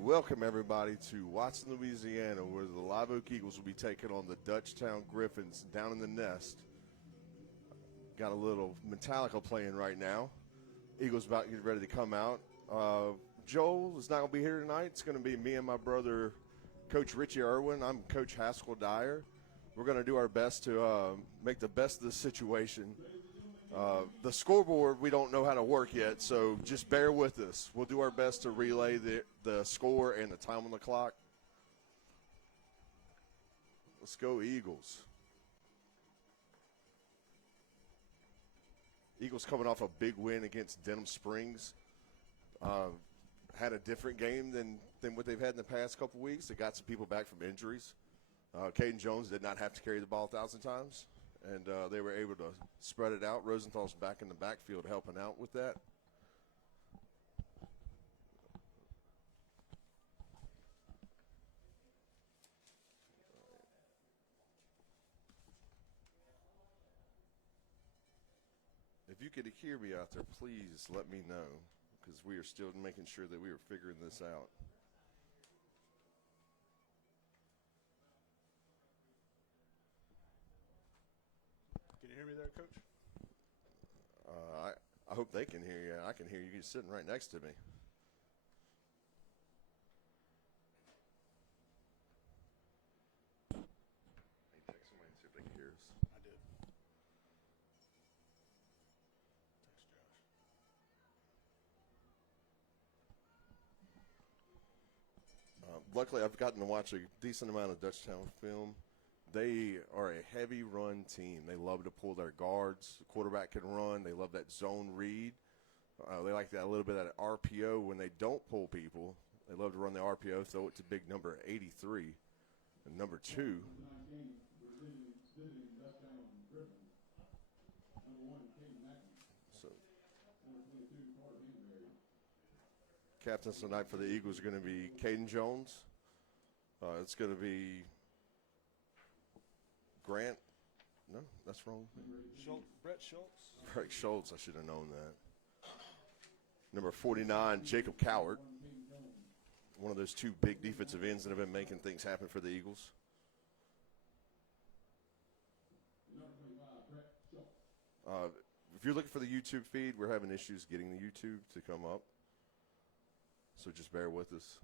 Welcome everybody to Watson, Louisiana, where the Live Oak Eagles will be taking on the Dutchtown Griffins down in the nest. Got a little Metallica playing right now. Eagles about to get ready to come out. Joel is not going to be here tonight. It's going to be me and my brother, Coach Richie Irwin. I'm Coach Haskell Dyer. We're going to do our best to make the best of the situation. The scoreboard, we don't know how to work yet, so just bear with us. We'll do our best to relay the score and the time on the clock. Let's go Eagles. Eagles coming off a big win against Denham Springs. Had a different game than what they've had in the past couple weeks. They got some people back from injuries. Caden Jones did not have to carry the ball 1,000 times, and they were able to spread it out. Rosenthal's back in the backfield helping out with that. If you could hear me out there, please let me know, because we are still making sure that we are figuring this out. Can you hear me there, Coach? I hope they can hear you. I can hear you. You're sitting right next to me. Hey, text somebody and see if they can hear us. I did. Text Josh. Luckily, I've gotten to watch a decent amount of Dutchtown film. They are a heavy run team. They love to pull their guards. The quarterback can run. They love that zone read. They like that a little bit of that RPO when they don't pull people. They love to run the RPO, throw it to big number 83 and number 2. So, captains tonight for the Eagles are going to be Caden Jones. It's going to be Grant. No, that's wrong. Brett Schultz. Brett Schultz, I should have known that. Number 49, Jacob Cowart. One of those two big defensive ends that have been making things happen for the Eagles. If you're looking for the YouTube feed, we're having issues getting the YouTube to come up. So just bear with us.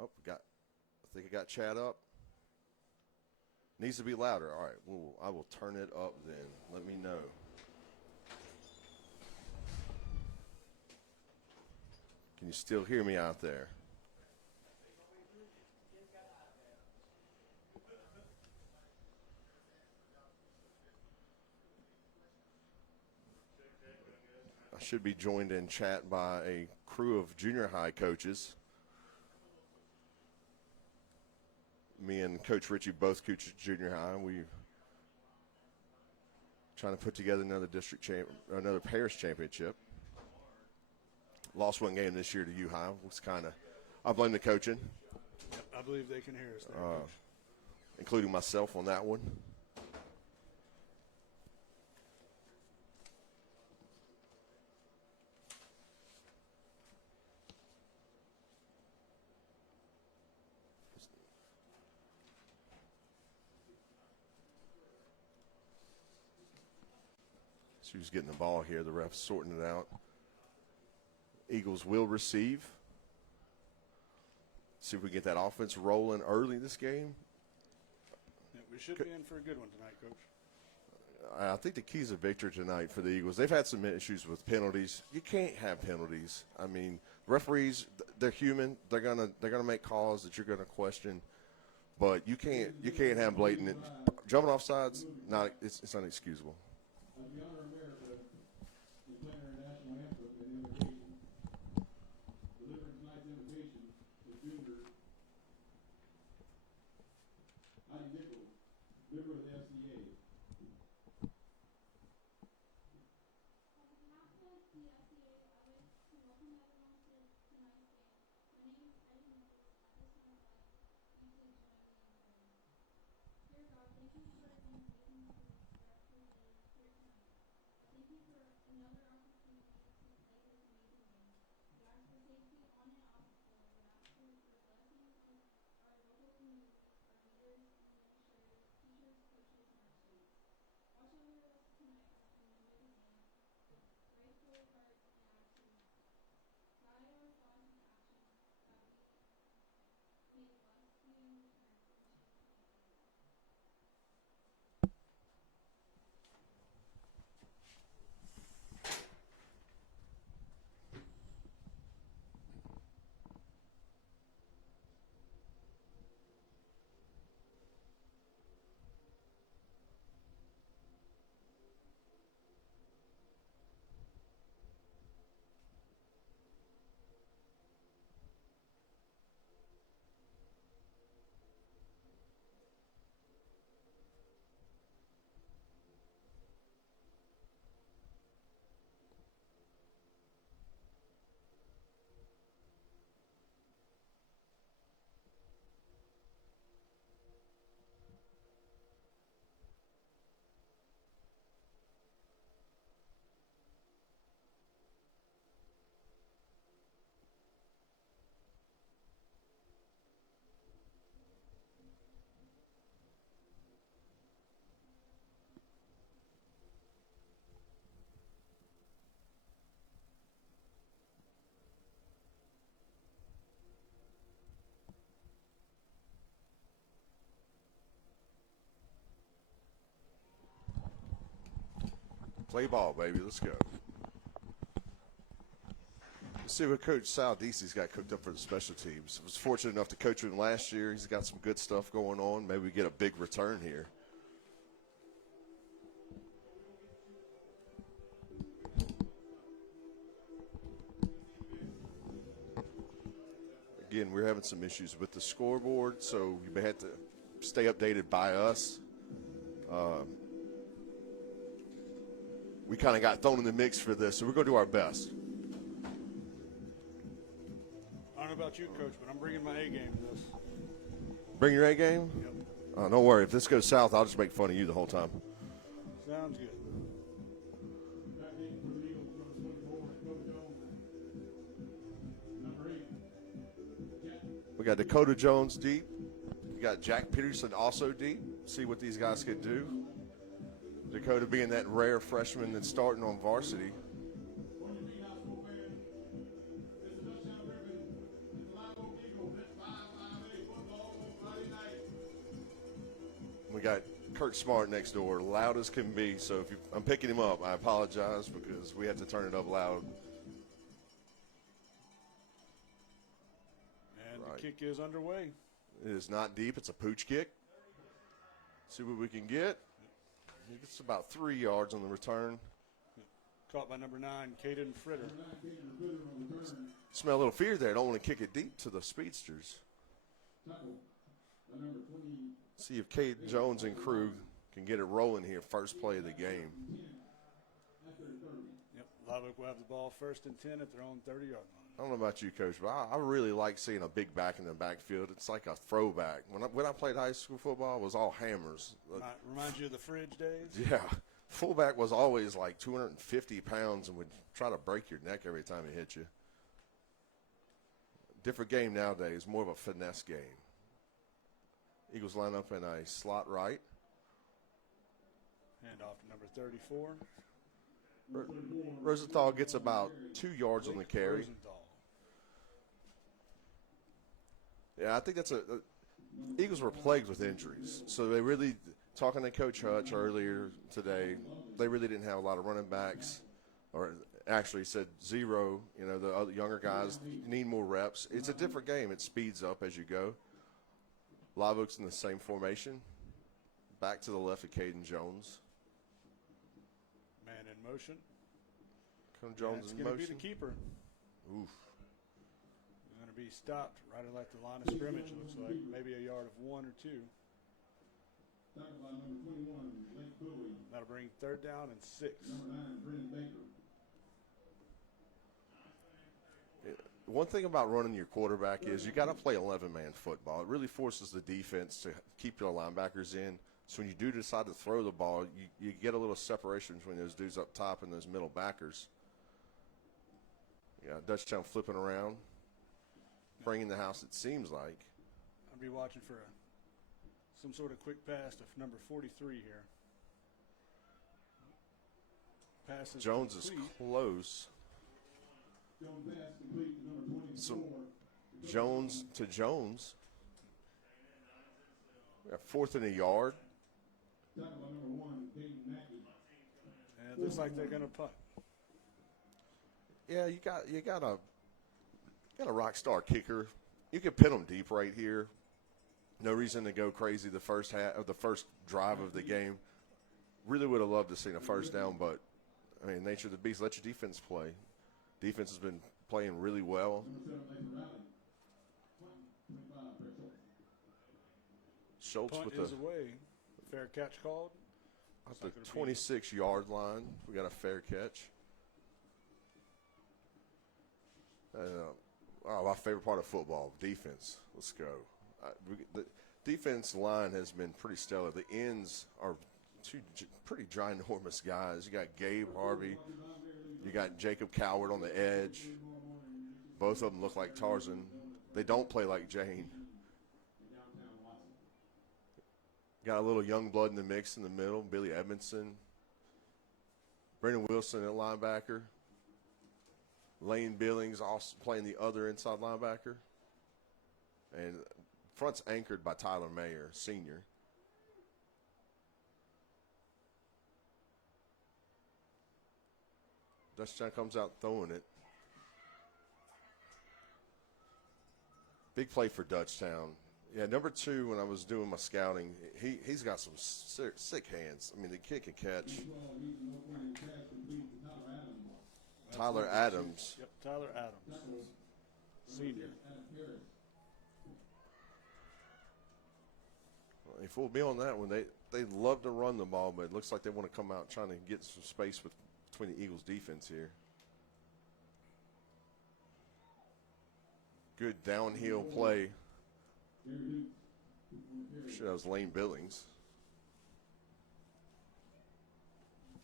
Oh, I think I got Chad up. Needs to be louder. All right, I will turn it up then. Let me know. Can you still hear me out there? I should be joined in chat by a crew of junior high coaches. Me and Coach Richie both coach junior high. We're trying to put together another parish championship. Lost one game this year to U-High. It's I blame the coaching. Yep, I believe they can hear us there, Coach. Including myself on that one. So who's getting the ball here? The ref's sorting it out. Eagles will receive. See if we get that offense rolling early this game. Yeah, we should be in for a good one tonight, Coach. I think the key's a victory tonight for the Eagles. They've had some issues with penalties. You can't have penalties. I mean, referees, they're human. They're gonna make calls that you're gonna question, but you can't have blatant jumping off sides. It's unexcusable. Play ball, baby. Let's go. Let's see what Coach Sal Deasy's got cooked up for the special teams. I was fortunate enough to coach him last year. He's got some good stuff going on. Maybe we get a big return here. Again, we're having some issues with the scoreboard, so you may have to stay updated by us. We kind of got thrown in the mix for this, so we're going to do our best. I don't know about you, Coach, but I'm bringing my A game to this. Bring your A game? Yep. Don't worry. If this goes south, I'll just make fun of you the whole time. Sounds good. We got Dakota Jones deep. We got Jack Peterson also deep. See what these guys can do. Dakota being that rare freshman that's starting on varsity. We got Kurt Smart next door, loud as can be. So if I'm picking him up, I apologize because we have to turn it up loud. And the kick is underway. It is not deep. It's a pooch kick. See what we can get. It's about 3 yards on the return. Caught by number 9, Caden Fritter. Smell a little fear there. Don't want to kick it deep to the speedsters. See if Caden Jones and crew can get it rolling here. First play of the game. Yep, Live Oak will have the ball 1st and 10 at their own 30-yard line. I don't know about you, Coach, but I really like seeing a big back in the backfield. It's like a throwback. When I played high school football, it was all hammers. Reminds you of the fridge days? Yeah. Fullback was always like 250 pounds and would try to break your neck every time he hit you. Different game nowadays, more of a finesse game. Eagles line up in a slot right. Hand off to number 34. Rosenthal gets about 2 yards on the carry. Rosenthal. Yeah, I think that's Eagles were plagued with injuries. So they really, talking to Coach Hutch earlier today, they really didn't have a lot of running backs, or actually said zero. You know, the other younger guys need more reps. It's a different game. It speeds up as you go. Live Oak's in the same formation. Back to the left of Caden Jones. Man in motion. Caden Jones in motion. It's going to be the keeper. Oof. He's going to be stopped right at the line of scrimmage, looks like. Maybe a yard of 1 or 2. That'll bring 3rd down and 6. One thing about running your quarterback is you got to play 11-man football. It really forces the defense to keep your linebackers in. So when you do decide to throw the ball, you get a little separation between those dudes up top and those middle backers. Yeah, Dutchtown flipping around, bringing the house, it seems like. I'll be watching for some sort of quick pass to number 43 here. Pass is Jones is complete. close. So Jones to Jones. We got 4th and a yard. And it looks like they're going to punt. Yeah, you got a rock star kicker. You can pin them deep right here. No reason to go crazy the first half of the first drive of the game. Really would have loved to see a first down, but I mean, nature of the beast. Let your defense play. Defense has been playing really well. Schultz Punt with is away. Fair catch called. at the 26-yard line. We got a fair catch. My favorite part of football, defense. Let's go. The defense line has been pretty stellar. The ends are two pretty ginormous guys. You got Gabe Harvey. You got Jacob Coward on the edge. Both of them look like Tarzan. They don't play like Jane. Got a little young blood in the mix in the middle. Billy Edmondson. Brendan Wilson at linebacker. Lane Billings also playing the other inside linebacker. And front's anchored by Tyler Mayer, senior. Dutchtown comes out throwing it. Big play for Dutchtown. Yeah, number 2, when I was doing my scouting, he's got some sick hands. I mean, the kid can catch. Tyler Adams. Yep, Tyler Adams, senior. If we'll be on that one, they love to run the ball, but it looks like they want to come out trying to get some space between the Eagles' defense here. Good downhill play. Sure, that was Lane Billings.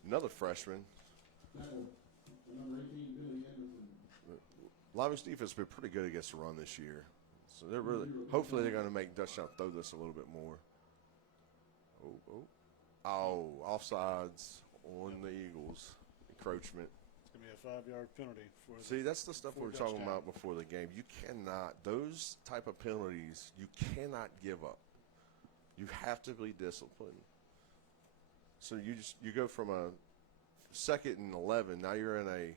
Another freshman. Live's defense has been pretty good against the run this year. So hopefully they're going to make Dutchtown throw this a little bit more. Oh, offsides on the Eagles. Encroachment. It's going to be a 5-yard penalty. See, that's the stuff we were talking about before the game. You cannot, those type of penalties, you cannot give up. You have to be disciplined. So you go from a 2nd and 11, now you're in a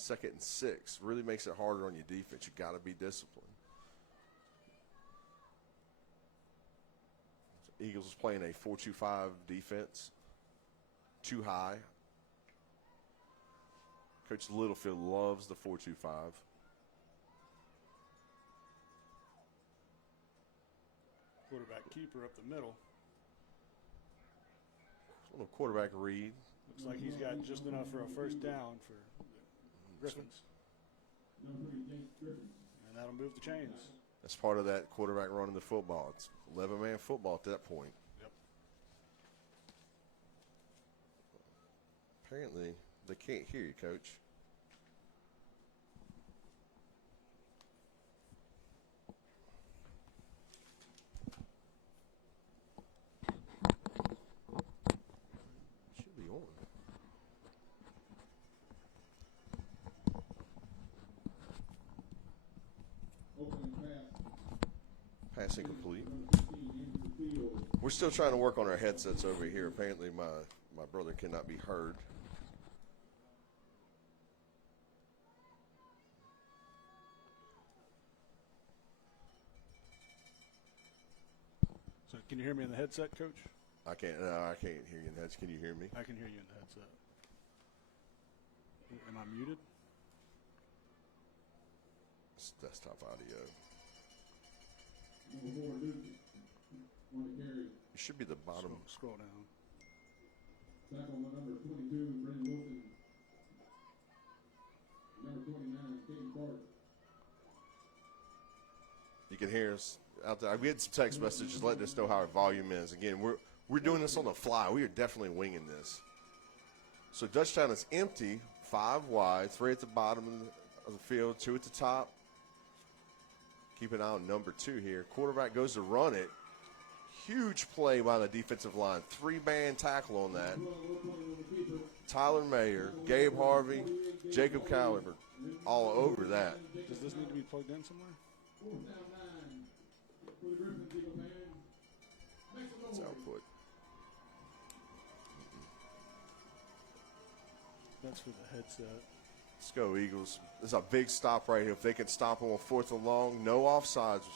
2nd and 6. Really makes it harder on your defense. You got to be disciplined. Eagles is playing a 4-2-5 defense. Too high. Coach Littlefield loves the 4-2-5. Quarterback keeper up the middle. Little quarterback read. Looks like he's got just enough for a first down for the Griffins. And that'll move the chains. That's part of that quarterback running the football. It's 11-man football at that point. Yep. Apparently, they can't hear you, Coach. Should be on. Pass incomplete. We're still trying to work on our headsets over here. Apparently, my brother cannot be heard. So can you hear me in the headset, Coach? I can't hear you in the headset. Can you hear me? I can hear you in the headset. Am I muted? It's desktop audio. It should be the bottom. Scroll down. Tackle number 22, Brendan Wilson. Number 29, Kaden Carter. You can hear us out there. We had some text messages letting us know how our volume is. Again, we're doing this on the fly. We are definitely winging this. So Dutchtown is empty, 5 wide, 3 at the bottom of the field, 2 at the top. Keep an eye on number 2 here. Quarterback goes to run it. Huge play by the defensive line. 3-man tackle on that. Tyler Mayer, Gabe Harvey, Jacob Caliber, all over that. Does this need to be plugged in somewhere? That's output. That's for the headset. Let's go, Eagles. This is a big stop right here. If they can stop them on 4th and long, no offsides.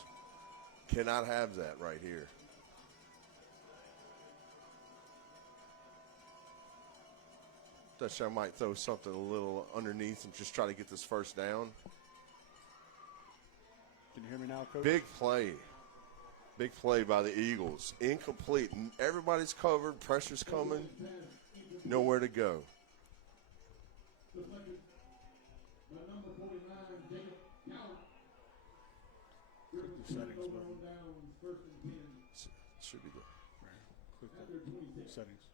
Cannot have that right here. Dutchtown might throw something a little underneath and just try to get this first down. Can you hear me now, Coach? Big play. Big play by the Eagles. Incomplete. Everybody's covered. Pressure's coming. Nowhere to go. The settings button. Should be good. Click that. Settings.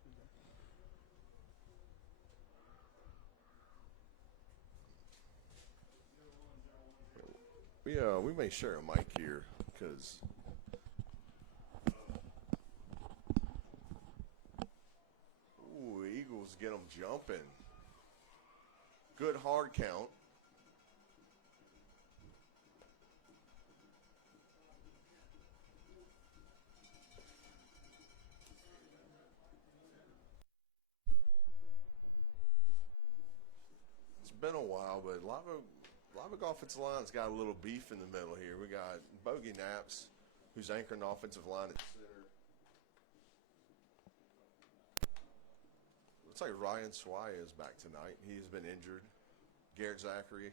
We may share a mic here because Eagles get them jumping. Good hard count. been a while, but Live Oak offensive line's got a little beef in the middle here. We got Bogey Knaps, who's anchoring the offensive line at center. Looks like Ryan Swire is back tonight. He's been injured. Garrett Zachary.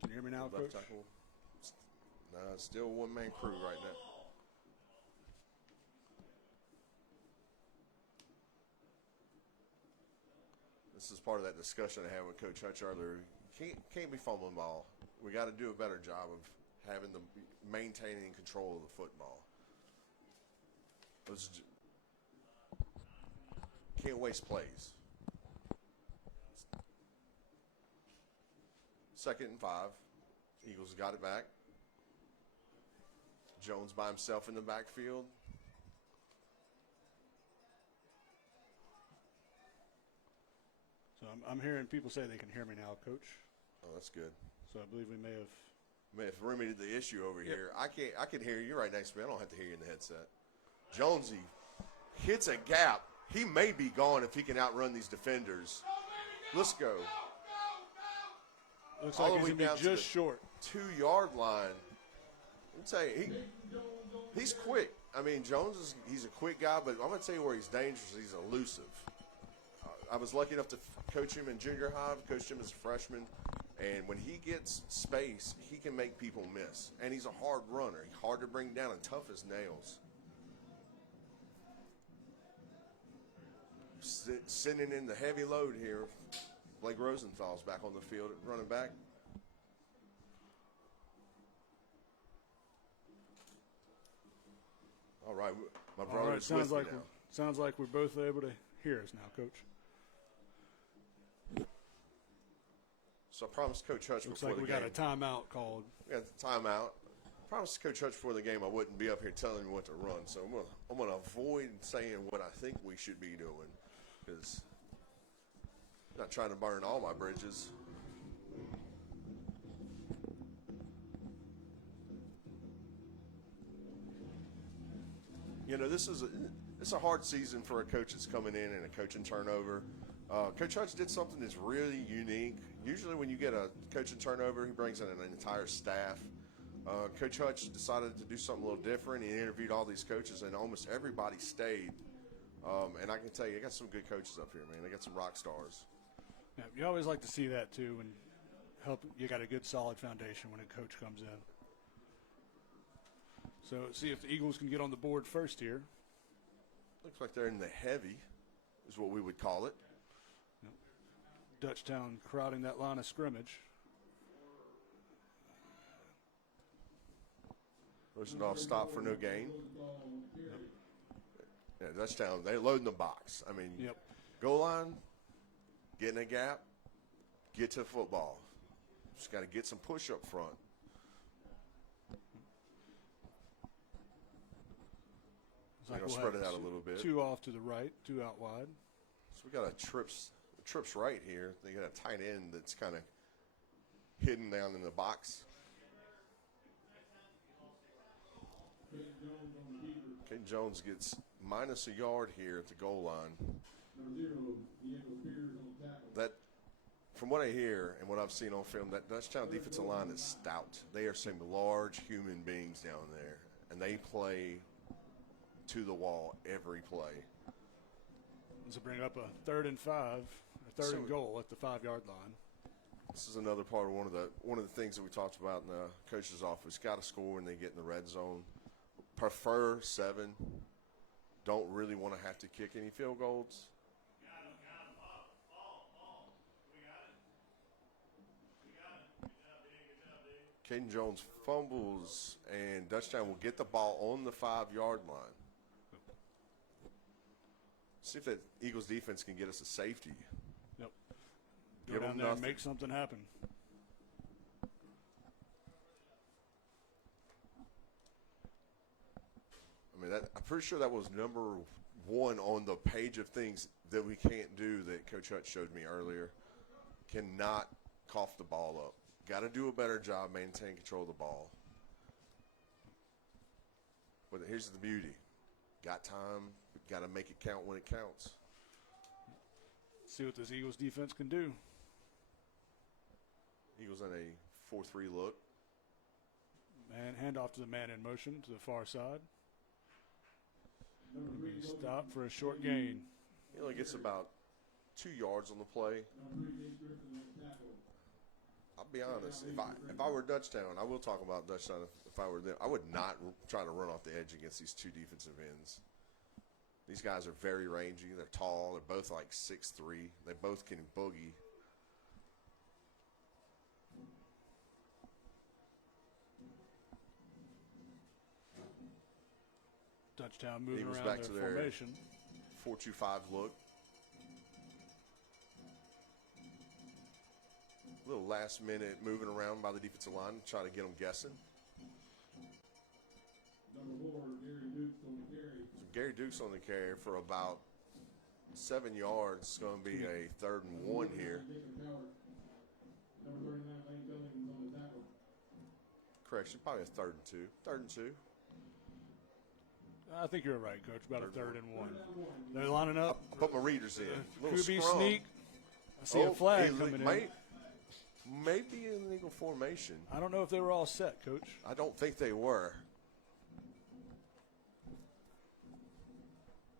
Can you hear me now, left Coach? tackle. No, it's still one-man crew right now. This is part of that discussion I had with Coach Hutch earlier. Can't be fumbling ball. We got to do a better job of having the maintaining control of the football. Can't waste plays. 2nd and 5. Eagles got it back. Jones by himself in the backfield. So I'm hearing people say they can hear me now, Coach. Oh, that's good. So I believe we may have. Have remedied the issue over here. I can hear you right next to me. I don't have to hear you in the headset. Jonesy hits a gap. He may be gone if he can outrun these defenders. Let's go. Looks All like the he's way going down to be to just the short. 2-yard line. I'll tell you, he's quick. I mean, Jones he's a quick guy, but I'm going to tell you where he's dangerous. He's elusive. I was lucky enough to coach him in junior high. I've coached him as a freshman. And when he gets space, he can make people miss. And he's a hard runner. He's hard to bring down and tough as nails. Sending in the heavy load here. Blake Rosenthal's back on the field at running back. All right, my brother is with me now. Sounds like we're both able to hear us now, Coach. So I promised Coach Hutch Looks before like the we game. got a timeout called. We got the timeout. I promised Coach Hutch before the game I wouldn't be up here telling him what to run. So I'm gonna avoid saying what I think we should be doing because I'm not trying to burn all my bridges. You know, it's a hard season for a coach that's coming in and a coaching turnover. Coach Hutch did something that's really unique. Usually when you get a coaching turnover, he brings in an entire staff. Coach Hutch decided to do something a little different. He interviewed all these coaches, and almost everybody stayed. And I can tell you, I got some good coaches up here, man. I got some rock stars. Yeah, you always like to see that, too, and help you got a good, solid foundation when a coach comes in. So see if the Eagles can get on the board first here. Looks like they're in the heavy, is what we would call it. Dutchtown crowding that line of scrimmage. Rosendahl stopped for no gain. Yeah, Dutchtown, they're loading the box. I mean, Yep. goal line, get in a gap, get to football. Just got to get some push up front. Looks like We'll we'll spread it have out a little bit. 2 off to the right, 2 out wide. So we got a trips right here. They got a tight end that's kind of hidden down in the box. Caden Jones gets minus a yard here at the goal line. That, from what I hear and what I've seen on film, that Dutchtown defensive line is stout. They are some large human beings down there, and they play to the wall every play. To bring up a 3rd and 5, a 3rd and goal at the 5-yard line. This is another part of one of the things that we talked about in the coach's office. Got to score when they get in the red zone. Prefer 7. Don't really want to have to kick any field goals. Caden Jones fumbles, and Dutchtown will get the ball on the 5-yard line. See if that Eagles defense can get us a safety. Yep. Go Give down them there and nothing. make something happen. I mean, I'm pretty sure that was number 1 on the page of things that we can't do that Coach Hutch showed me earlier. Cannot cough the ball up. Got to do a better job maintaining control of the ball. But here's the beauty. Got time. Got to make it count when it counts. See what this Eagles defense can do. Eagles in a 4-3 look. Man, handoff to the man in motion to the far side. Stop for a short gain. He only gets about 2 yards on the play. I'll be honest. If I were Dutchtown, I will talk about Dutchtown. If I were them, I would not try to run off the edge against these 2 defensive ends. These guys are very rangy. They're tall. They're both like 6'3". They both can boogie. Dutchtown moving Eagles around back to their their formation. 4-2-5 look. A little last minute moving around by the defensive line to try to get them guessing. Number 4, Gary Dukes on the carry. So Gary Dukes on the carry for about 7 yards. It's going to be a 3rd and 1 here. Number 39, Lane Cummings on the tackle. Correction, probably a 3rd and 2. 3rd and 2. I think you're right, Coach. About a 3rd and 1. They're lining up. I put my readers in. Little Could be scrum. sneak. I see a flag coming in. Maybe an illegal formation. I don't know if they were all set, Coach. I don't think they were.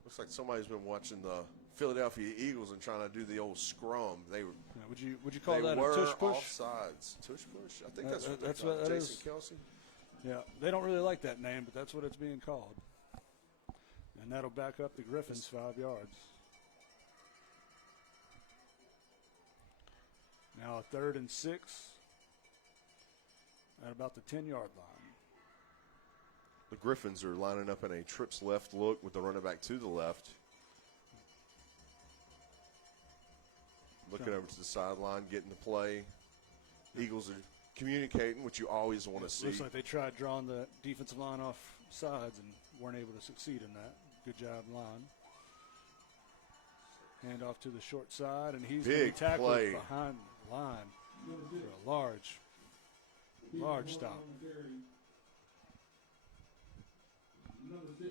Looks like somebody's been watching the Philadelphia Eagles and trying to do the old scrum. They were. Would you call that a tush push? Offsides. Tush push. I think that's what that's they call what it. that Jason is. Kelsey. Yeah, they don't really like that name, but that's what it's being called. And that'll back up the Griffins 5 yards. Now a 3rd and 6 at about the 10-yard line. The Griffins are lining up in a trips left look with the running back to the left. Looking over to the sideline, getting the play. Eagles are communicating, which you always want to see. Looks like they tried drawing the defensive line off sides and weren't able to succeed in that. Good job, line. Hand off to the short side, and he's going to be tackled play. behind the line for a large stop. Number 6,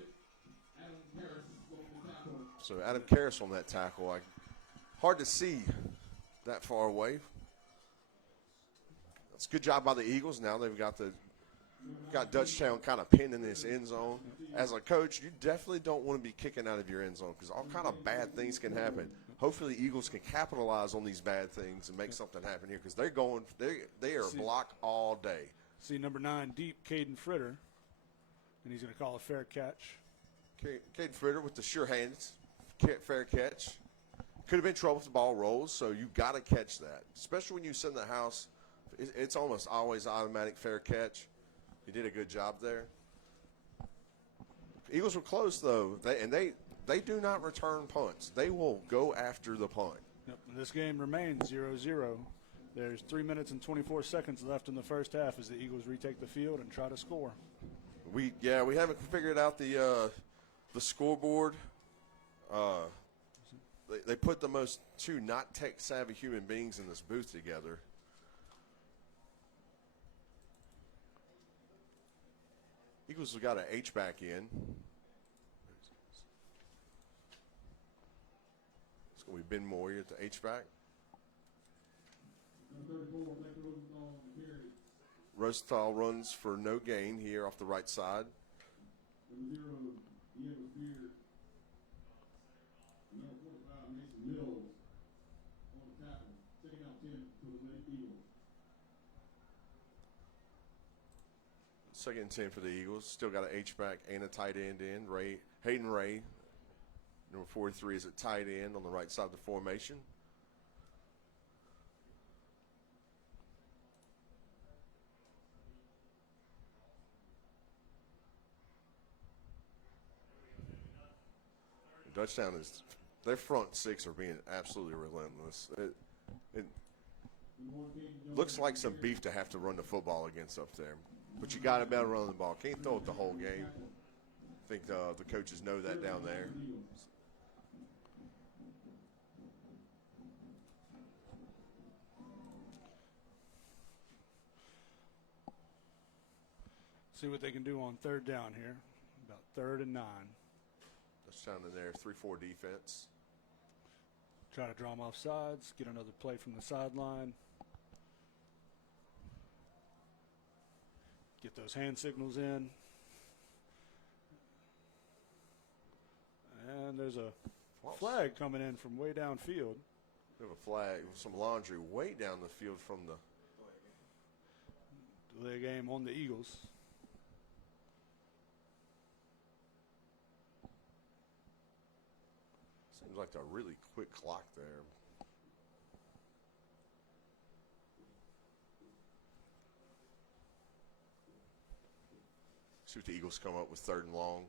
Adam Harris on the tackle. So Adam Karras on that tackle. Hard to see that far away. That's a good job by the Eagles. Now they've got Dutchtown kind of pinned in this end zone. As a coach, you definitely don't want to be kicking out of your end zone because all kind of bad things can happen. Hopefully, the Eagles can capitalize on these bad things and make something happen here because they are blocked all day. See number 9 deep, Caden Fritter, and he's going to call a fair catch. Caden Fritter with the sure hands, fair catch. Could have been trouble if the ball rolls, so you got to catch that, especially when you send the house. It's almost always automatic fair catch. You did a good job there. Eagles were close, though, they do not return punts. They will go after the punt. Yep, this game remains 0-0. There's 3 minutes and 24 seconds left in the first half as the Eagles retake the field and try to score. We haven't figured out the scoreboard. They put the most 2 not tech-savvy human beings in this booth together. Eagles have got an H-back in. It's going to be Ben Moyer at the H-back. Number 34, Blake Rosenthal on the carry. Rosenthal runs for no gain here off the right side. Number 0, Diego Spear. Number 45, Mason Mills on the tackle. Second out 10 for the Eagles. Second and 10 for the Eagles. Still got an H-back and a tight end in. Hayden Ray, number 43, is at tight end on the right side of the formation. Dutchtown their front 6 are being absolutely relentless. It looks like some beef to have to run the football against up there. But you got to be able to run the ball. Can't throw it the whole game. I think the coaches know that down there. See what they can do on 3rd down here. About 3rd and 9. Dutchtown in there, 3-4 defense. Try to draw them off sides, get another play from the sideline. Get those hand signals in. And there's a flag coming in from way downfield. We have a flag, some laundry way down the field from the. Delay game on the Eagles. Seems like a really quick clock there. See what the Eagles come up with 3rd and long.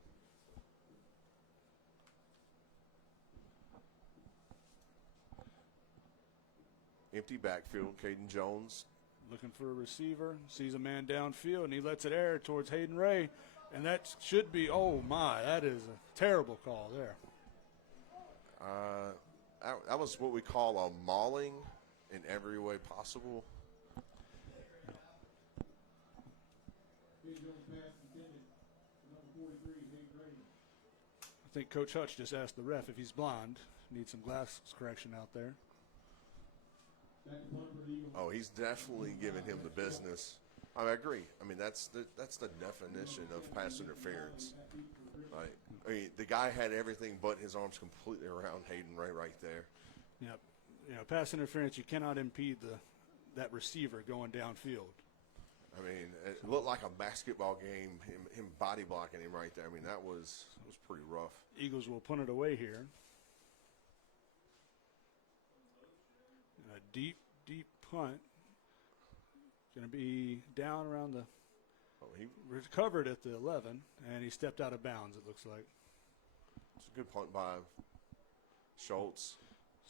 Empty backfield. Caden Jones. Looking for a receiver. Sees a man downfield, and he lets it air towards Hayden Ray. And that should be, oh, my, that is a terrible call there. That was what we call a mauling in every way possible. I think Coach Hutch just asked the ref if he's blind. Needs some glass correction out there. Oh, he's definitely giving him the business. I agree. I mean, that's the definition of pass interference. Like, I mean, the guy had everything but his arms completely around Hayden Ray right there. Yep. You know, pass interference, you cannot impede that receiver going downfield. I mean, it looked like a basketball game, him body blocking him right there. I mean, that was pretty rough. Eagles will punt it away here. A deep punt. Going to be down around the. He recovered at the 11, and he stepped out of bounds, it looks like. It's a good punt by Schultz.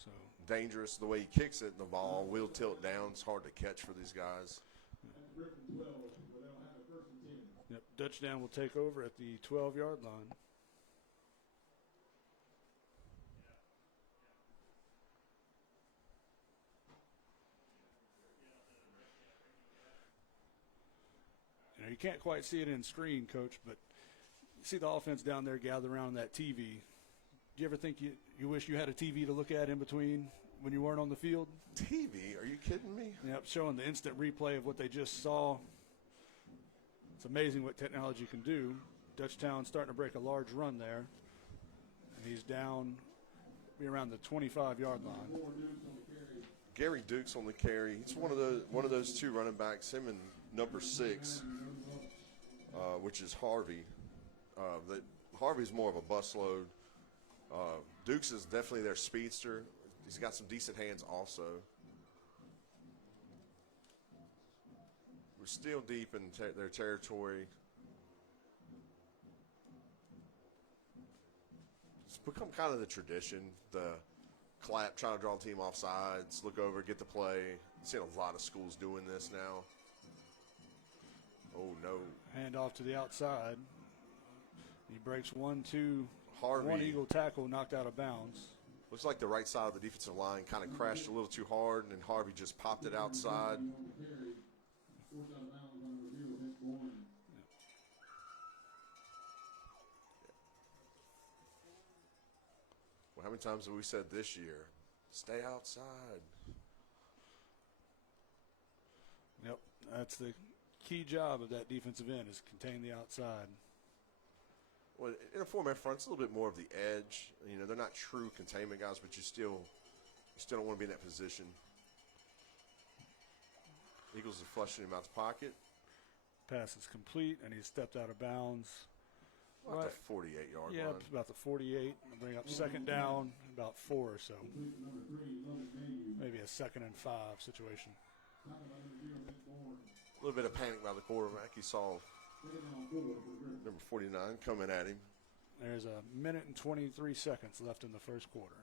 So dangerous the way he kicks it, and the ball will tilt down. It's hard to catch for these guys. Yep, Dutchtown will take over at the 12-yard line. You know, you can't quite see it in screen, Coach, but you see the offense down there gather around that TV. Do you ever think you wish you had a TV to look at in between when you weren't on the field? TV? Are you kidding me? Yep, showing the instant replay of what they just saw. It's amazing what technology can do. Dutchtown starting to break a large run there. And he's down be around the 25-yard line. Gary Duke's on the carry. He's one of those two running backs, him and number 6, which is Harvey. Harvey's more of a bus load. Dukes is definitely their speedster. He's got some decent hands also. We're still deep in their territory. It's become kind of the tradition, the clap, trying to draw the team off sides, look over, get the play. I've seen a lot of schools doing this now. Oh, no. Hand off to the outside. He breaks 1-2. Harvey. One Eagle tackle knocked out of bounds. Looks like the right side of the defensive line kind of crashed a little too hard, and Harvey just popped it outside. Well, how many times have we said this year, stay outside? Yep, that's the key job of that defensive end is contain the outside. Well, in a format front, it's a little bit more of the edge. You know, they're not true containment guys, but you still don't want to be in that position. Eagles are flushing him out the pocket. Pass is complete, and he stepped out of bounds. About the 48-yard line. Yeah, about the 48. Bring up second down, about 4 or so. Maybe a 2nd and 5 situation. A little bit of panic by the quarterback. He saw number 49 coming at him. There's a minute and 23 seconds left in the first quarter.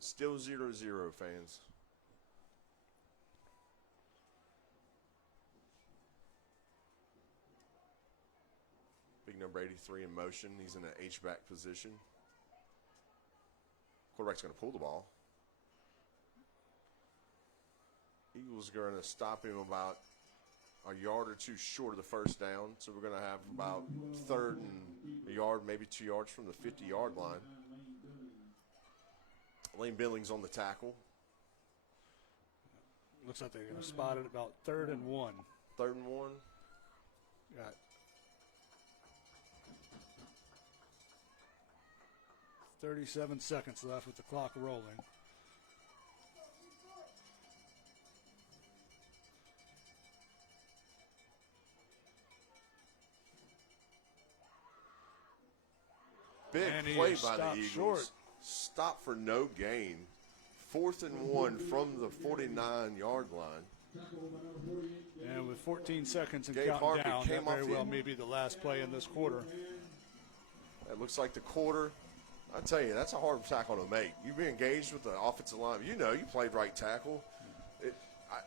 Still 0-0, fans. Big number 83 in motion. He's in an H-back position. Quarterback's going to pull the ball. Eagles are going to stop him about a yard or 2 short of the first down. So we're going to have about 3rd and a yard, maybe 2 yards from the 50-yard line. Lane Billings on the tackle. Looks like they're going to spot it about 3rd and 1. 3rd and 1. 37 seconds left with the clock rolling. Big And he play is by the stopped Eagles. short. Stop for no gain. 4th and 1 from the 49-yard line. And with 14 seconds and Gabe counting Harvey down, came that very off well in. may be the last play in this quarter. That looks like the quarter. I tell you, that's a hard tackle to make. You be engaged with the offensive line. You know, you played right tackle.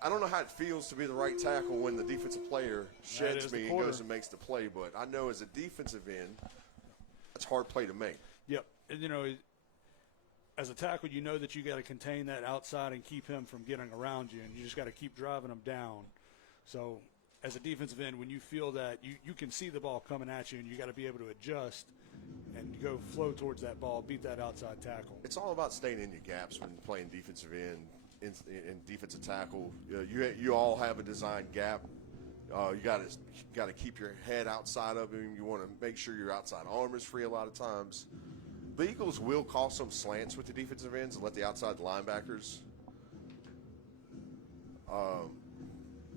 I don't know how it feels to be the right tackle when the defensive player sheds me and goes and makes the play, but I know as a defensive end, that's a hard play to make. Yep. And, you know, as a tackle, you know that you got to contain that outside and keep him from getting around you, and you just got to keep driving him down. So as a defensive end, when you feel that, you can see the ball coming at you, and you got to be able to adjust and go flow towards that ball, beat that outside tackle. It's all about staying in your gaps when playing defensive end and defensive tackle. You all have a designed gap. You got to keep your head outside of him. You want to make sure your outside arm is free a lot of times. The Eagles will call some slants with the defensive ends and let the outside linebackers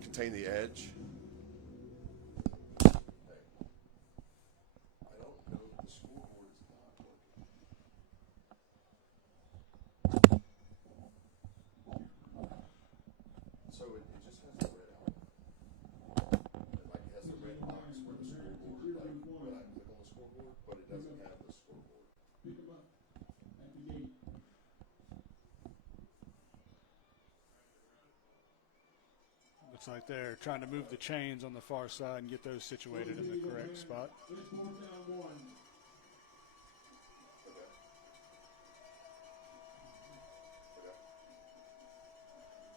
contain the edge. I don't know if the scoreboard is not working. So it just has the red out. Like it has the red box where the scoreboard, like when I click on the scoreboard, but it doesn't have the scoreboard. Pick him up at the gate. Looks like they're trying to move the chains on the far side and get those situated in the correct spot. It's 4th down 1.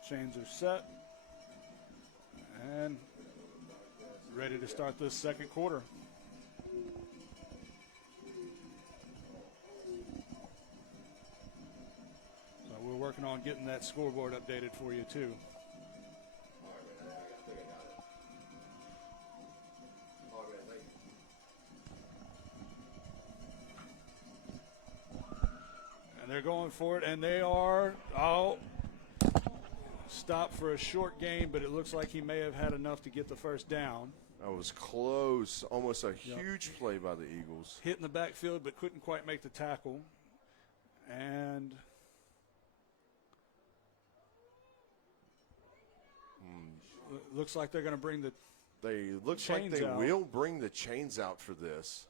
Chains are set and ready to start this second quarter. So we're working on getting that scoreboard updated for you too. And they're going for it, and they are stopped for a short gain, but it looks like he may have had enough to get the first down. That was close. Almost a huge play by the Eagles. Hit in the backfield, but couldn't quite make the tackle. And looks like they're going to bring the chains out. Will bring the chains out for this.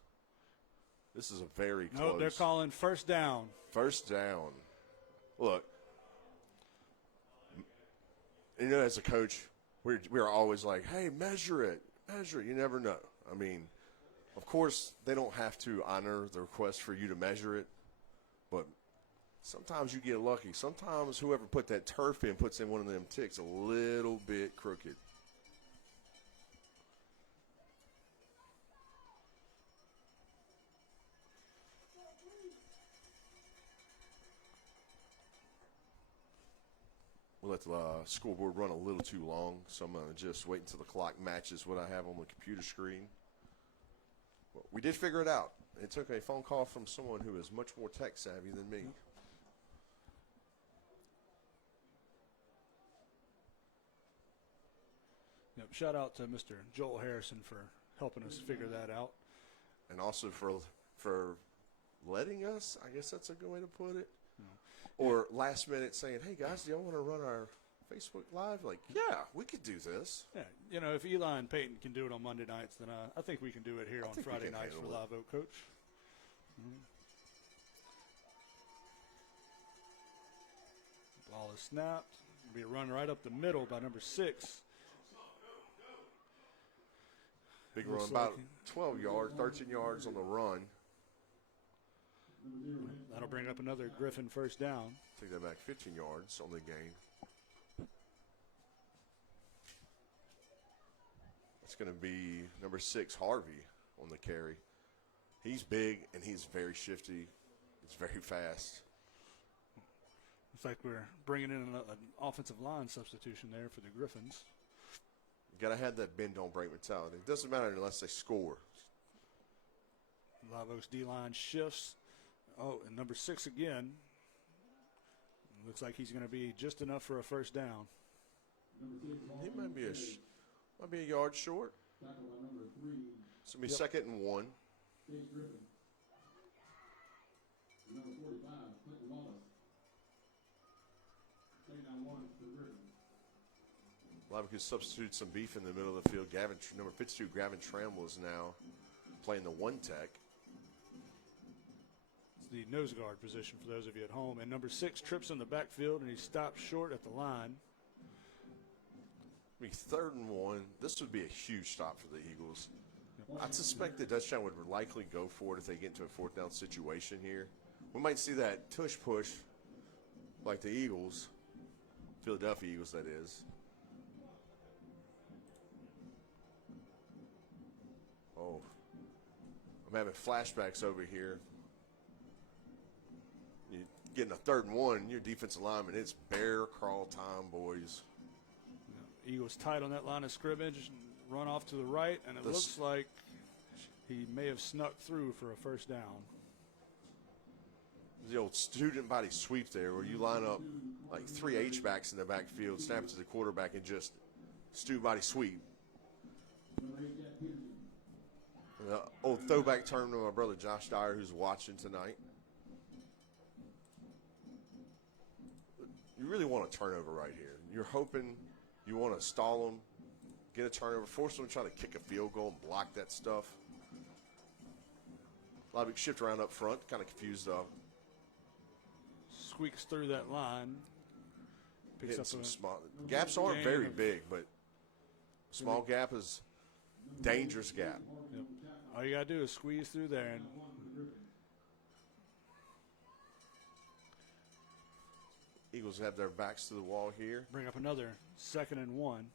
This is a very close. No, they're calling first down. First down. Look, you know, as a coach, we're always like, hey, measure it. You never know. I mean, of course, they don't have to honor the request for you to measure it, but sometimes you get lucky. Sometimes whoever put that turf in puts in one of them ticks a little bit crooked. We'll let the scoreboard run a little too long, so I'm going to just wait until the clock matches what I have on the computer screen. Well, we did figure it out. It took a phone call from someone who is much more tech savvy than me. Yep, shout out to Mr. Joel Harrison for helping us figure that out. And also for letting us, I guess that's a good way to put it. Or last minute saying, hey, guys, do y'all want to run our Facebook Live? Like, yeah, we could do this. Yeah, you know, if Eli and Peyton can do it on Monday nights, then I think we can do it here on Friday nights for Live Oak, Coach. Ball is snapped. It'll be a run right up the middle by number 6. Big run, about 12 yards, 13 yards on the run. That'll bring up another Griffin first down. Take that back 15 yards on the gain. That's going to be number 6, Harvey, on the carry. He's big, and he's very shifty. He's very fast. Looks like we're bringing in an offensive line substitution there for the Griffins. You got to have that bend, don't break mentality. It doesn't matter unless they score. Live Oak's D-line shifts. Oh, and number 6 again. Looks like he's going to be just enough for a first down. He might be a yard short. Tackle by number 3, It's going to be 2nd and 1. Chase Griffin. Number 45, Clinton Wallace. Second down 1 for Griffin. Live could substitute some beef in the middle of the field. Number 52, Gavin Trammell is now playing the 1 tech. It's the nose guard position for those of you at home. And number 6 trips in the backfield, and he stops short at the line. I mean, 3rd and 1. This would be a huge stop for the Eagles. I suspect that Dutchtown would likely go for it if they get into a 4th down situation here. We might see that tush push like the Eagles, Philadelphia Eagles, that is. Oh, I'm having flashbacks over here. You're getting a 3rd and 1, your defensive lineman, it's bear crawl time, boys. Eagles tight on that line of scrimmage, run off to the right, and it looks like he may have snuck through for a first down. The old student body sweep there where you line up like 3 H-backs in the backfield, snap it to the quarterback, and just student body sweep. Old throwback term to my brother Josh Dyer, who's watching tonight. You really want a turnover right here. You're hoping you want to stall them, get a turnover, force them to try to kick a field goal and block that stuff. A lot of big shift around up front, kind of confused up. Squeaks through that line. Picks Hitting up some a small gaps aren't very big, but small gap is dangerous gap. Yep. All you got to do is squeeze through there. And Eagles have their backs to the wall here. bring up another 2nd and 1.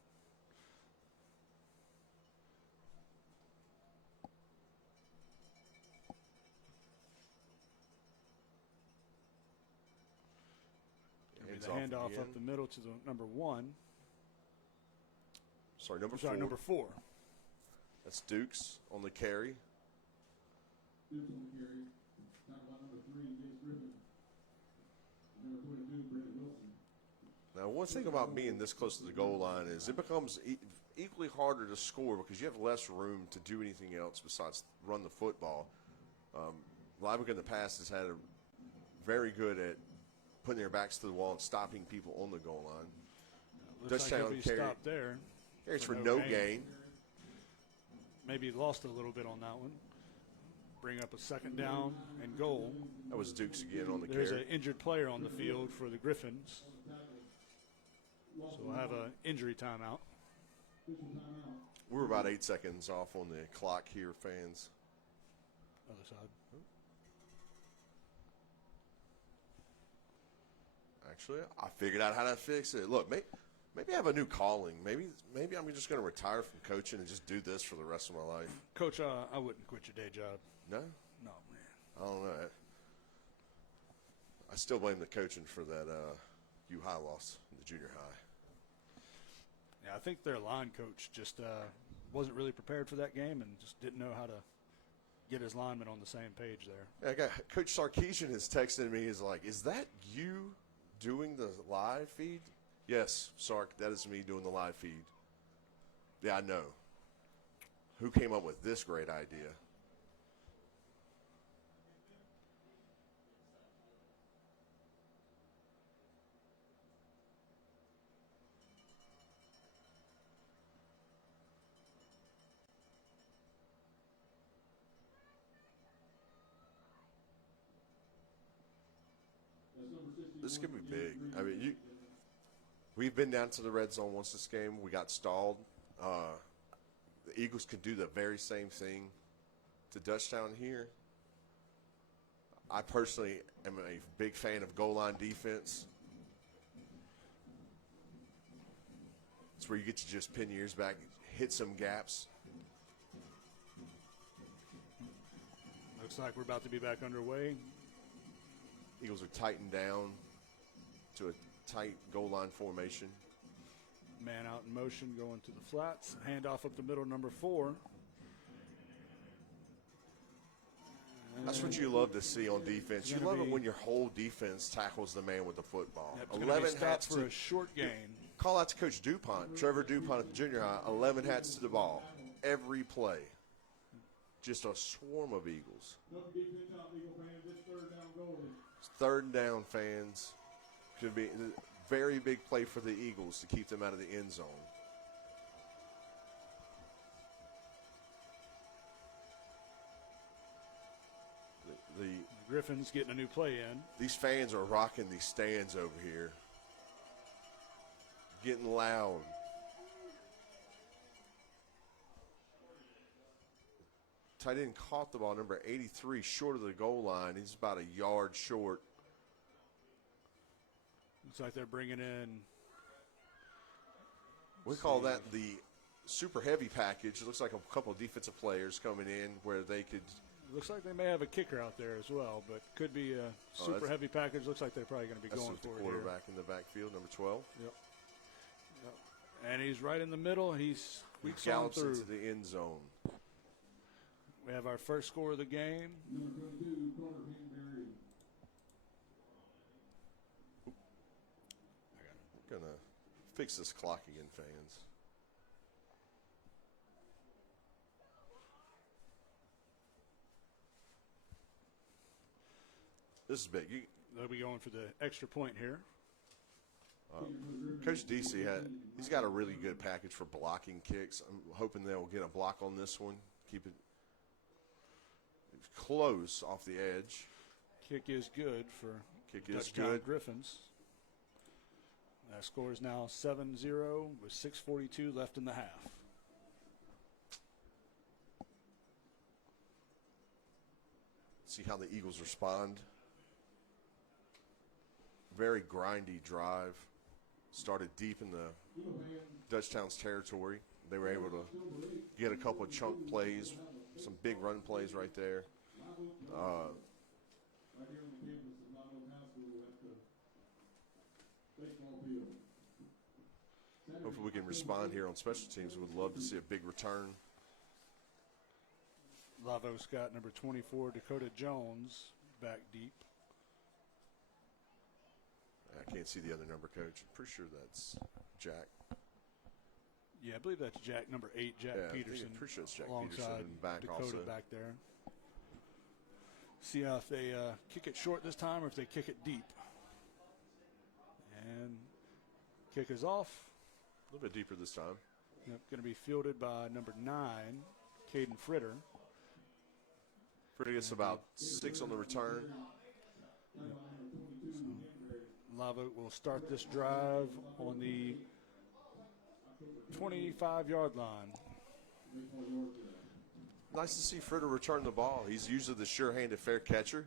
Hands The off handoff again. up the middle to the number 1. Sorry, number Sorry, 4. number 4. That's Dukes on the carry. Dukes on the carry. Tackle by number 3, Chase Griffin. Number 22, Brandon Wilson. Now, one thing about being this close to the goal line is it becomes equally harder to score because you have less room to do anything else besides run the football. Livewood in the past has had a very good at putting their backs to the wall and stopping people on the goal line. Looks like Dutchtown he'll be carry. stopped there. Carries for no gain. Maybe lost a little bit on that one. Bring up a 2nd down and goal. That was Dukes again on the There's carry. an injured player on the field for the Griffins. So we'll have an injury timeout. We're about 8 seconds off on the clock here, fans. Other side. Actually, I figured out how to fix it. Look, maybe I have a new calling. Maybe I'm just going to retire from coaching and just do this for the rest of my life. Coach, I wouldn't quit your day job. No? No, man. I don't know. I still blame the coaching for that U-High loss in the junior high. Yeah, I think their line coach just wasn't really prepared for that game and just didn't know how to get his linemen on the same page there. Yeah, I got Coach Sarkeesian is texting me. He's like, "Is that you doing the live feed?" Yes, Sark, that is me doing the live feed. Yeah, I know. Who came up with this great idea? This is going to be big. I mean, we've been down to the red zone once this game. We got stalled. The Eagles could do the very same thing to Dutchtown here. I personally am a big fan of goal line defense. It's where you get to just pin your ears back, hit some gaps. Looks like we're about to be back underway. Eagles are tightened down to a tight goal line formation. Man out in motion going to the flats. Handoff up the middle, number 4. That's what you love to see on defense. It's You gonna love it be- when your whole defense tackles the man with the football. Yep, it's gonna be 11 stopped hats for to a short gain. call out to Coach DuPont, Trevor DuPont at the junior high. 11 hats to the ball every play. Just a swarm of Eagles. No big pitch out, Eagle fans. It's third down goal. It's third and down, fans. Could be a very big play for the Eagles to keep them out of the end zone. The Griffins getting a new play in. These fans are rocking these stands over here. Getting loud. Tight end caught the ball, number 83, short of the goal line. He's about a yard short. Looks like they're bringing in. We call that the super heavy package. It looks like a couple of defensive players coming in where they could. Looks like they may have a kicker out there as well, but could be a super heavy package. Looks like they're probably going to be That's going with the for it quarterback in the backfield, number 12. Yep. And he's right in the middle. He He squeaks on gallops through. into the end zone. We have our first score of the game. Number 22, corner Hanbury. Gonna fix this clock again, fans. This is big. They'll be going for the extra point here. Coach DC he's got a really good package for blocking kicks. I'm hoping they'll get a block on this one. Keep it close off the edge. Kick is good for Kick is Dutchtown good. Griffins. That score is now 7-0 with 6:42 left in the half. See how the Eagles respond. Very grindy drive. Started deep in the Dutchtown's territory. They were able to get a couple of chunk plays, some big run plays right there. Right here on the campus of Live Oak High School at the baseball field. Hopefully we can respond here on special teams. We would love to see a big return. Lavo's got number 24, Dakota Jones, back deep. I can't see the other number, Coach. I'm pretty sure that's Jack. Yeah, I believe that's Jack, number 8, Jack Yeah, Peterson. I'm pretty sure it's Jack alongside Peterson and back Dakota also. back there. See if they kick it short this time or if they kick it deep. And kick is off. A little bit deeper this time. Yep, going to be fielded by number 9, Caden Fritter. Fritter gets about 6 on the return. Lava will start this drive on the 25-yard line. Nice to see Fritter return the ball. He's usually the sure-handed fair catcher.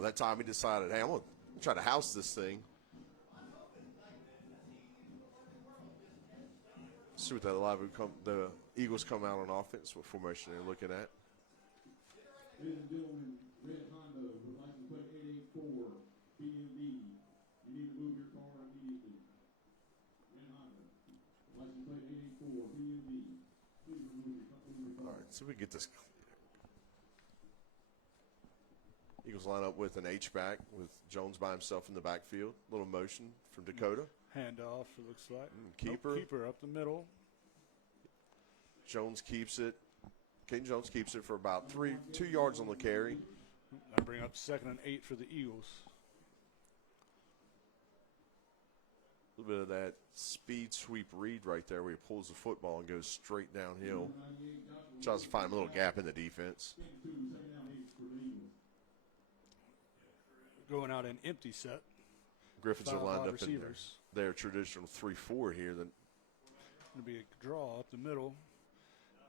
That time he decided, hey, I'm going to try to house this thing. See what the Eagles come out on offense, what formation they're looking at. Ladies and gentlemen, Red Honda would like to plate 884 BMB. You need to move your car immediately. Red Honda, license plate 884 BMB. Please move your car. All right, so we get this. Eagles line up with an H-back with Jones by himself in the backfield. Little motion from Dakota. Handoff, it looks like. Keeper. Keeper up the middle. Jones keeps it. Caden Jones keeps it for about 2 yards on the carry. That'll bring up 2nd and 8 for the Eagles. A little bit of that speed sweep read right there where he pulls the football and goes straight downhill. Tries to find a little gap in the defense. Going out an empty set. Griffins are 5 lined wide up receivers. in their traditional 3-4 here. Going to be a draw up the middle.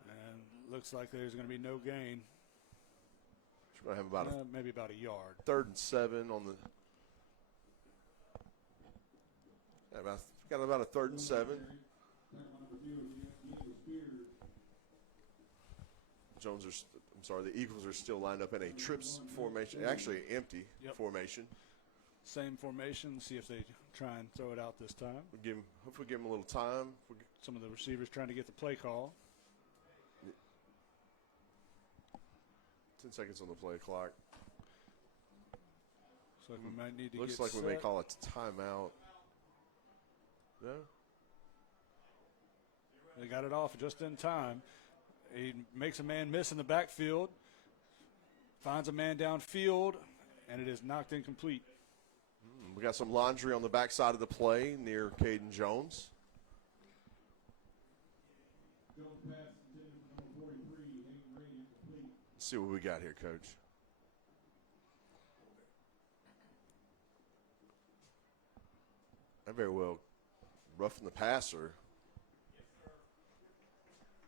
And looks like there's going to be no gain. We're going to have about maybe about a yard. 3rd and 7 on the. Got about a 3rd and 7. The Eagles are still lined up in a trips formation, actually empty formation. Same formation. See if they try and throw it out this time. Hopefully give them a little time. Some of the receivers trying to get the play call. 10 seconds on the play clock. Looks like we might need to Looks get like we may set. call it timeout. No? They got it off just in time. He makes a man miss in the backfield, finds a man downfield, and it is knocked incomplete. We got some laundry on the backside of the play near Caden Jones. Jones pass intended for number 43, Hayden Ray, incomplete. Let's see what we got here, Coach. That very well roughing the passer.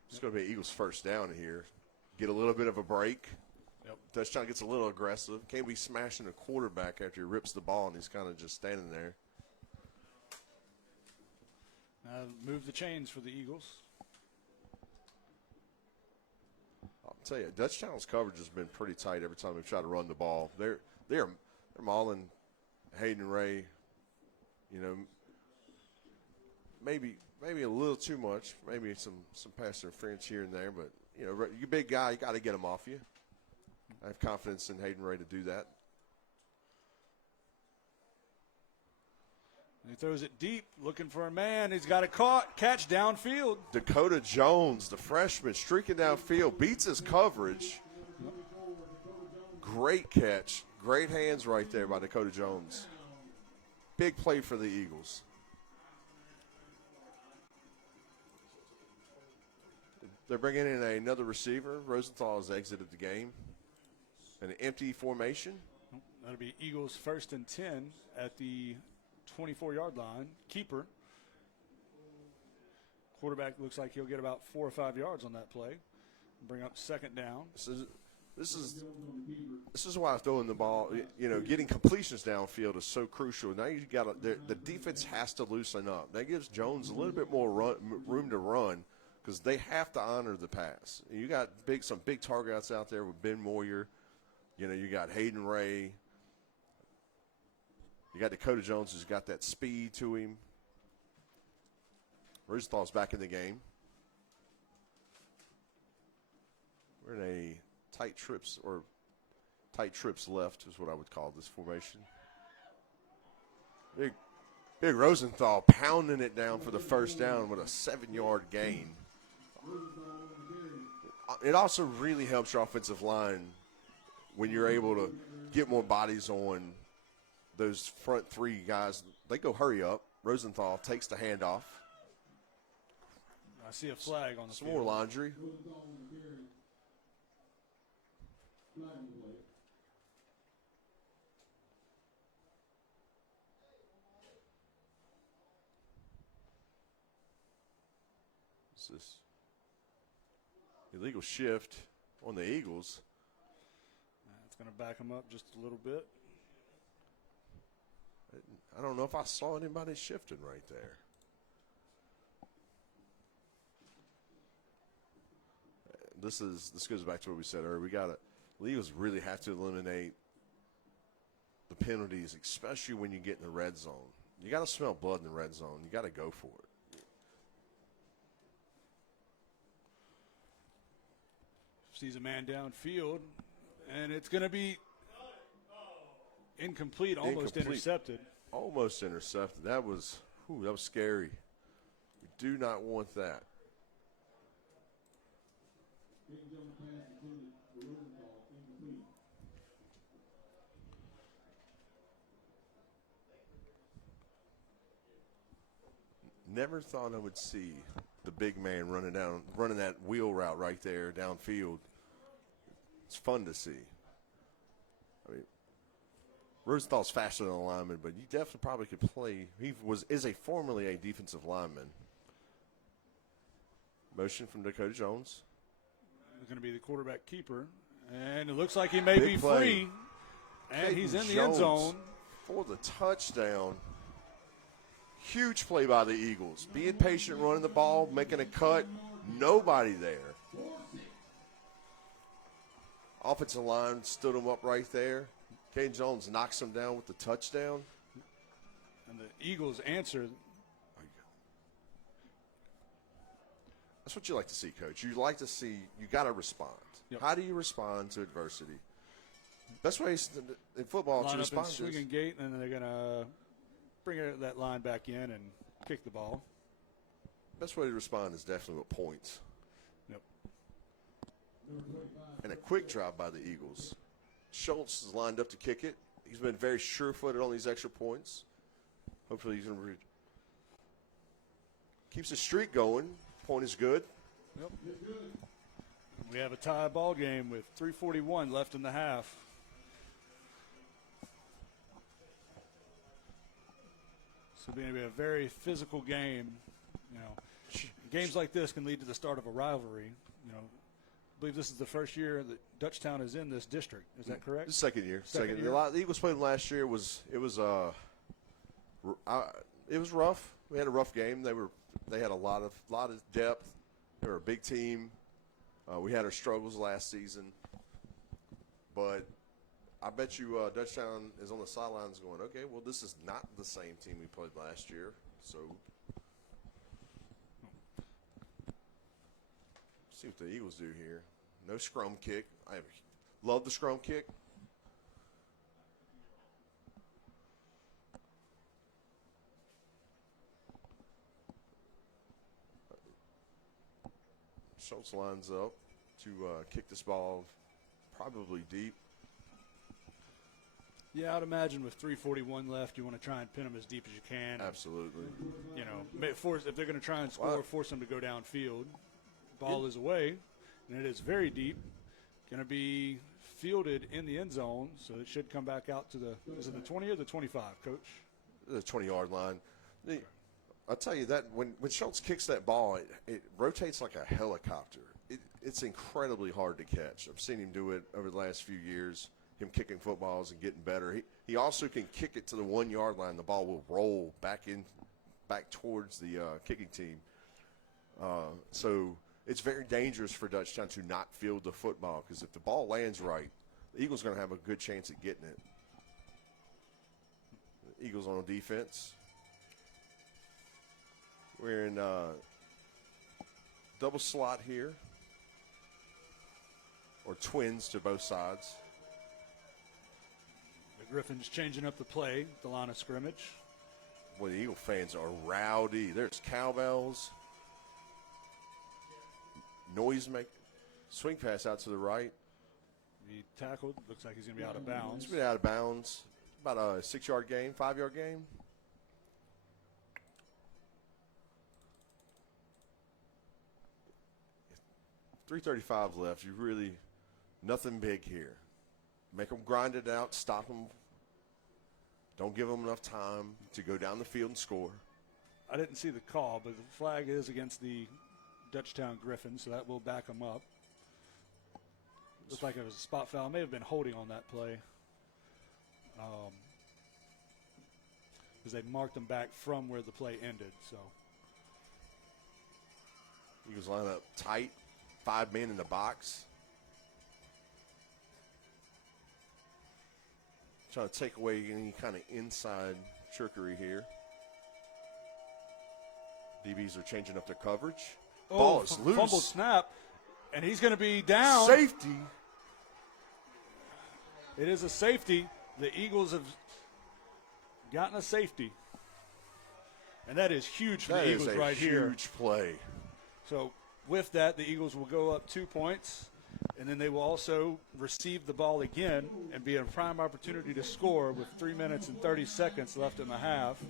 It's going to be Eagles' first down here. Get a little bit of a break. Yep. Dutchtown gets a little aggressive. Can't be smashing a quarterback after he rips the ball and he's kind of just standing there. Move the chains for the Eagles. I'll tell you, Dutchtown's coverage has been pretty tight every time they've tried to run the ball. They're mauling Hayden Ray. You know, maybe a little too much. Maybe some pass interference here and there. But you know, you're a big guy. You got to get him off you. I have confidence in Hayden Ray to do that. And he throws it deep, looking for a man. He's got a catch downfield. Dakota Jones, the freshman, streaking downfield, beats his coverage. Great catch. Great hands right there by Dakota Jones. Big play for the Eagles. They're bringing in another receiver. Rosenthal has exited the game. An empty formation. That'll be Eagles 1st and 10 at the 24-yard line. Keeper. Quarterback looks like he'll get about 4 or 5 yards on that play. Bring up second down. This is why throwing the ball, you know, getting completions downfield is so crucial. Now you got the defense has to loosen up. That gives Jones a little bit more room to run because they have to honor the pass. You got some big targets out there with Ben Moyer. You know, you got Hayden Ray. You got Dakota Jones who's got that speed to him. Rosenthal's back in the game. We're in a tight trips left is what I would call this formation. Big Rosenthal pounding it down for the first down with a 7-yard gain. It also really helps your offensive line when you're able to get more bodies on those front three guys. They go hurry up. Rosenthal takes the handoff. I see a flag on the Some field. more laundry. What's this? Illegal shift on the Eagles. It's going to back him up just a little bit. I don't know if I saw anybody shifting right there. This goes back to what we said earlier. The Eagles really have to eliminate the penalties, especially when you get in the red zone. You got to smell blood in the red zone. You got to go for it. Sees a man downfield, and it's going to be incomplete, almost intercepted. Almost intercepted. That was scary. We do not want that. Never thought I would see the big man running that wheel route right there downfield. It's fun to see. I mean, Rosenthal's faster than a lineman, but you definitely probably could play. He is formerly a defensive lineman. Motion from Dakota Jones. It's going to be the quarterback keeper, and it looks like he may Big be play. free, and Caden he's in the Jones end zone. for the touchdown. Huge play by the Eagles. Being patient, running the ball, making a cut. Nobody there. Offensive line stood him up right there. Caden Jones knocks him down with the touchdown. And the Eagles answer. That's what you like to see, Coach. You like to see, you got to respond. Yep. How do you respond to adversity? Best way in football Line to up respond and is swinging gate, and then they're going to bring that line back in and kick the ball. best way to respond is definitely with points. Yep. And a quick drive by the Eagles. Schultz is lined up to kick it. He's been very sure-footed on these extra points. Hopefully he's going to keeps the streak going. Point is good. Yep. We have a tie ball game with 3:41 left in the half. So it's going to be a very physical game. You know, games like this can lead to the start of a rivalry. You know, I believe this is the first year that Dutchtown is in this district. Is that correct? Second year. Second year. The Eagles played them last year. It was rough. We had a rough game. They had a lot of depth. They were a big team. We had our struggles last season, but I bet you Dutchtown is on the sidelines going, okay, well, this is not the same team we played last year. So see what the Eagles do here. No scrum kick. I love the scrum kick. Schultz lines up to kick this ball probably deep. Yeah, I'd imagine with 3:41 left, you want to try and pin them as deep as you can. Absolutely. You know, if they're going to try and score, Wow. force them to go downfield. Ball is away, and it is very deep. Going to be fielded in the end zone, so it should come back out to is it the 20 or the 25, Coach? The 20-yard line. I'll tell you that when Schultz kicks that ball, it rotates like a helicopter. It's incredibly hard to catch. I've seen him do it over the last few years, him kicking footballs and getting better. He also can kick it to the 1-yard line. The ball will roll back towards the kicking team. So it's very dangerous for Dutchtown to not field the football, because if the ball lands right, the Eagles are going to have a good chance at getting it. The Eagles on defense. We're in double slot here, or twins to both sides. The Griffins changing up the play, the line of scrimmage. Boy, the Eagle fans are rowdy. There's cowbells. Noise make. Swing pass out to the right. He tackled. Looks like he's going to be out of bounds. He's been out of bounds. About a 6-yard gain, 5-yard gain. .335 left. You really, nothing big here. Make them grind it out, stop them. Don't give them enough time to go down the field and score. I didn't see the call, but the flag is against the Dutchtown Griffins, so that will back them up. Looks like it was a spot foul. May have been holding on that play. Because they marked them back from where the play ended. So Eagles line up tight. 5 men in the box. Trying to take away any kind of inside trickery here. DBs are changing up their coverage. Ball is loose. Fumbled snap, and he's going to be down. Safety. It is a safety. The Eagles have gotten a safety. And that is huge for the Eagles right here. That is a huge play. So with that, the Eagles will go up 2 points, and then they will also receive the ball again and be in a prime opportunity to score with 3 minutes and 30 seconds left in the half.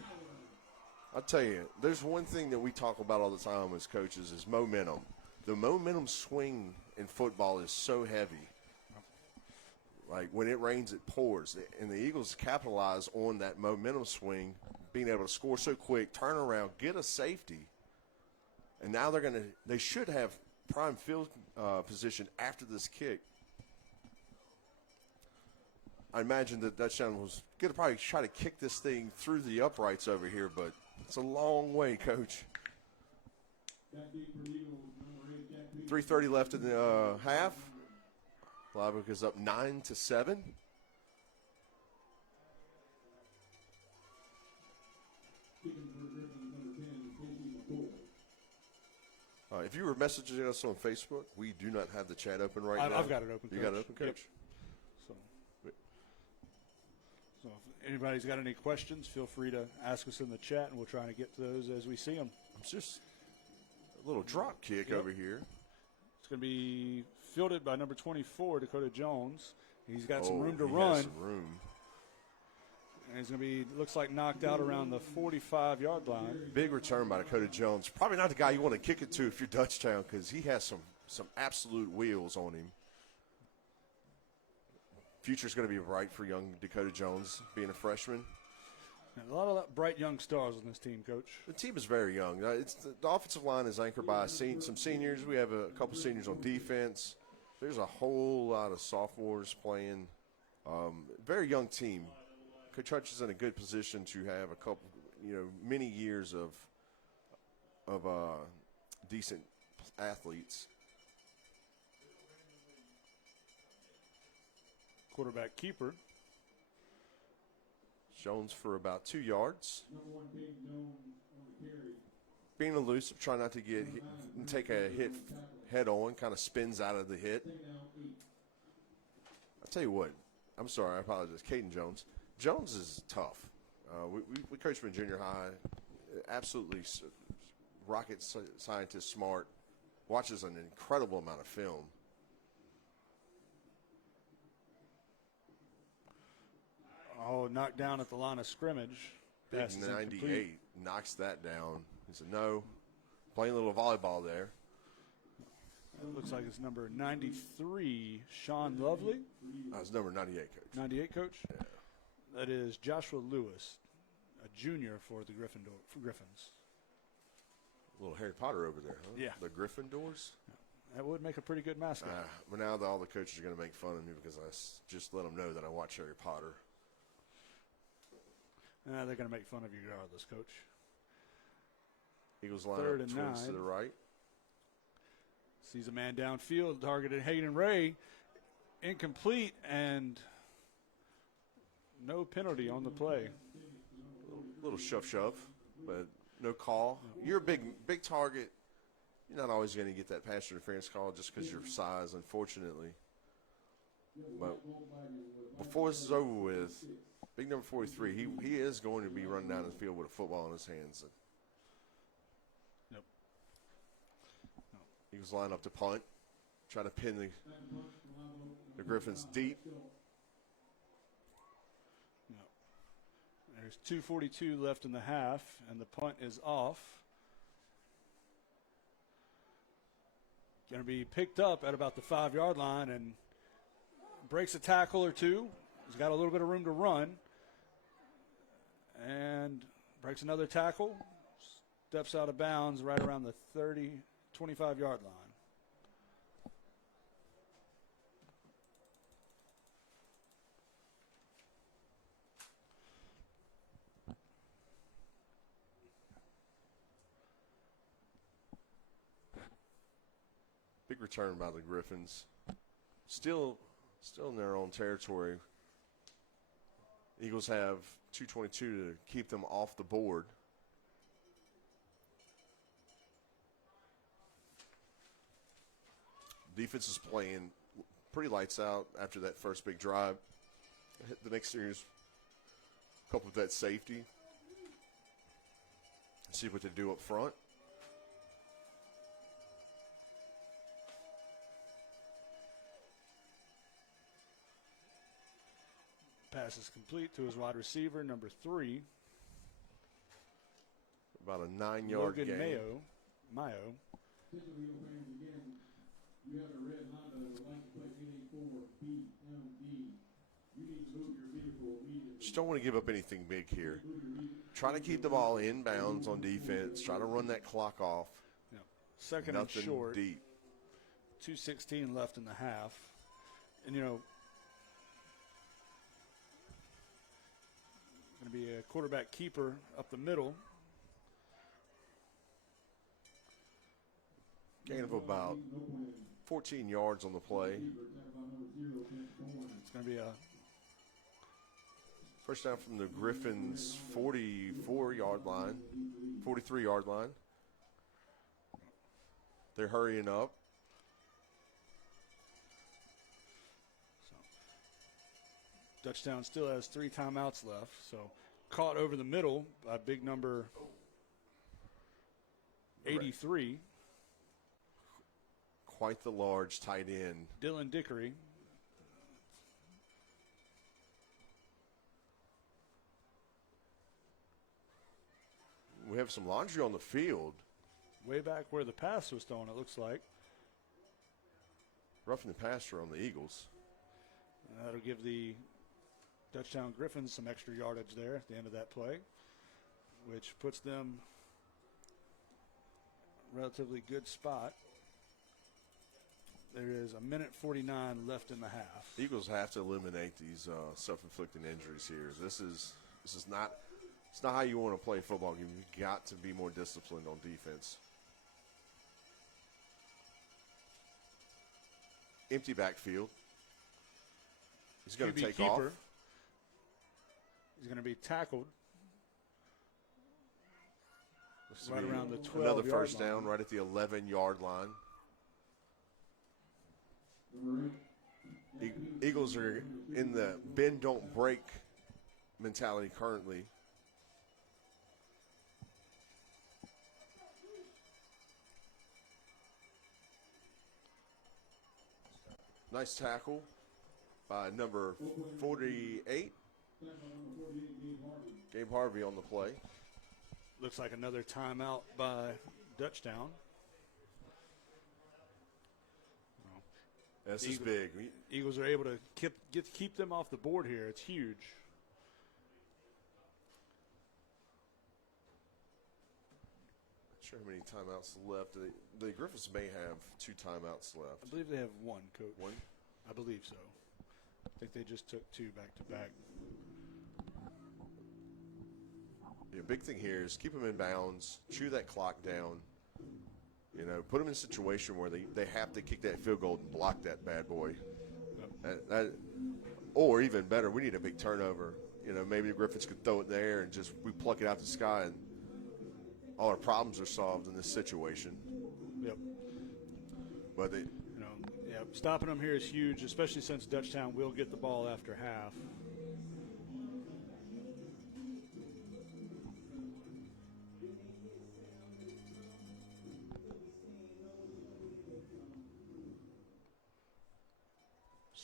I'll tell you, there's one thing that we talk about all the time as coaches is momentum. The momentum swing in football is so heavy. Like when it rains, it pours. And the Eagles capitalize on that momentum swing, being able to score so quick, turn around, get a safety. And now they should have prime field position after this kick. I imagine that Dutchtown was going to probably try to kick this thing through the uprights over here, but it's a long way, Coach. 3:30 left in the half. Live is up 9-7. If you were messaging us on Facebook, we do not have the chat open right now. I've got it open. You Coach. got it open, Coach? Yep. So if anybody's got any questions, feel free to ask us in the chat, and we'll try to get to those as we see them. It's just a little drop kick over here. It's going to be fielded by number 24, Dakota Jones. He's got some room to He run. has some room. And he's going to be, looks like, knocked out around the 45-yard line. Big return by Dakota Jones. Probably not the guy you want to kick it to if you're Dutchtown, because he has some absolute wheels on him. Future's going to be bright for young Dakota Jones, being a freshman. And a lot of bright young stars on this team, Coach. The team is very young. The offensive line is anchored by some seniors. We have a couple seniors on defense. There's a whole lot of sophomores playing. Very young team. Coach Hutch is in a good position to have a couple, many years of decent athletes. Quarterback keeper. Jones for about 2 yards. Number 1, Peyton Jones on the carry. Being elusive, trying not to get hit, take a hit head on, kind of spins out of the hit. I'll tell you what, I'm sorry, I apologize. Caden Jones. Jones is tough. We coached him in junior high. Absolutely rocket scientist, smart. Watches an incredible amount of film. Oh, knocked down at the line of scrimmage. Big Pass is 98 incomplete. knocks that down. He said, no. Playing a little volleyball there. It looks like it's number 93, Sean Lovely. It's number 98, Coach. 98, Coach? Yeah. That is Joshua Lewis, a junior for the Griffins. A little Harry Potter over there, huh? Yeah. The Gryffindors? That would make a pretty good mascot. But now all the coaches are going to make fun of me because I just let them know that I watch Harry Potter. They're going to make fun of you regardless, Coach. Eagles line Third up and twins 9. to the right. Sees a man downfield, targeted Hayden Ray. Incomplete, and no penalty on the play. Little shove, but no call. You're a big target. You're not always going to get that pass interference call just because your size, unfortunately. But before this is over with, big number 43, he is going to be running down the field with a football in his hands. Yep. Eagles line up to punt, try to pin the Griffins deep. There's 2:42 left in the half, and the punt is off. Going to be picked up at about the 5-yard line and breaks a tackle or two. He's got a little bit of room to run. And breaks another tackle. Steps out of bounds right around the 25-yard line. Big return by the Griffins. Still in their own territory. Eagles have 2:22 to keep them off the board. Defense is playing pretty lights out after that first big drive. The next series, coupled with that safety. See what they do up front. Pass is complete to his wide receiver, number 3. About a 9-yard Logan gain. Mayo. Typically, fans, again, you have a red Honda with license plate 884 BMD. You need to move your vehicle immediately. Just don't want to give up anything big here. Try to keep the ball inbounds on defense. Try to run that clock off. Yep. Second Nothing and short. deep. 2:16 left in the half. And, going to be a quarterback keeper up the middle. Gain of about 14 yards on the play. It's going to be a First down from the Griffins' 44-yard line, 43-yard line. They're hurrying up. So Dutchtown still has 3 timeouts left. So caught over the middle by big number 83, Quite the large tight end. Dylan Dickery. We have some laundry on the field. Way back where the pass was thrown, it looks like. Roughing the passer on the Eagles. That'll give the Dutchtown Griffins some extra yardage there at the end of that play, which puts them relatively good spot. There is a minute 49 left in the half. Eagles have to eliminate these self-inflicted injuries here. This is not it's not how you want to play a football game. You've got to be more disciplined on defense. Empty backfield. He's going to take off. He's going to be tackled right Be around the 12 another first line. down right at the 11-yard line. Eagles are in the bend don't break mentality currently. Nice tackle by number 48, Gabe Harvey on the play. Looks like another timeout by Dutchtown. This is big. Eagles are able to keep them off the board here. It's huge. Not sure how many timeouts left. The Griffins may have 2 timeouts left. I believe they have 1, Coach. 1? I believe so. I think they just took 2 back to back. Yeah, big thing here is keep them in bounds, chew that clock down. You know, put them in a situation where they have to kick that field goal and block that bad boy. Or even better, we need a big turnover. You know, maybe the Griffins could throw it in the air and just we pluck it out the sky and all our problems are solved in this situation. Yep. But they, stopping them here is huge, especially since Dutchtown will get the ball after half.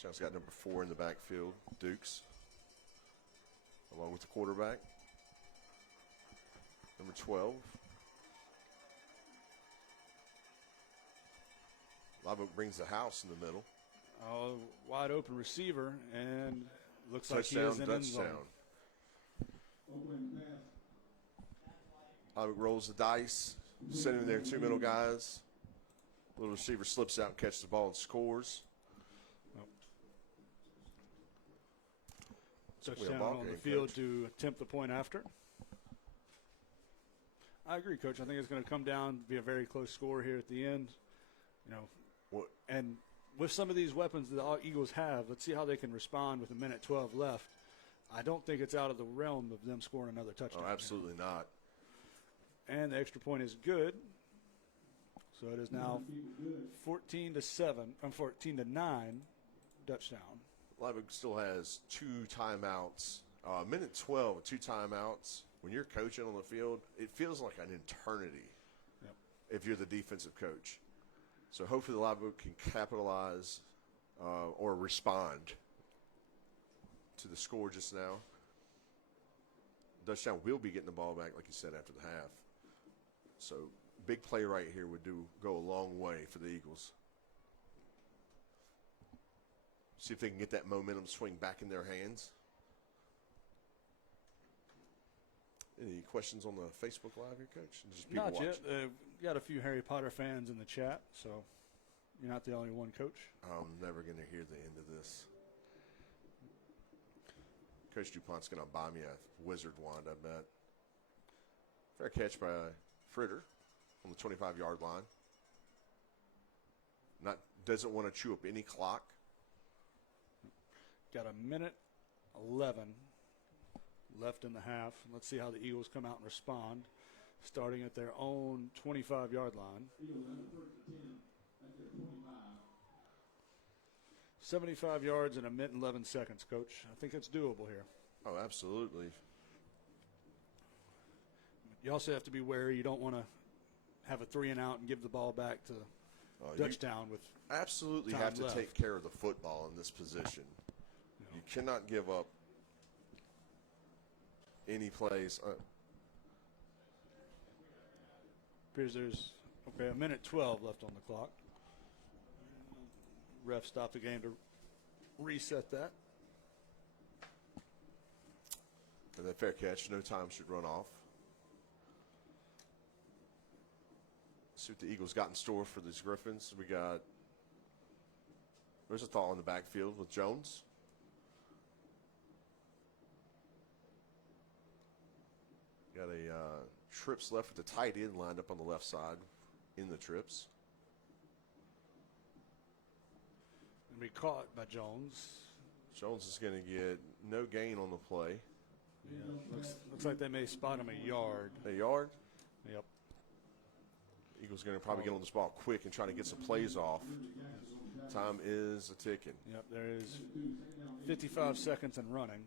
Dutchtown's got number 4 in the backfield, Dukes, along with the quarterback, number 12. Live Oak brings the house in the middle. Wide open receiver, and looks Touchdown, like he is in end zone. Live Oak rolls the dice, sending their 2 middle guys. Little receiver slips out and catches the ball and scores. Touchdown on the field to attempt the point after. I agree, Coach. I think it's going to come down, be a very close score here at the end. And with some of these weapons that the Eagles have, let's see how they can respond with 1:12 left. I don't think it's out of the realm of them scoring another touchdown. Oh, absolutely not. And the extra point is good. So it is now 14-7, 14-9, Dutchtown. Live Oak still has 2 timeouts. 1:12 with 2 timeouts. When you're coaching on the field, it feels like an eternity. Yep. If you're the defensive coach. So hopefully the Live Oak can capitalize or respond to the score just now. Dutchtown will be getting the ball back, like you said, after the half. So big play right here would go a long way for the Eagles. See if they can get that momentum swing back in their hands. Any questions on the Facebook Live here, Coach? Just people Not watching. yet. Got a few Harry Potter fans in the chat, so you're not the only one, Coach. I'm never going to hear the end of this. Coach DuPont's going to buy me a wizard wand, I bet. Fair catch by Fritter on the 25-yard line. Doesn't want to chew up any clock. Got 1:11 left in the half. Let's see how the Eagles come out and respond. starting at their own 25-yard line. Eagles have a first and 10 at their 25. 75 yards in a minute and 11 seconds, Coach. I think it's doable here. Oh, absolutely. You also have to be wary. You don't want to have a 3-and-out and give the ball back to Dutchtown with absolutely time have to left. take care of the football in this position. You cannot give up any plays. Appears there's a minute 12 left on the clock. Ref stopped the game to reset that. And then fair catch. No time should run off. See what the Eagles got in store for these Griffins. There's a thought in the backfield with Jones. Got a trips left with the tight end lined up on the left side in the trips. And be caught by Jones. Jones is going to get no gain on the play. Yeah, looks like they may spot him a yard. A yard? Yep. Eagles going to probably get on this ball quick and try to get some plays off. Time is a ticking. Yep, there is 55 seconds and running.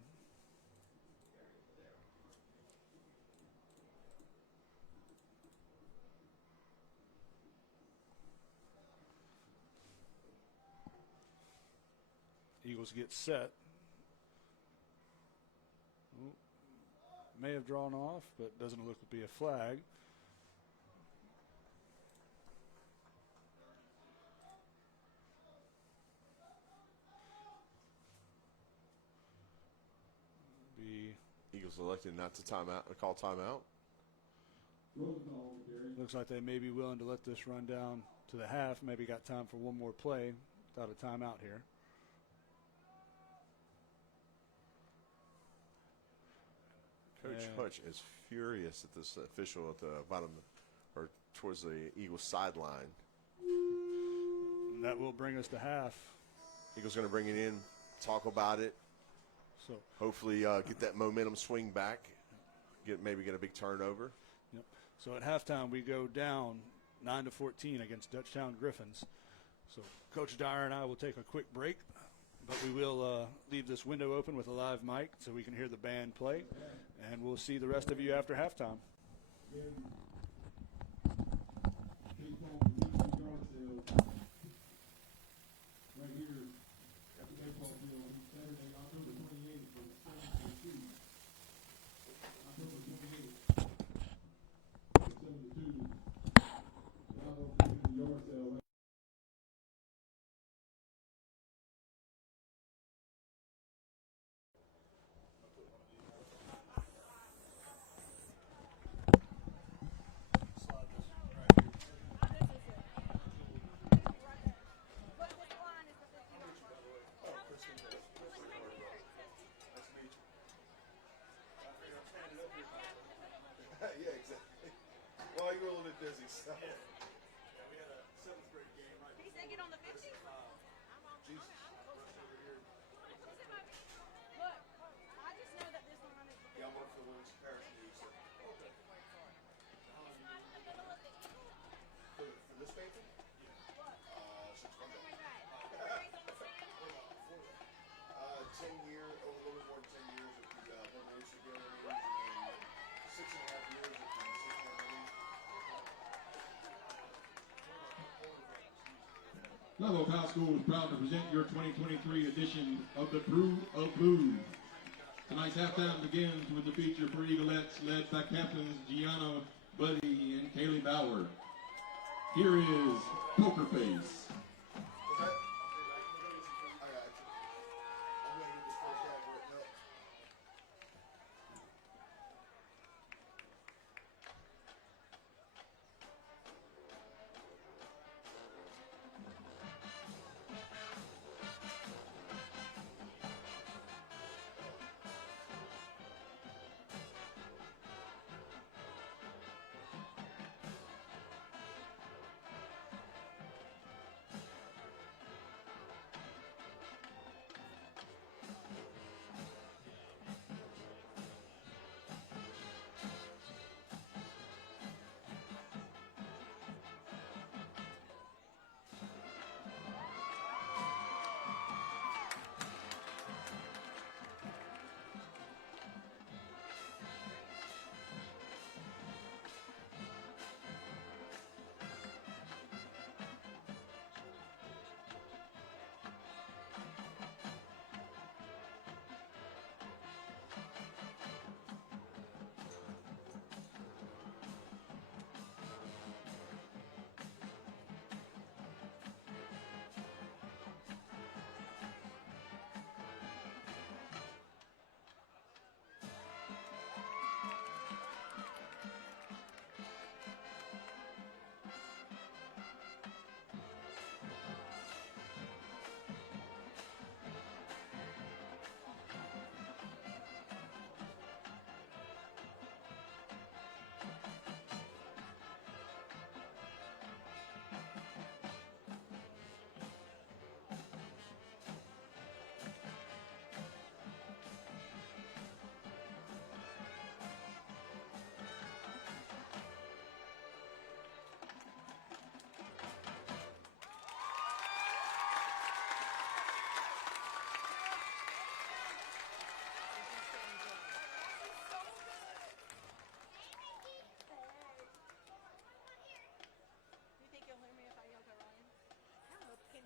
Eagles get set. Ooh, may have drawn off, but doesn't look to be a flag. Eagles elected not to call timeout. Looks like they may be willing to let this run down to the half. Maybe got time for one more play without a timeout here. Coach Hutch is furious at this official at the bottom or towards the Eagles sideline. That will bring us to half. Eagles going to bring it in, talk about it. So hopefully get that momentum swing back, maybe get a big turnover. Yep. So at halftime we go down 9-14 against Dutchtown Griffins. So Coach Dyer and I will take a quick break, but we will leave this window open with a live mic so we can hear the band play, and we'll see the rest of you after halftime. Right here at the baseball field, Saturday, October 28th from 7 to 2. October 28th from 7 to 2. Bravo, the yard sale. Yeah, exactly. Well, you were a little bit busy, so. We had a 7th grade game right He said get on the 50. Jesus. Look, I just know that this line is Yeah, I work for the Women's Parish News. So. not in the middle of the For this paper? What? Since Monday. Where's that? Everybody's on the same? 10 years, a little more than 10 years at the Women's Instagram News, and 6.5 years at the Sister News. Live Oak High School is proud to present your 2023 edition of the Brew of Blues. Tonight's halftime begins with the feature for Eaglettes led by captains Gianna Buddy and Kaylee Bauer. Here is Poker Face.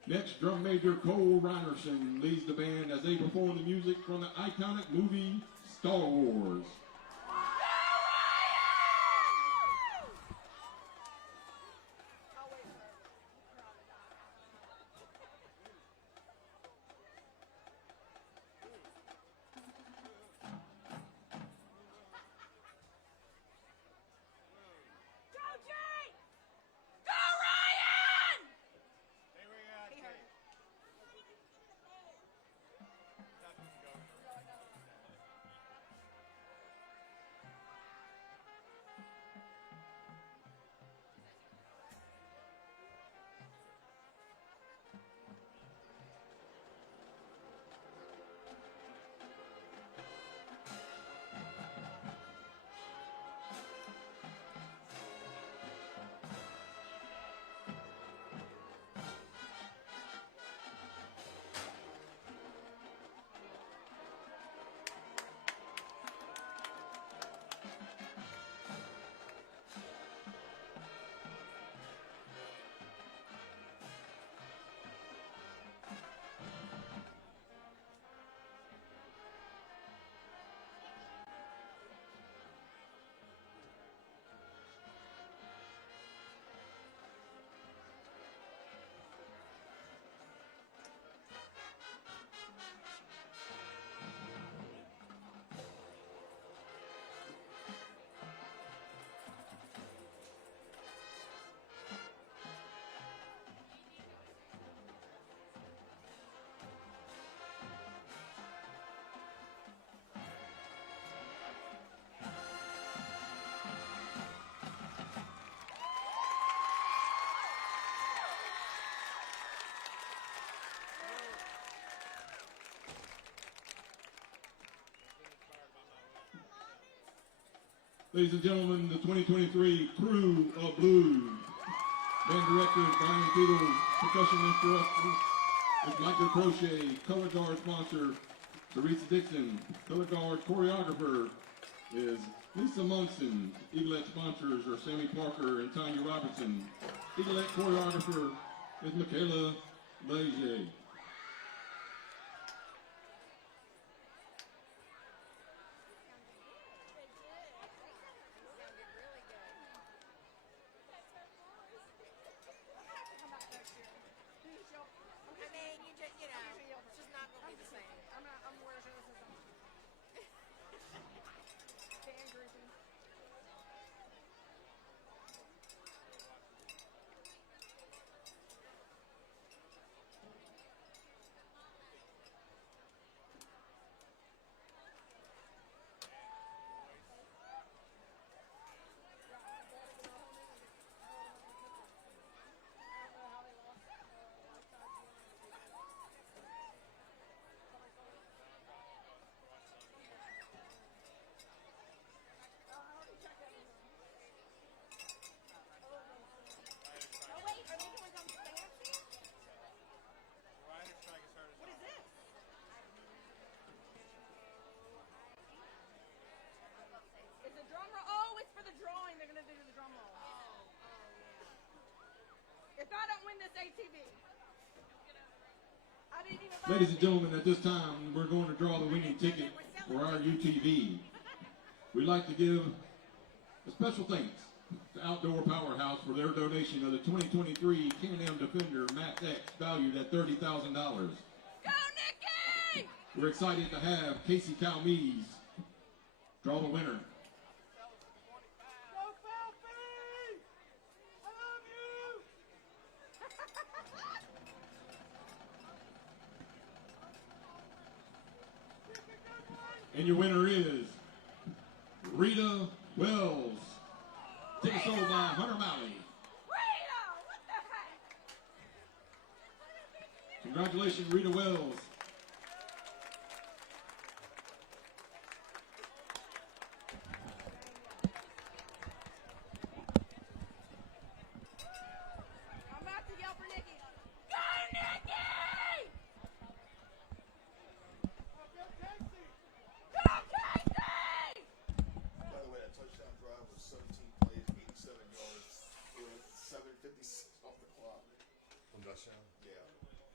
Next, drum major Cole Reinerson leads the band as they perform the music from the iconic movie Star Wars. Ladies and gentlemen, the 2023 Crew of Blues. Band director Brian Fiedel, percussion instructor is Michael Crochet, color guard sponsor Teresa Dixon, color guard choreographer is Lisa Munson, Eaglet sponsors are Sammy Parker and Tanya Robertson. Eaglet choreographer is Michaela Leger. Ladies and gentlemen, at this time, we're going to draw the winning ticket for our UTV. We'd like to give a special thanks to Outdoor Powerhouse for their donation of the 2023 Can-Am Defender Max X valued at $30,000. Go, Nikki! We're excited to have Casey Calmes draw the winner. And your winner is Rita Wells. Ticket sold by Hunter Malley. Rita, what the heck? Congratulations, Rita Wells. I'm about to yell for Nikki. Go, Nikki! By the way, that touchdown drive was 17 plays, 87 yards, with 7:56 off the clock. From Dutchtown? Yeah.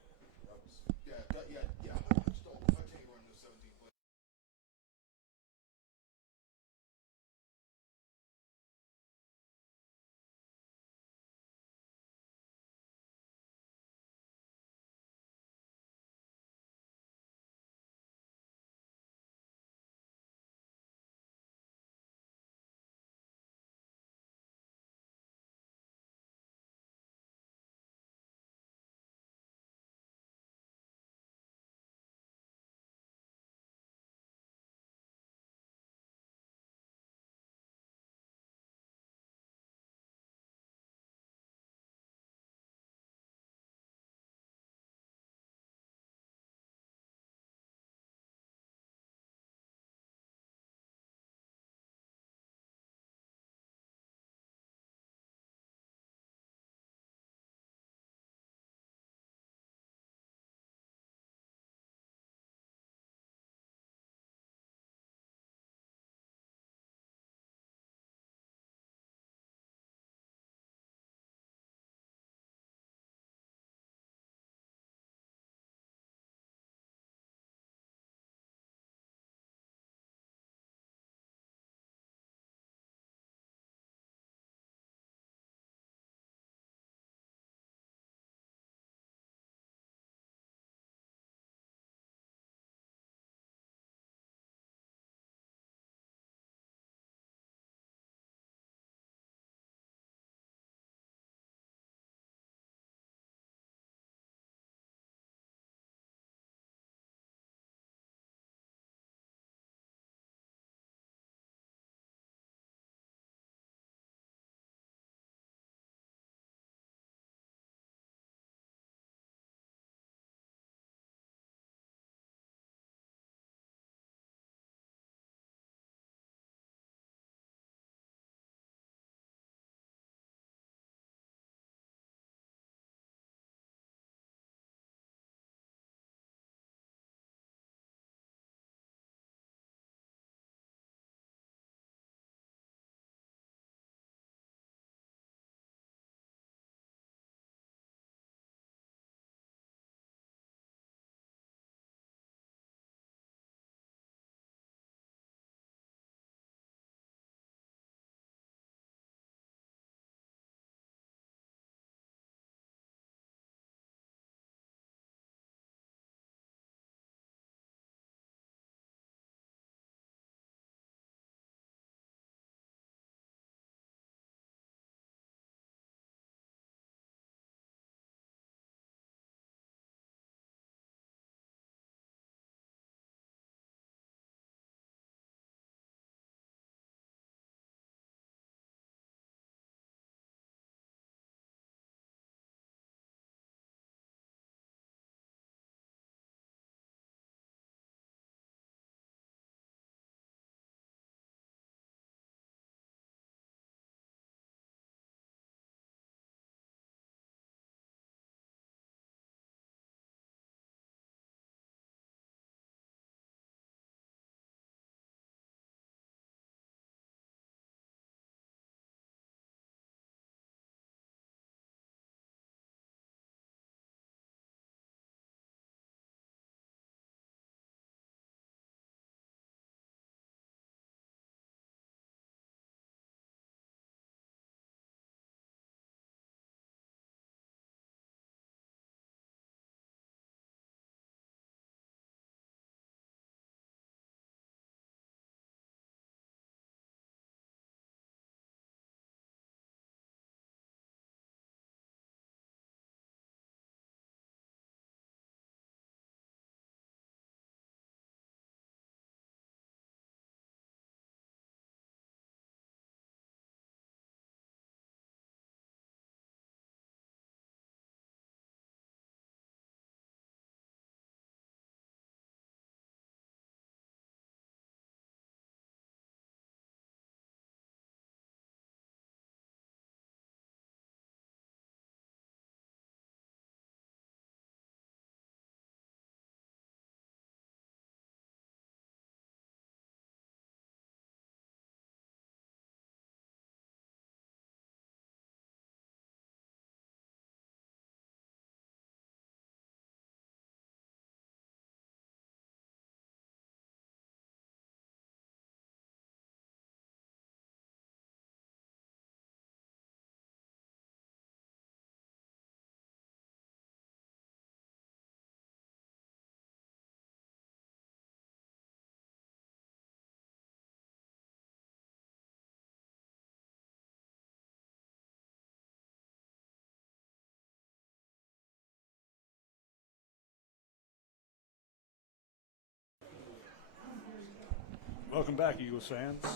Welcome back, Eagles fans.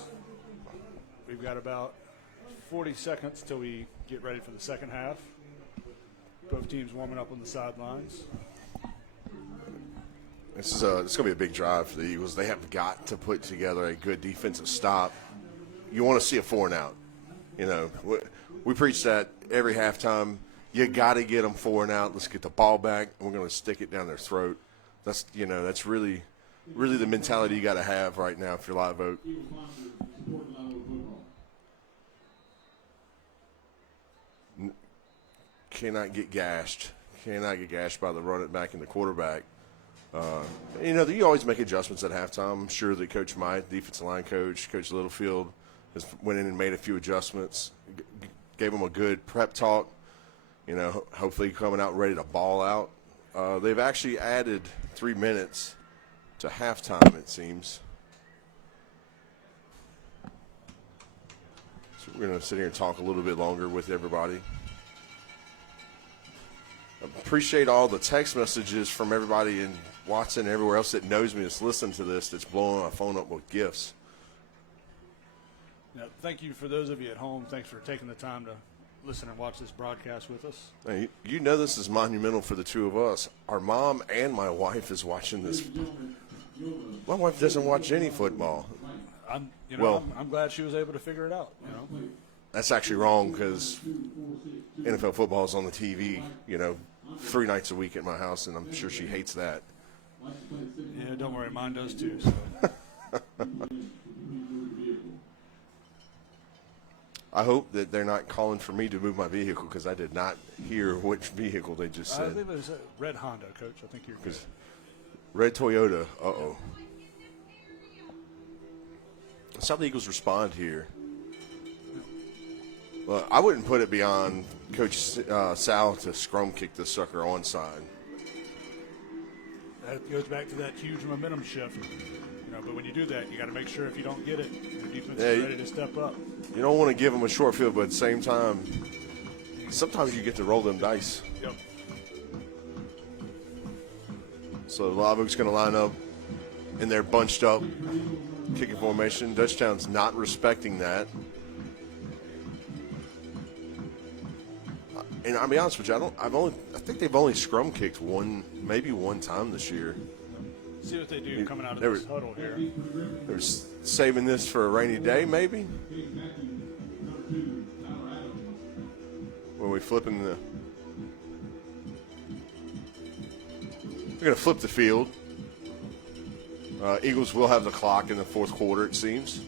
We've got about 40 seconds till we get ready for the second half. Both teams warming up on the sidelines. It's going to be a big drive for the Eagles. They have got to put together a good defensive stop. You want to see a 4-and-out. You know, we preach that every halftime. You got to get them 4-and-out. Let's get the ball back, and we're going to stick it down their throat. That's really the mentality you got to have right now if you're Live Oak. Cannot get gashed by the run it back and the quarterback. You always make adjustments at halftime. I'm sure that Coach Mike, defensive line coach, Coach Littlefield, has went in and made a few adjustments, gave them a good prep talk. Hopefully coming out ready to ball out. They've actually added 3 minutes to halftime, it seems. So we're going to sit here and talk a little bit longer with everybody. Appreciate all the text messages from everybody in Watson and everywhere else that knows me that's listening to this, that's blowing my phone up with gifts. Yeah, thank you for those of you at home. Thanks for taking the time to listen and watch this broadcast with us. Hey, this is monumental for the two of us. Our mom and my wife is watching this. My wife doesn't watch any football. I'm glad she was able to figure it out. That's actually wrong because NFL football is on the TV, 3 nights a week at my house, and I'm sure she hates that. Yeah, don't worry, mine does too. So. I hope that they're not calling for me to move my vehicle because I did not hear which vehicle they just said. I believe it was a red Honda, Coach. I think you're good. Red Toyota, uh-oh. That's how the Eagles respond here. Well, I wouldn't put it beyond Coach Sal to scrum kick this sucker onside. That goes back to that huge momentum shift. But when you do that, you got to make sure if you don't get it, your defense is ready to step up. You don't want to give them a short field, but at the same time, sometimes you get to roll them dice. Yep. So Live Oak's going to line up in their bunched up kicking formation. Dutchtown's not respecting that. And I'll be honest with you, I think they've only scrum kicked maybe one time this year. See what they do coming out of this huddle here. They're saving this for a rainy day, maybe. When we flipping we're going to flip the field. Eagles will have the clock in the fourth quarter, it seems.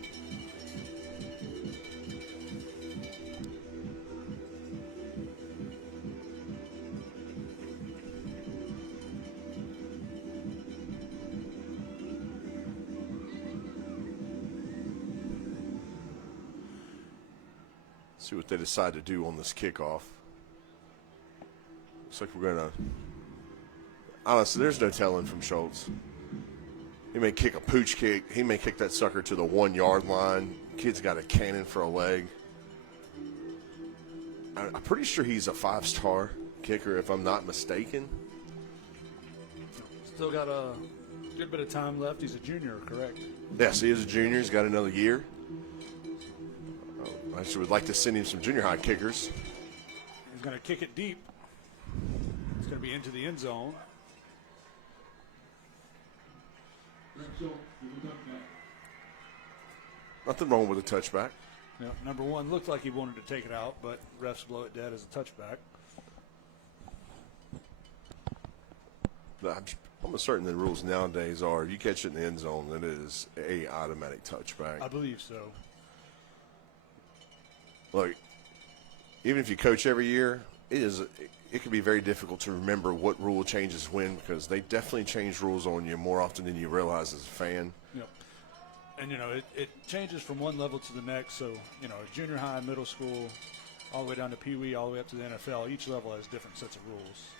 See what they decide to do on this kickoff. Looks like we're going to – honestly, there's no telling from Schultz. He may kick a pooch kick. He may kick that sucker to the 1-yard line. Kid's got a cannon for a leg. I'm pretty sure he's a 5-star kicker, if I'm not mistaken. Still got a good bit of time left. He's a junior, correct? Yes, he is a junior. He's got another year. I actually would like to send him some junior high kickers. He's going to kick it deep. It's going to be into the end zone. Nothing wrong with a touchback. Yeah, number one looked like he wanted to take it out, but refs blow it dead as a touchback. I'm almost certain the rules nowadays are you catch it in the end zone, then it is a automatic touchback. I believe so. Look, even if you coach every year, it can be very difficult to remember what rule changes when because they definitely change rules on you more often than you realize as a fan. Yep. And, it changes from one level to the next. So, junior high, middle school, all the way down to Pee Wee, all the way up to the NFL, each level has different sets of rules.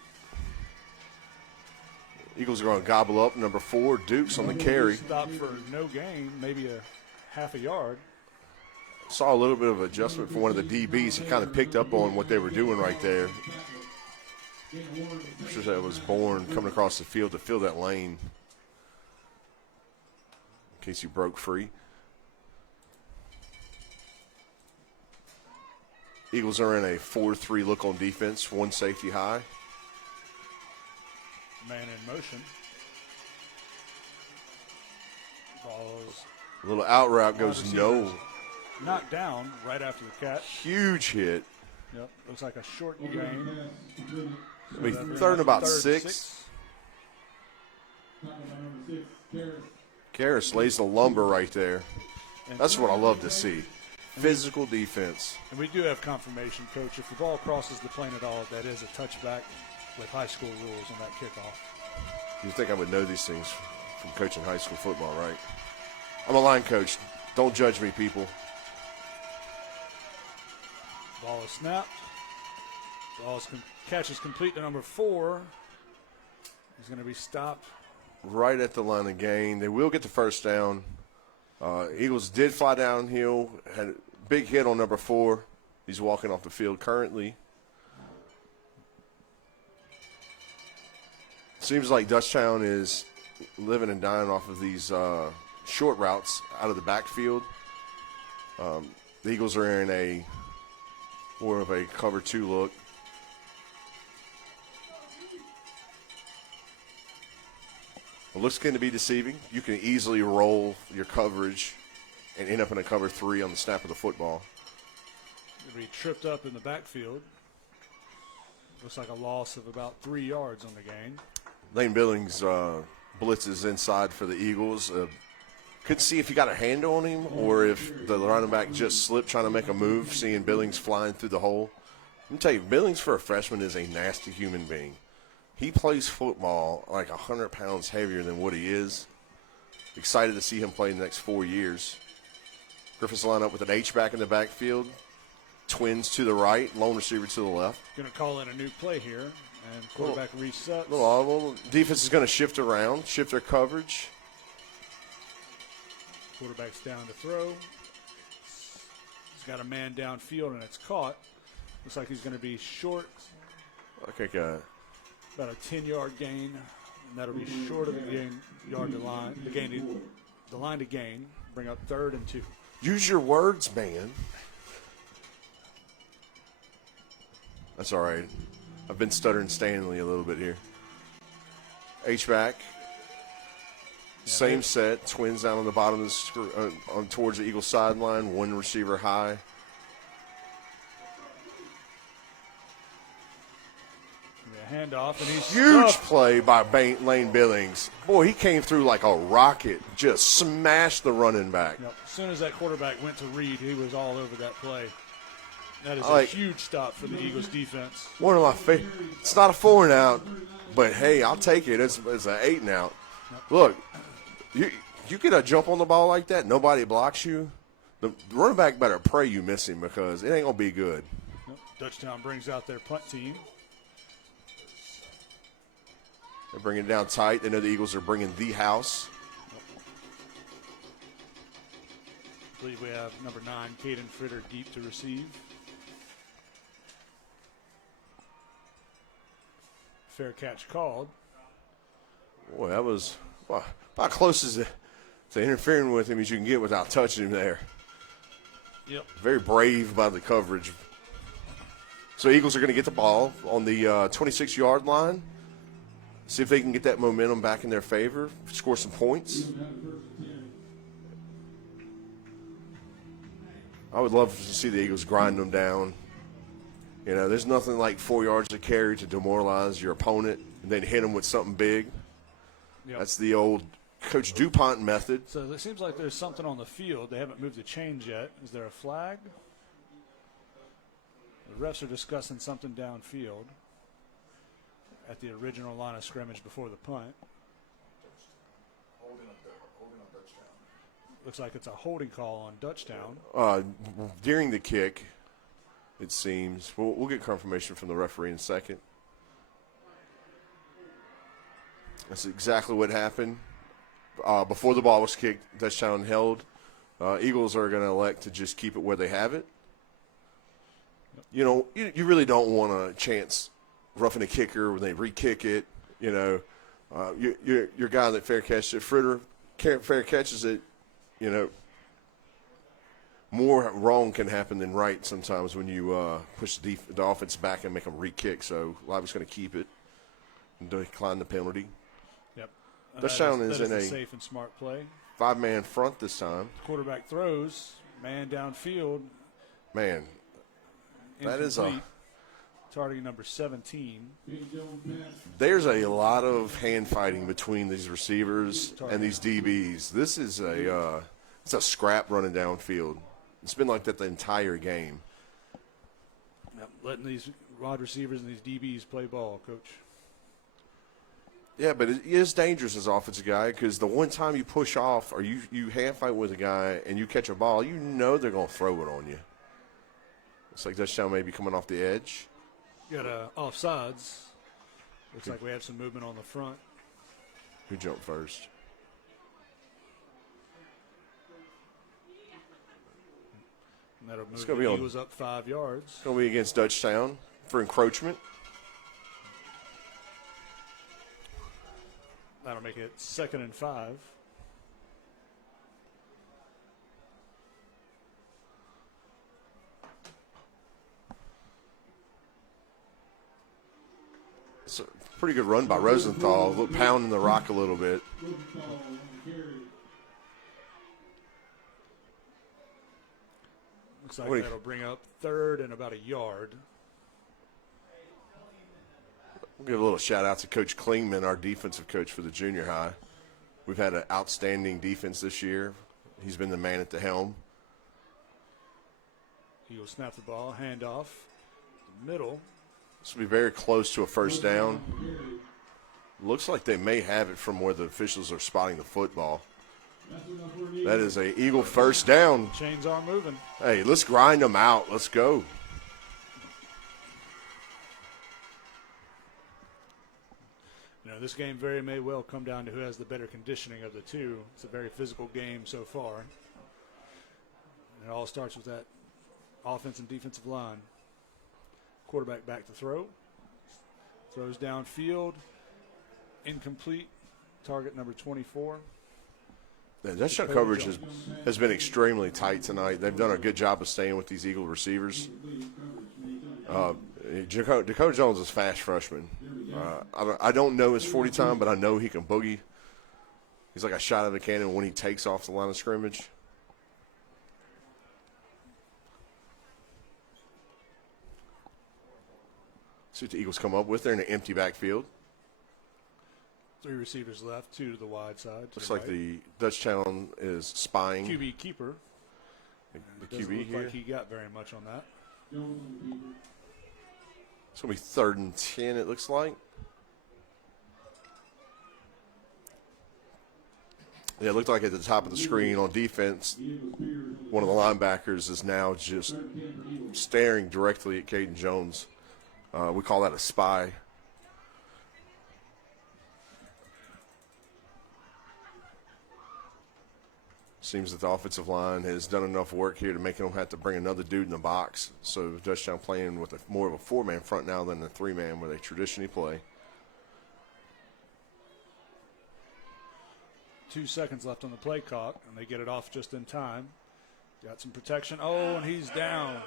Eagles are going to gobble up number 4, Dukes on the carry. Stop for no gain, maybe a half a yard. Saw a little bit of adjustment from one of the DBs. He kind of picked up on what they were doing right there. I'm sure that was Bourne coming across the field to fill that lane. in case you broke free. Eagles are in a 4-3 look on defense, one safety high. Man in motion. Ball is A little out route wide goes receivers no. knocked down right after the catch. Huge hit. Yep, looks like a short gain. I mean, So that third and about brings up six. Karras lays the lumber right there. That's what I love to see. Physical defense. And we do have confirmation, Coach. If the ball crosses the plane at all, that is a touchback with high school rules on that kickoff. You think I would know these things from coaching high school football, right? I'm a line coach. Don't judge me, people. Ball is snapped. Catch is complete to number 4. He's going to be stopped. Right at the line of gain. They will get the first down. Eagles did fly downhill. Had a big hit on number 4. He's walking off the field currently. Seems like Dutchtown is living and dying off of these short routes out of the backfield. The Eagles are in a more of a cover 2 look. It looks going to be deceiving. You can easily roll your coverage and end up in a cover 3 on the snap of the football. He'll be tripped up in the backfield. Looks like a loss of about 3 yards on the gain. Lane Billings blitzes inside for the Eagles. Couldn't see if he got a hand on him or if the running back just slipped trying to make a move, seeing Billings flying through the hole. Let me tell you, Billings for a freshman is a nasty human being. He plays football like 100 pounds heavier than what he is. Excited to see him play in the next 4 years. Griffiths line up with an H-back in the backfield. Twins to the right, lone receiver to the left. Going to call in a new play here, and quarterback resets. Well, defense is going to shift around, shift their coverage. Quarterback's down to throw. He's got a man downfield, and it's caught. Looks like he's going to be short. Okay, About a 10-yard gain, and that'll be short of the yard to line. The line to gain. Bring up 3rd and 2. use your words, man. That's all right. I've been stuttering Stanley a little bit here. H-back. Same set. Twins down on the bottom of the on towards the Eagle sideline. One receiver high. Handoff, and he's Huge stuffed. play by Lane Billings. Boy, he came through like a rocket. Just smashed the running back. Yep. As soon as that quarterback went to read, he was all over that play. That is Like- a huge stop for the Eagles defense. One of my favorite. It's not a 4 and out, but hey, I'll take it. It's an 8 and out. Look, you get a jump on the ball like that, nobody blocks you. The running back better pray you miss him because it ain't gonna be good. Yep. Dutchtown brings out their punt team. They're bringing it down tight. They know the Eagles are bringing the house. I believe we have number 9, Caden Fritter, deep to receive. Fair catch called. Boy, that was about close as to interfering with him as you can get without touching him there. Yep. Very brave by the coverage. So Eagles are going to get the ball on the 26-yard line. See if they can get that momentum back in their favor, score some points. I would love to see the Eagles grind them down. You know, there's nothing like 4 yards of carry to demoralize your opponent and then hit them with something big. Yep. That's the old Coach DuPont method. So it seems like there's something on the field. They haven't moved the chains yet. Is there a flag? The refs are discussing something downfield at the original line of scrimmage before the punt. Looks like it's a holding call on Dutchtown. During the kick, it seems. We'll get confirmation from the referee in a second. That's exactly what happened. Before the ball was kicked, Dutchtown held. Eagles are going to elect to just keep it where they have it. You know, you really don't want a chance roughing a kicker when they re-kick it. You know, your guy that fair catches it, Fritter, fair catches it. you know, more wrong can happen than right sometimes when you push the offense back and make them re-kick. So Liveoak's going to keep it and decline the penalty. Yep. Dutchtown That is is in a a safe and smart play. 5-man front this time. Quarterback throws, man downfield. Man, that is a Incomplete. Targeting number 17. there's a lot of hand fighting between these receivers and these DBs. This is it's a scrap running downfield. It's been like that the entire game. Yep. Letting these wide receivers and these DBs play ball, Coach. Yeah, but it is dangerous as offensive guy because the one time you push off or you hand fight with a guy and you catch a ball, you know they're going to throw it on you. Looks like Dutchtown may be coming off the edge. Got offsides. Looks like we have some movement on the front. Who jumped first? And that'll move gonna be the on- Eagles up 5 yards. It's going to be against Dutchtown for encroachment. That'll make it 2nd and 5. It's a pretty good run by Rosenthal, pounding the rock a little bit. Looks like What do you- that'll bring up 3rd and about a yard. We'll give a little shout out to Coach Klingman, our defensive coach for the junior high. We've had an outstanding defense this year. He's been the man at the helm. Eagles snap the ball, handoff, middle. This will be very close to a first down. Looks like they may have it from where the officials are spotting the football. That is a Eagle first down. Chains are moving. Hey, let's grind them out. Let's go. You know, this game very may well come down to who has the better conditioning of the two. It's a very physical game so far. And it all starts with that offense and defensive line. Quarterback back to throw. Throws downfield. Incomplete. Target number 24. Yeah, that shot coverage has been extremely tight tonight. They've done a good job of staying with these Eagle receivers. Dakota Jones is a fast freshman. I don't know his 40 time, but I know he can boogie. He's like a shot out of a cannon when he takes off the line of scrimmage. See what the Eagles come up with. They're in an empty backfield. 3 receivers left, 2 to the wide side. Looks like the Dutchtown is spying. QB keeper. The Doesn't QB look here. like he got very much on that. It's going to be 3rd and 10, it looks like. Yeah, it looked like at the top of the screen on defense, one of the linebackers is now just staring directly at Caden Jones. We call that a spy. Seems that the offensive line has done enough work here to make them have to bring another dude in the box. So Dutchtown playing with more of a 4-man front now than the 3-man where they traditionally play. 2 seconds left on the play clock, and they get it off just in time. Got some protection. Oh, and he's down.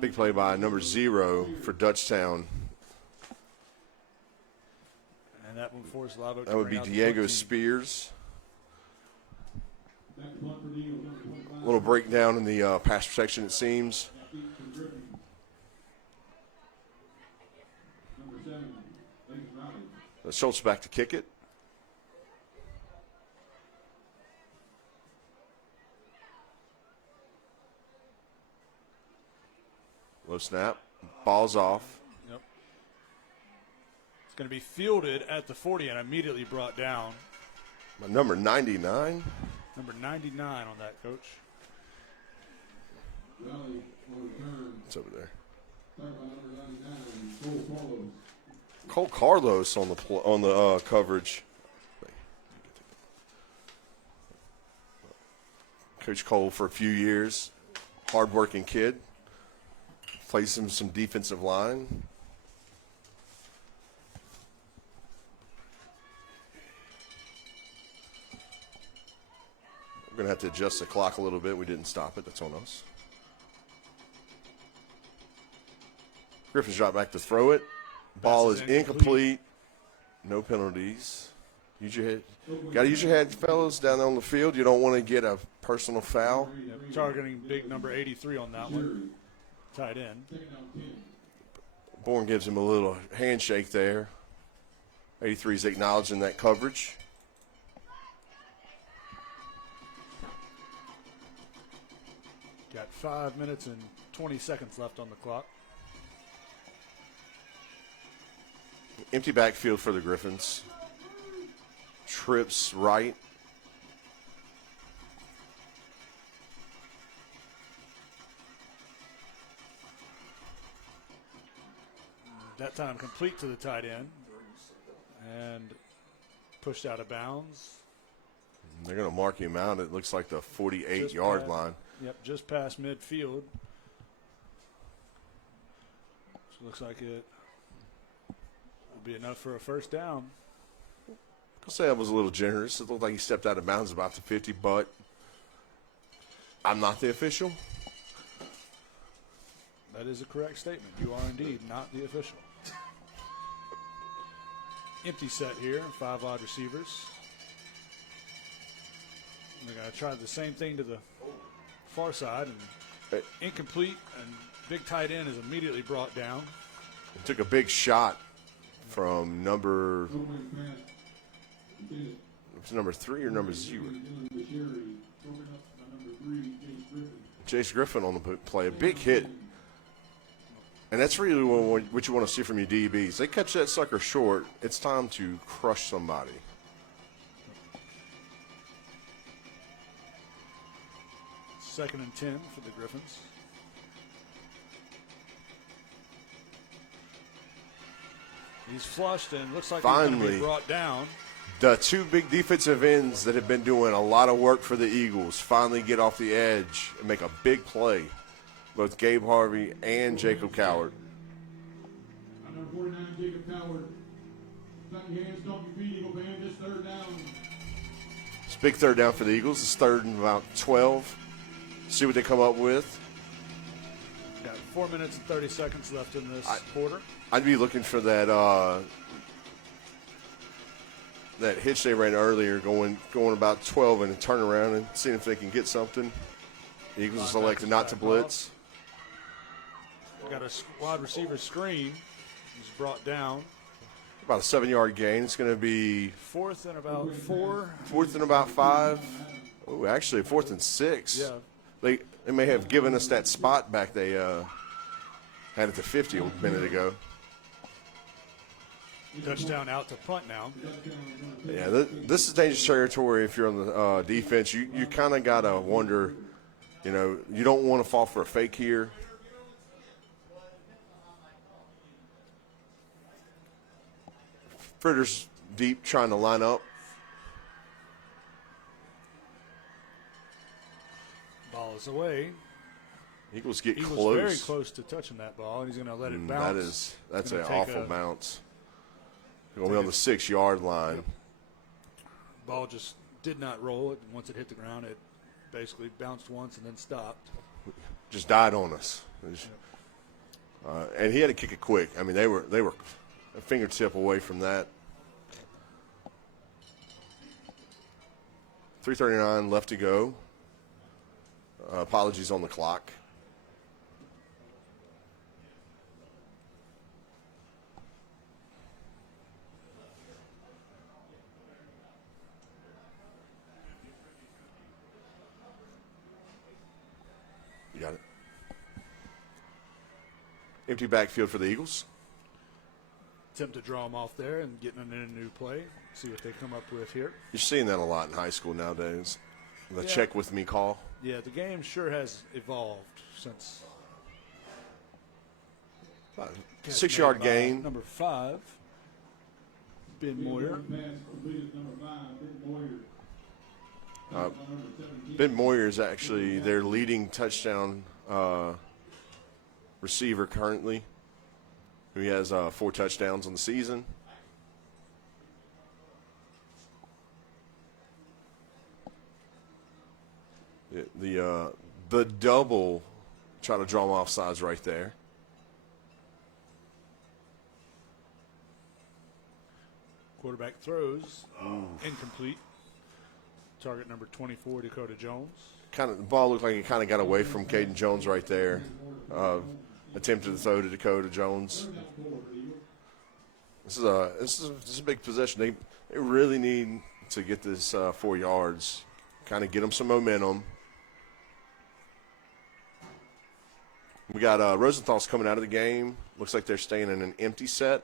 Big play by number 0 for Dutchtown. And that one forced Live Oak to That would bring be out the Diego 14. Spears. A little breakdown in the pass protection, it seems. Schultz back to kick it. Low snap. Ball's off. Yep. It's going to be fielded at the 40 and immediately brought down. My number 99. Number 99 on that, Coach. It's over there. Cole Carlos on the coverage. Coach Cole for a few years, hardworking kid. Plays him some defensive line. going to have to adjust the clock a little bit. We didn't stop it. That's on us. Griffins drop back to throw it. Ball is incomplete. No penalties. Use your head. Got to use your head, fellas, down there on the field. You don't want to get a personal foul. Yep, targeting big number 83 on that one. Tight end. Bourne gives him a little handshake there. 83 is acknowledging that coverage. Got 5 minutes and 20 seconds left on the clock. Empty backfield for the Griffins. Trips right. That time complete to the tight end. And pushed out of bounds. They're going to mark him out. It looks like the 48-yard line. Yep, just past midfield. So looks like it will be enough for a first down. I'll say that was a little generous. It looked like he stepped out of bounds about the 50, but I'm not the official. That is a correct statement. You are indeed not the official. Empty set here, 5 wide receivers. They're going to try the same thing to the far side, and incomplete, and big tight end is immediately brought down. It took a big shot from number 3 or number 0. Chase Griffin on the play. A big hit. And that's really what you want to see from your DBs. They catch that sucker short, it's time to crush somebody. Second and 10 for the Griffins. He's flushed and looks like he's going to Finally, be brought down. The two big defensive ends that have been doing a lot of work for the Eagles finally get off the edge and make a big play. Both Gabe Harvey and Jacob Coward. Number 49, Jacob Coward. Stop your hands, stomp your feet, Eagle band. This third down. It's a big third down for the Eagles. It's third and about 12. See what they come up with. Got 4 minutes and 30 seconds left in this quarter. I'd be looking for that that hitch they ran earlier, going about 12 and a turnaround and seeing if they can get something. The Eagles selected not to blitz. Got a wide receiver screen. He's brought down. About a 7-yard gain. It's going to be Fourth and about 4. fourth and about 5. Oh, actually, 4th and 6. Yeah. They may have given us that spot back they had at the 50 a minute ago. Dutchtown out to punt now. Yeah, this is dangerous territory if you're on the defense. You kind of got to wonder, you don't want to fall for a fake here. Fritter's deep trying to line up. Ball is away. Eagles get Eagles close. very close to touching that ball, and he's going to let it bounce. That's an Gonna take awful bounce. Going to be on the 6-yard line. Ball just did not roll it. Once it hit the ground, it basically bounced once and then stopped. Just died on us. And he had to kick it quick. I mean, they were a fingertip away from that. 3:39 left to go. Apologies on the clock. You got it. Empty backfield for the Eagles. Attempt to draw him off there and getting in a new play. See what they come up with here. You're seeing that a lot in high school nowadays. The check with me call. Yeah, the game sure has evolved since. 6-yard gain. Number 5, Ben Moyer. Ben Moyer is actually their leading touchdown receiver currently. He has 4 touchdowns on the season. The double, try to draw them off sides right there. Quarterback throws, incomplete. Target number 24, Dakota Jones. The ball looked like it kind of got away from Caden Jones right there. Attempted to throw to Dakota Jones. This is a big possession. They really need to get this 4 yards, kind of get them some momentum. We got Rosenthal's coming out of the game. Looks like they're staying in an empty set.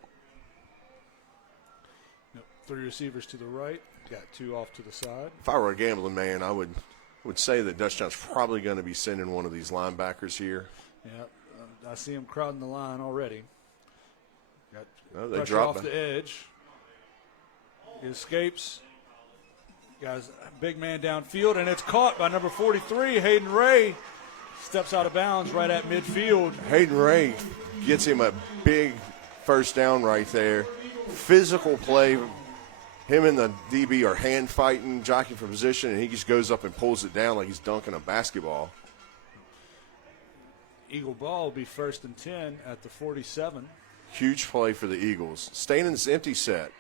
Yep. 3 receivers to the right. Got 2 off to the side. If I were a gambling man, I would say that Dutchtown's probably going to be sending one of these linebackers here. Yeah, I see him crowding the line already. Got They pressure drop off the edge. He escapes. Guys, big man downfield, and it's caught by number 43, Hayden Ray. Steps out of bounds right at midfield. Hayden Ray gets him a big first down right there. Physical play. Him and the DB are hand fighting, jockeying for position, and he just goes up and pulls it down like he's dunking a basketball. Eagle ball will be 1st and 10 at the 47. Huge play for the Eagles. Staying in this empty set.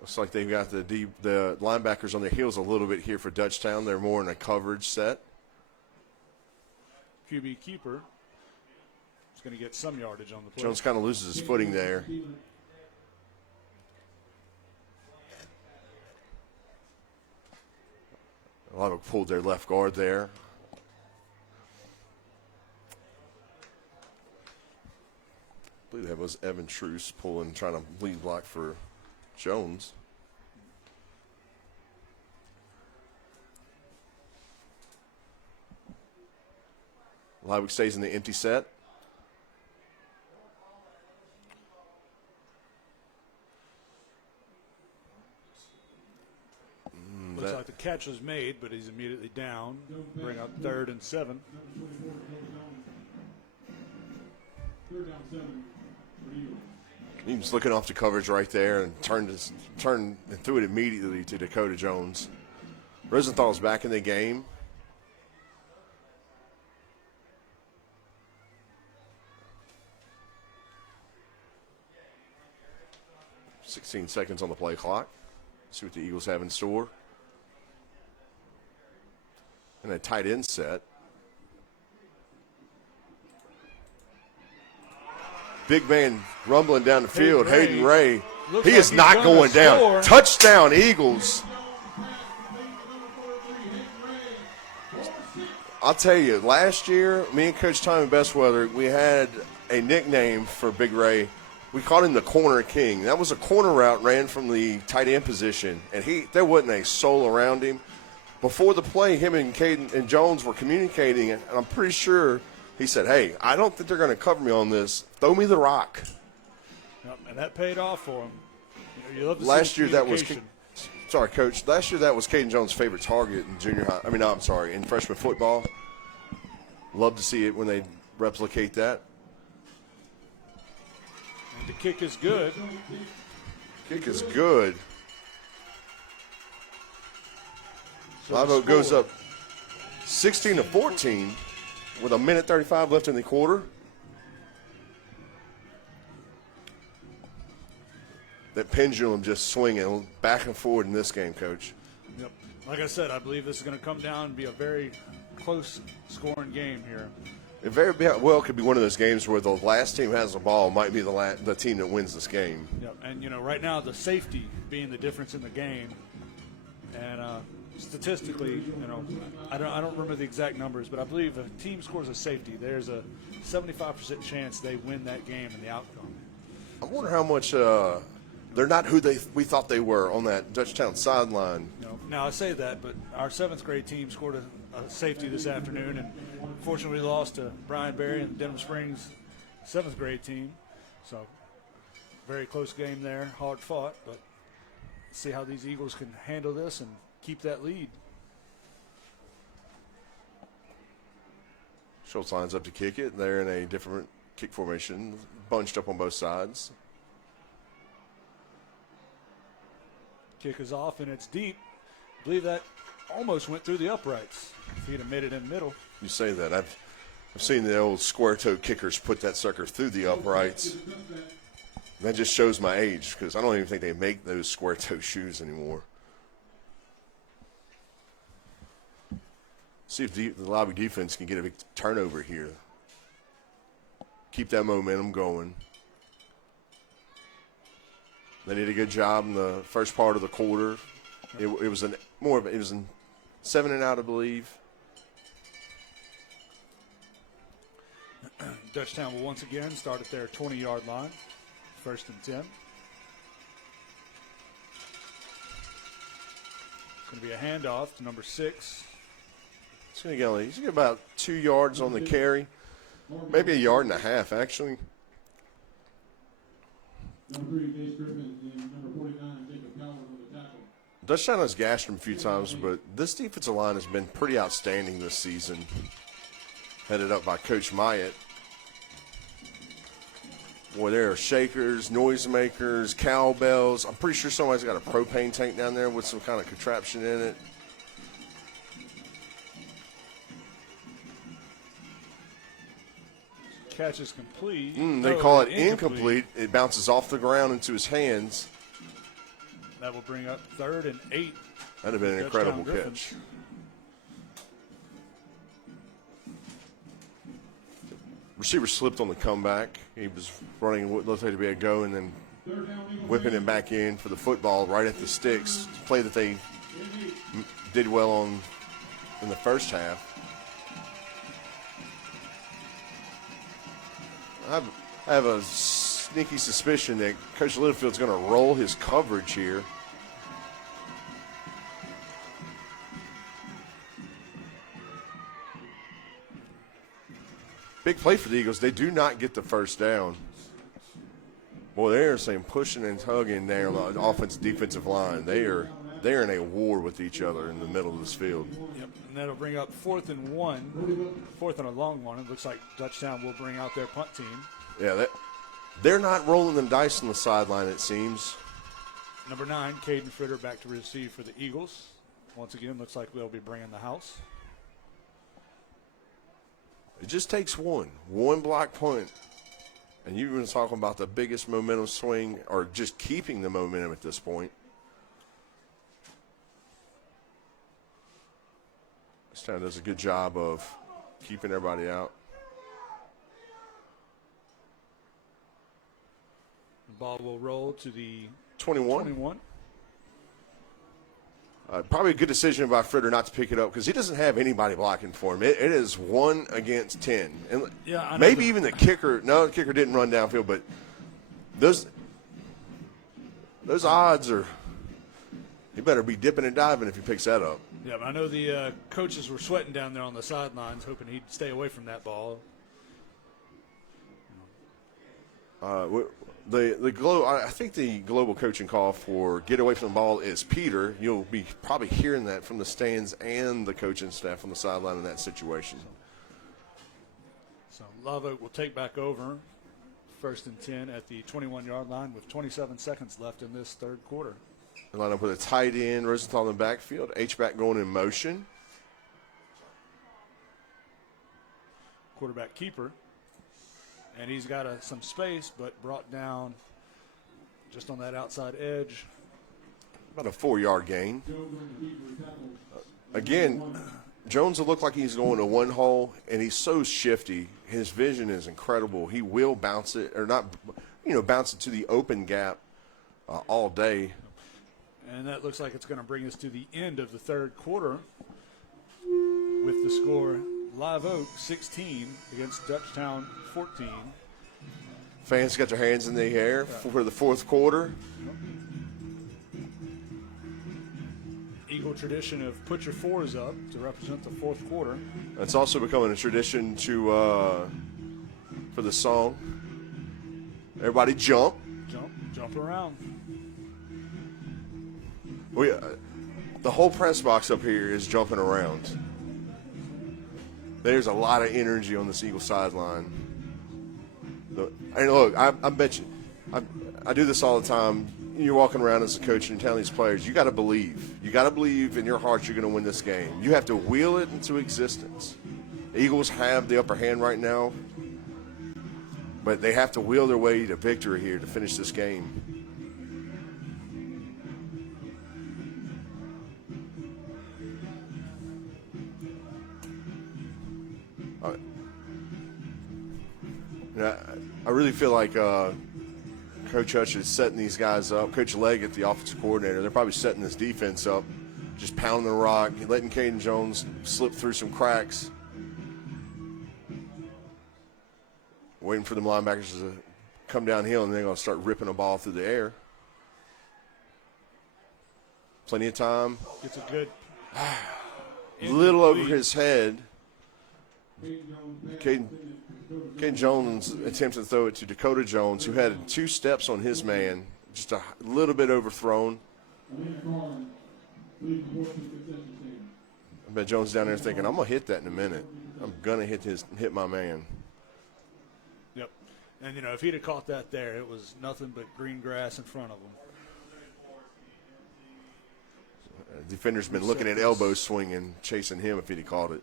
Looks like they've got the linebackers on their heels a little bit here for Dutchtown. They're more in a coverage set. QB keeper is going to get some yardage on the play. Jones kind of loses his footing there. A lot of pulled their left guard there. I believe that was Evan Truce trying to lead block for Jones. Livewick stays in the empty set. Looks like the catch was made, but he's immediately down. Bring up 3rd and 7. 3rd down 7 for Eagles. He was looking off the coverage right there and turned and threw it immediately to Dakota Jones. Rosenthal's back in the game. .16 seconds on the play clock. See what the Eagles have in store. And a tight end set. Big man rumbling down the field. Hayden Ray. He is not going down. Touchdown, Eagles. I'll tell you, last year, me and Coach Tommy Bestweather, we had a nickname for Big Ray. We called him the Corner King. That was a corner route ran from the tight end position, and there wasn't a soul around him. Before the play, him and Caden and Jones were communicating, and I'm pretty sure he said, "Hey, I don't think they're going to cover me on this. Throw me the rock." Yep, and that paid off for him. You love to see Last year, communication. sorry, Coach. Last year, that was Caden Jones' favorite target in junior high. In freshman football. Love to see it when they replicate that. And the kick is good. Kick is good. So Live Oak goes up 16-14 with 1:35 left in the quarter. That pendulum just swinging back and forward in this game, Coach. Yep. Like I said, I believe this is going to come down and be a very close scoring game here. It very well could be one of those games where the last team has the ball might be the team that wins this game. Yep. And, right now the safety being the difference in the game. And statistically, I don't remember the exact numbers, but I believe if a team scores a safety, there's a 75% chance they win that game and the outcome. I wonder how much they're not who we thought they were on that Dutchtown sideline. Now I say that, but our 7th grade team scored a safety this afternoon, and unfortunately we lost to Brian Berry and the Denham Springs 7th grade team. So very close game there, hard fought, but see how these Eagles can handle this and keep that lead. Schultz lines up to kick it. They're in a different kick formation, bunched up on both sides. Kick is off, and it's deep. I believe that almost went through the uprights. If he'd have made it in the middle. You say that. I've seen the old square-toe kickers put that sucker through the uprights. That just shows my age because I don't even think they make those square-toe shoes anymore. See if the lobby defense can get a big turnover here. Keep that momentum going. They did a good job in the first part of the quarter. It was a 7 and out, I believe. Dutchtown will once again start at their 20-yard line. 1st and 10. It's going to be a handoff to number 6. He's going to get about 2 yards on the carry. Maybe a yard and a half, actually. Number 3, Dave Griffin, and number 49, Jacob Coward on the tackle. Dutchtown has gashed him a few times, but this defensive line has been pretty outstanding this season. Headed up by Coach Myatt. Boy, there are shakers, noisemakers, cowbells. I'm pretty sure somebody's got a propane tank down there with some kind of contraption in it. Catch is complete. They call it incomplete. It bounces off the ground into his hands. That will bring up 3rd and 8. That'd have been an incredible catch. Receiver slipped on the comeback. He was running what looked like to be a go and then whipping him back in for the football right at the sticks. Play that they did well on in the first half. I have a sneaky suspicion that Coach Littlefield's going to roll his coverage here. Big play for the Eagles. They do not get the first down. Boy, they are saying pushing and tugging there on the offensive defensive line. They are in a war with each other in the middle of this field. Yep, and that'll bring up 4th and 1. 4th and a long one. It looks like Dutchtown will bring out their punt team. Yeah, they're not rolling the dice on the sideline, it seems. Number 9, Caden Fritter back to receive for the Eagles. Once again, looks like they'll be bringing the house. It just takes one block punt. And you've been talking about the biggest momentum swing or just keeping the momentum at this point. This town does a good job of keeping everybody out. The ball will roll to the 21. Probably a good decision by Fritter not to pick it up because he doesn't have anybody blocking for him. It is 1 against 10. And yeah, maybe even the kicker. No, the kicker didn't run downfield, but those odds are – he better be dipping and diving if he picks that up. Yeah, but I know the coaches were sweating down there on the sidelines, hoping he'd stay away from that ball. I think the global coaching call for get away from the ball is Peter. You'll be probably hearing that from the stands and the coaching staff on the sideline in that situation. So Live Oak will take back over 1st and 10 at the 21-yard line with 27 seconds left in this third quarter. They line up with a tight end, Rosenthal in the backfield, H-back going in motion. Quarterback keeper. And he's got some space, but brought down just on that outside edge. About a 4-yard gain. Again, Jones will look like he's going to one hole, and he's so shifty. His vision is incredible. He will bounce it, or not, bounce it to the open gap all day. And that looks like it's going to bring us to the end of the third quarter with the score Live Oak 16 against Dutchtown 14. Fans got their hands in the air for the fourth quarter. Eagle tradition of put your fours up to represent the fourth quarter. It's also becoming a tradition to for the song. Everybody jump. Jump around. The whole press box up here is jumping around. There's a lot of energy on this Eagle sideline. And look, I bet you, I do this all the time. you're walking around as a coach and you're telling these players, you got to believe. You got to believe in your heart you're going to win this game. You have to will it into existence. The Eagles have the upper hand right now, but they have to will their way to victory here to finish this game. I really feel like Coach Hutch is setting these guys up. Coach Leggett, the offensive coordinator, they're probably setting this defense up, just pounding the rock, letting Caden Jones slip through some cracks, waiting for the linebackers to come downhill, and they're going to start ripping a ball through the air. Plenty of time. It's a good. Little over his head. Caden Jones attempted to throw it to Dakota Jones, who had 2 steps on his man, just a little bit overthrown. I bet Jones down there thinking, I'm going to hit that in a minute. I'm going to hit my man. Yep. And, if he'd have caught that there, it was nothing but green grass in front of him. Defender's been looking at elbow swinging, chasing him if he'd have caught it.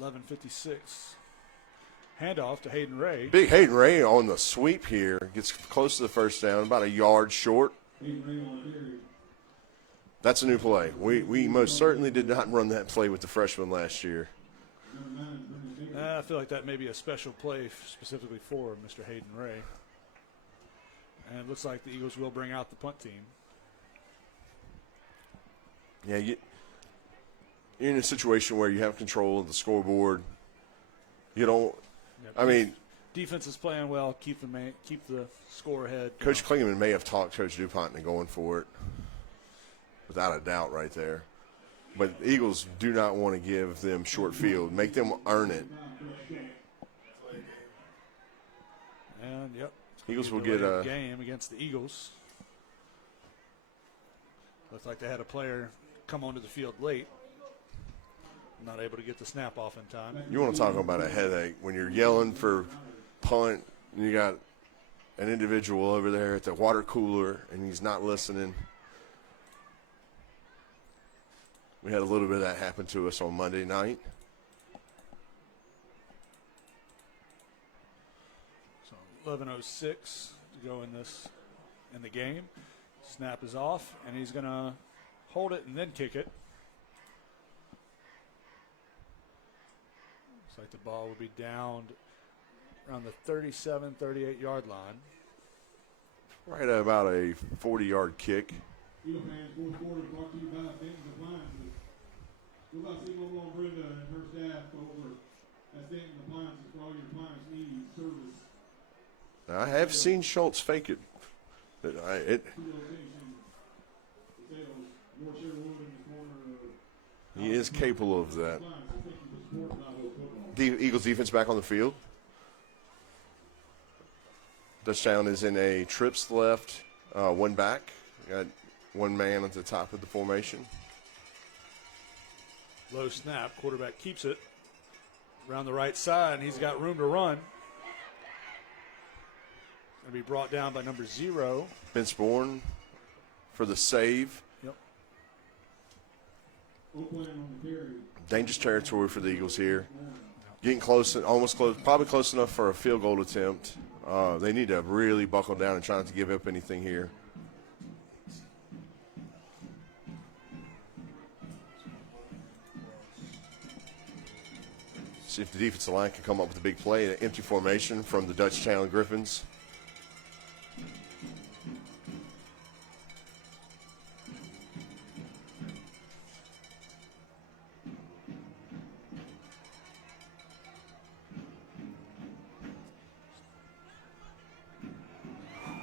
.11:56. Handoff to Hayden Ray. Big Hayden Ray on the sweep here. Gets close to the first down, about a yard short. That's a new play. We most certainly did not run that play with the freshman last year. I feel like that may be a special play specifically for Mr. Hayden Ray. And it looks like the Eagles will bring out the punt team. Yeah, you're in a situation where you have control of the scoreboard. You don't. I mean, defense is playing well. Keep the score ahead. Coach Klingeman may have talked Coach DuPont into going for it, without a doubt, right there. But the Eagles do not want to give them short field. Make them earn it. And Eagles will get a game against the Eagles. Looks like they had a player come onto the field late. Not able to get the snap off in time. You want to talk about a headache when you're yelling for punt and you got an individual over there at the water cooler and he's not listening. We had a little bit of that happen to us on Monday night. So 11:06 to go in the game. Snap is off, and he's going to hold it and then kick it. Looks like the ball will be down around the 37, 38-yard line. Right at about a 40-yard kick. Eagle fans, fourth quarter brought to you by Stanton's Appliances. Go by see Mama Brenda and her staff over at Stanton's Appliances for all your appliance needs, service. I have seen Schultz fake it. Two locations, sales, North Sherwood in the corner of. He is capable of that. Appliances. Thank you for supporting Idaho football. Eagles defense back on the field. Dutchtown is in a trips left, one back. Got one man at the top of the formation. Low snap. Quarterback keeps it around the right side, and he's got room to run. Going to be brought down by number 0. Vince Bourne for the save. Yep. Dangerous territory for the Eagles here. Getting close, almost close, probably close enough for a field goal attempt. They need to really buckle down and try not to give up anything here. See if the defensive line can come up with a big play, an empty formation from the Dutchtown Griffins.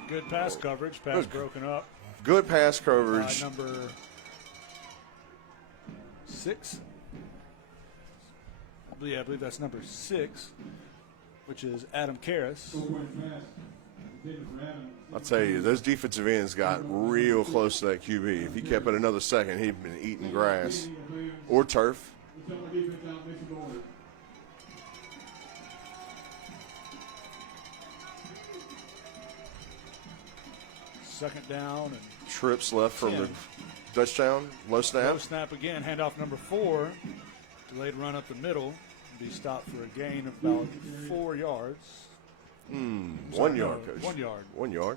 Good pass coverage. Pass broken up. Good pass coverage. Number 6. I believe that's number 6, which is Adam Karras. I'll tell you, those defensive ends got real close to that QB. If he kept it another second, he'd been eating grass or turf. Second down and Trips left from the 10. Dutchtown. Low snap. Low snap again. Handoff number 4. Delayed run up the middle. Be stopped for a gain of about 4 yards. 1 yard, Coach. 1 yard. 1 yard.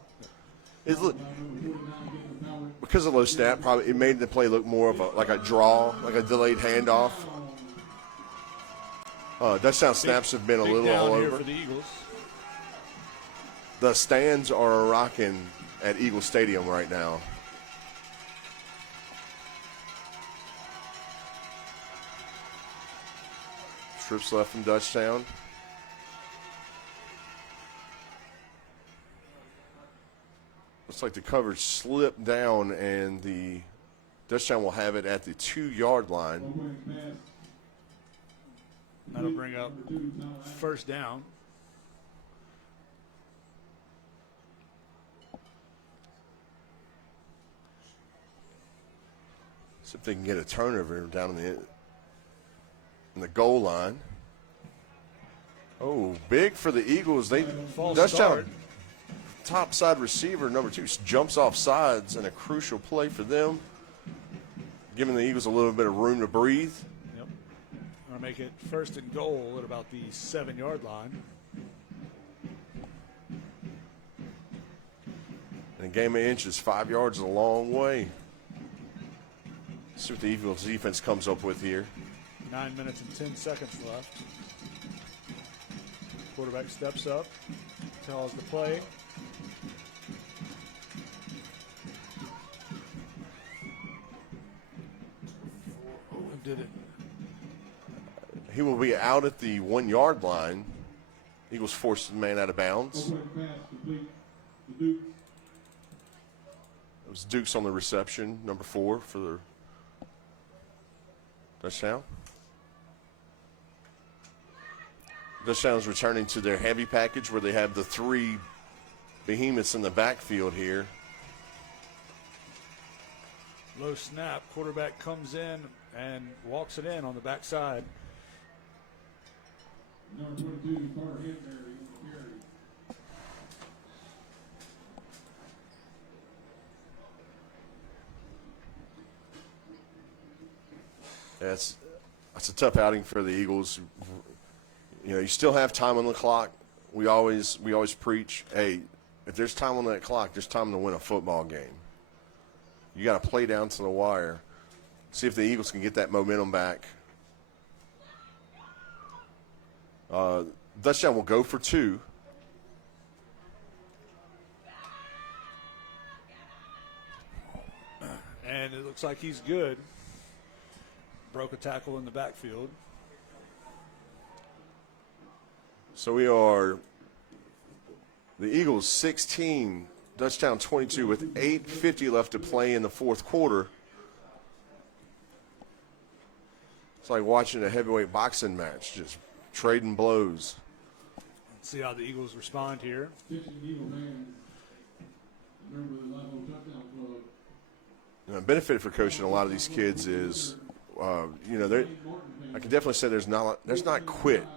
Because of low snap, probably it made the play look more of like a draw, like a delayed handoff. Dutchtown snaps have been a Big little down all here over. for the Eagles. The stands are rocking at Eagle Stadium right now. Trips left from Dutchtown. Looks like the coverage slipped down, and the Dutchtown will have it at the 2-yard line. That'll bring up first down. See if they can get a turnover down in the goal line. Oh, big for the Eagles. False Dutchtown start. top side receiver number 2 jumps off sides, and a crucial play for them, giving the Eagles a little bit of room to breathe. Yep. Going to make it first and goal at about the 7-yard line. And a game of inches, 5 yards is a long way. See what the Eagles defense comes up with here. 9 minutes and 10 seconds left. Quarterback steps up, tells the play. Did it? He will be out at the 1-yard line. Eagles forced the man out of bounds. It was Dukes on the reception, number 4 for the Dutchtown. Dutchtown is returning to their heavy package where they have the 3 behemoths in the backfield here. Low snap. Quarterback comes in and walks it in on the backside. Number 22, Carter Henry, carry. That's a tough outing for the Eagles. You know, you still have time on the clock. We always preach, hey, if there's time on that clock, there's time to win a football game. You got to play down to the wire. See if the Eagles can get that momentum back. Dutchtown will go for 2. And it looks like he's good. Broke a tackle in the backfield. So we are the Eagles 16, Dutchtown 22 with 8:50 left to play in the fourth quarter. It's like watching a heavyweight boxing match, just trading blows. Let's see how the Eagles respond here. Attention Eagle fans. Remember the Live Oak Touchdown Club. The benefit for coaching a lot of these kids is, you know, I can definitely say there's not quit.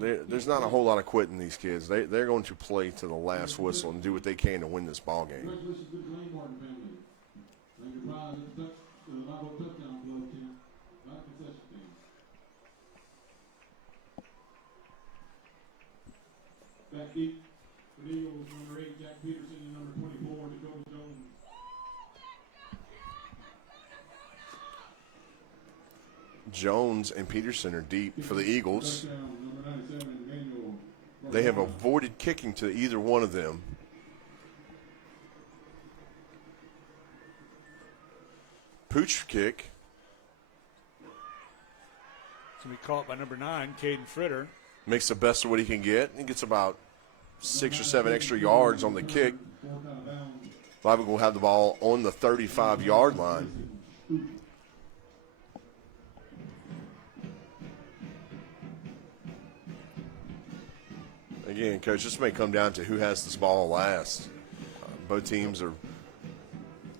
There's not a whole lot of quitting these kids. They're going to play to the last whistle and do what they can to win this ball game. Congratulations to the Blaine Martin family. Thank you, prize at the Live Oak Touchdown Club camp. Right concession team. Back deep for the Eagles, number 8, Jack Peterson, and number 24, Dakota Jones. Jones and Peterson are deep for the Eagles. Touchdown, number 97, Emmanuel. They have avoided kicking to either one of them. Pooch kick. It's going to be caught by number 9, Caden Fritter. Makes the best of what he can get. He gets about 6 or 7 extra yards on the kick. Live Oak will have the ball on the 35-yard line. Again, Coach, this may come down to who has this ball last. Both teams are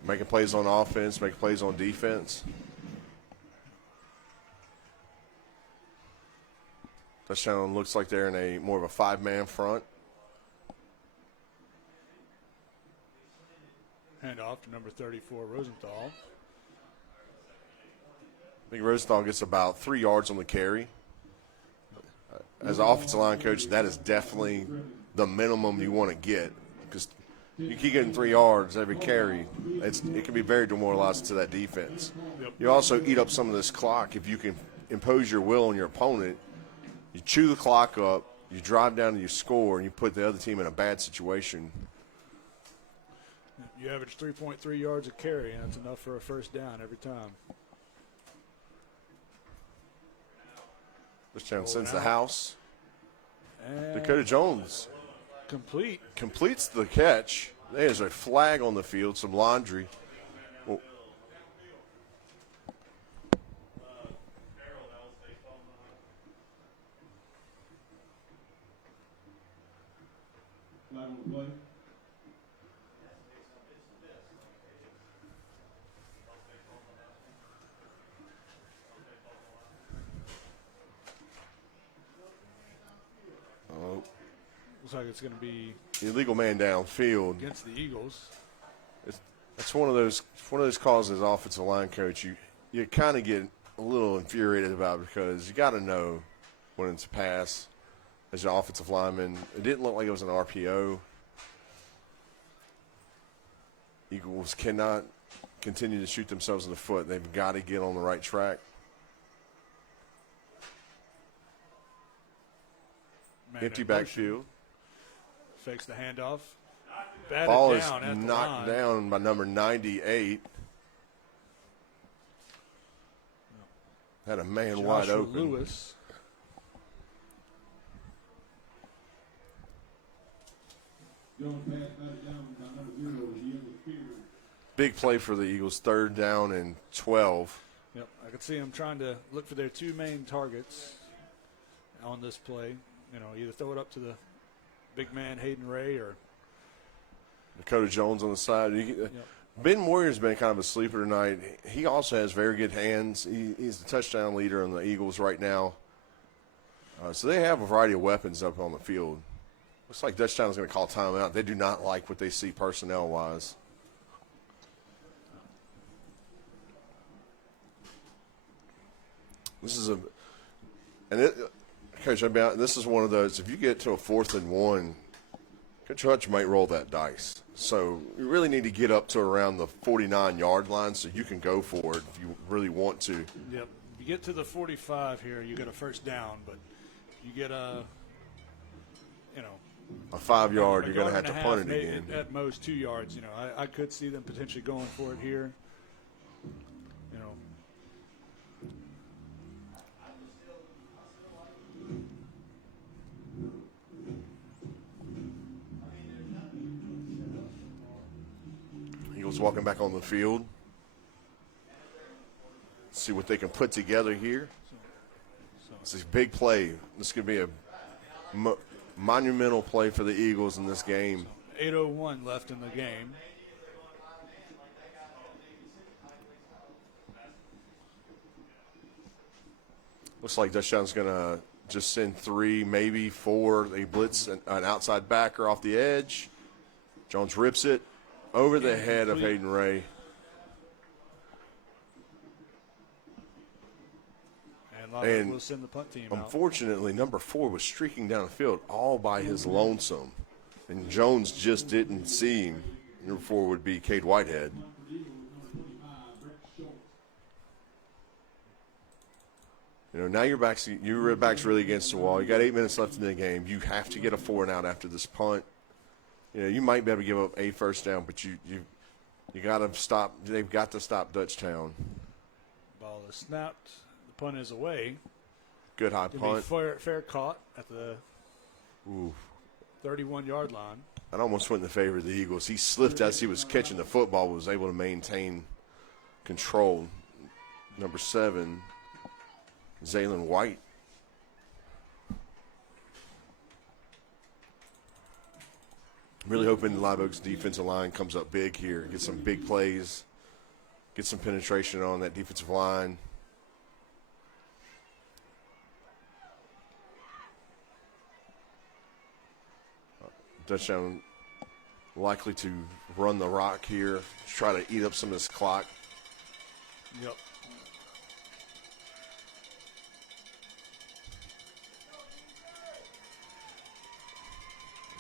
making plays on offense, making plays on defense. Dutchtown looks like they're in more of a 5-man front. to number 34, Rosenthal. I think Rosenthal gets about 3 yards on the carry. As an offensive line coach, that is definitely the minimum you want to get, because you keep getting 3 yards every carry. It can be very demoralizing to that defense. Yep. You also eat up some of this clock if you can impose your will on your opponent. You chew the clock up, you drive down and you score, and you put the other team in a bad situation. You average 3.3 yards a carry, and that's enough for a first down every time. Dutchtown sends the house. And Dakota Jones complete. completes the catch. There's a flag on the field, some laundry. Oh, Flag on the play. oh, Looks like it's going to be illegal man downfield. against the Eagles. That's one of those calls as offensive line coach. You kind of get a little infuriated about, because you got to know when it's a pass as an offensive lineman. It didn't look like it was an RPO. Eagles cannot continue to shoot themselves in the foot. They've got to get on the right track. Man Empty in motion. backfield. Fakes the handoff. Batted Ball is down at the knocked line. down by number 98. Had a man wide Joshua open. Lewis. Jones pass batted down by number 0, Deontay Spears. Big play for the Eagles, 3rd down and 12. Yep, I could see them trying to look for their 2 main targets on this play. You know, either throw it up to the big man Hayden Ray or Dakota Jones on the side. Ben Warrior's been kind of a sleeper tonight. He also has very good hands. He's the touchdown leader on the Eagles right now. So they have a variety of weapons up on the field. Looks like Dutchtown is going to call timeout. They do not like what they see personnel-wise. This is Coach, this is one of those, if you get to a 4th and 1, Coach Hutch might roll that dice. So you really need to get up to around the 49-yard line so you can go for it if you really want to. Yep. You get to the 45 here, you get a first down, but you get a 5-yard, you're going to yard have to and a punt half, it again. At most 2 yards. You know, I could see them potentially going for it here. You know, Eagles walking back on the field. See what they can put together here. This is a big play. This could be a monumental play for the Eagles in this game. 8:01 left in the game. Looks like Dutchtown's going to just send 3, maybe 4. They blitz an outside backer off the edge. Jones rips it over the head of Hayden Ray. And will send the punt team out. Unfortunately, number 4 was streaking down the field all by his lonesome, and Jones just didn't see him. Number 4 would be Cade Whitehead. You know, now your back's really against the wall. You got 8 minutes left in the game. You have to get a 4 and out after this punt. You know, you might be able to give up a first down, but you got to stop. They've got to stop Dutchtown. Ball is snapped. The punt is away. Good high punt. Fair caught at the 31-yard line. That almost went in the favor of the Eagles. He slipped as he was catching the football, was able to maintain control. Number 7, Zaylen White. Really hoping the Live Oaks defensive line comes up big here, get some big plays, get some penetration on that defensive line. Dutchtown likely to run the rock here, try to eat up some of this clock. Yep.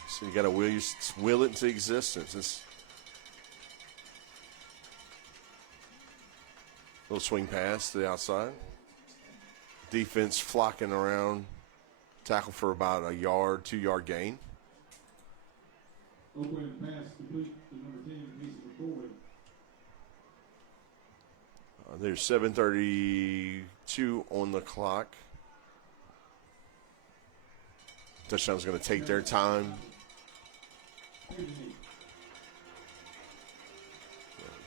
So you got to will it into existence. It's little swing pass to the outside. Defense flocking around. Tackle for about a 2-yard gain. Oakland pass complete to number 10, Mason McCoy. There's 7:32 on the clock. Touchdown's going to take their time.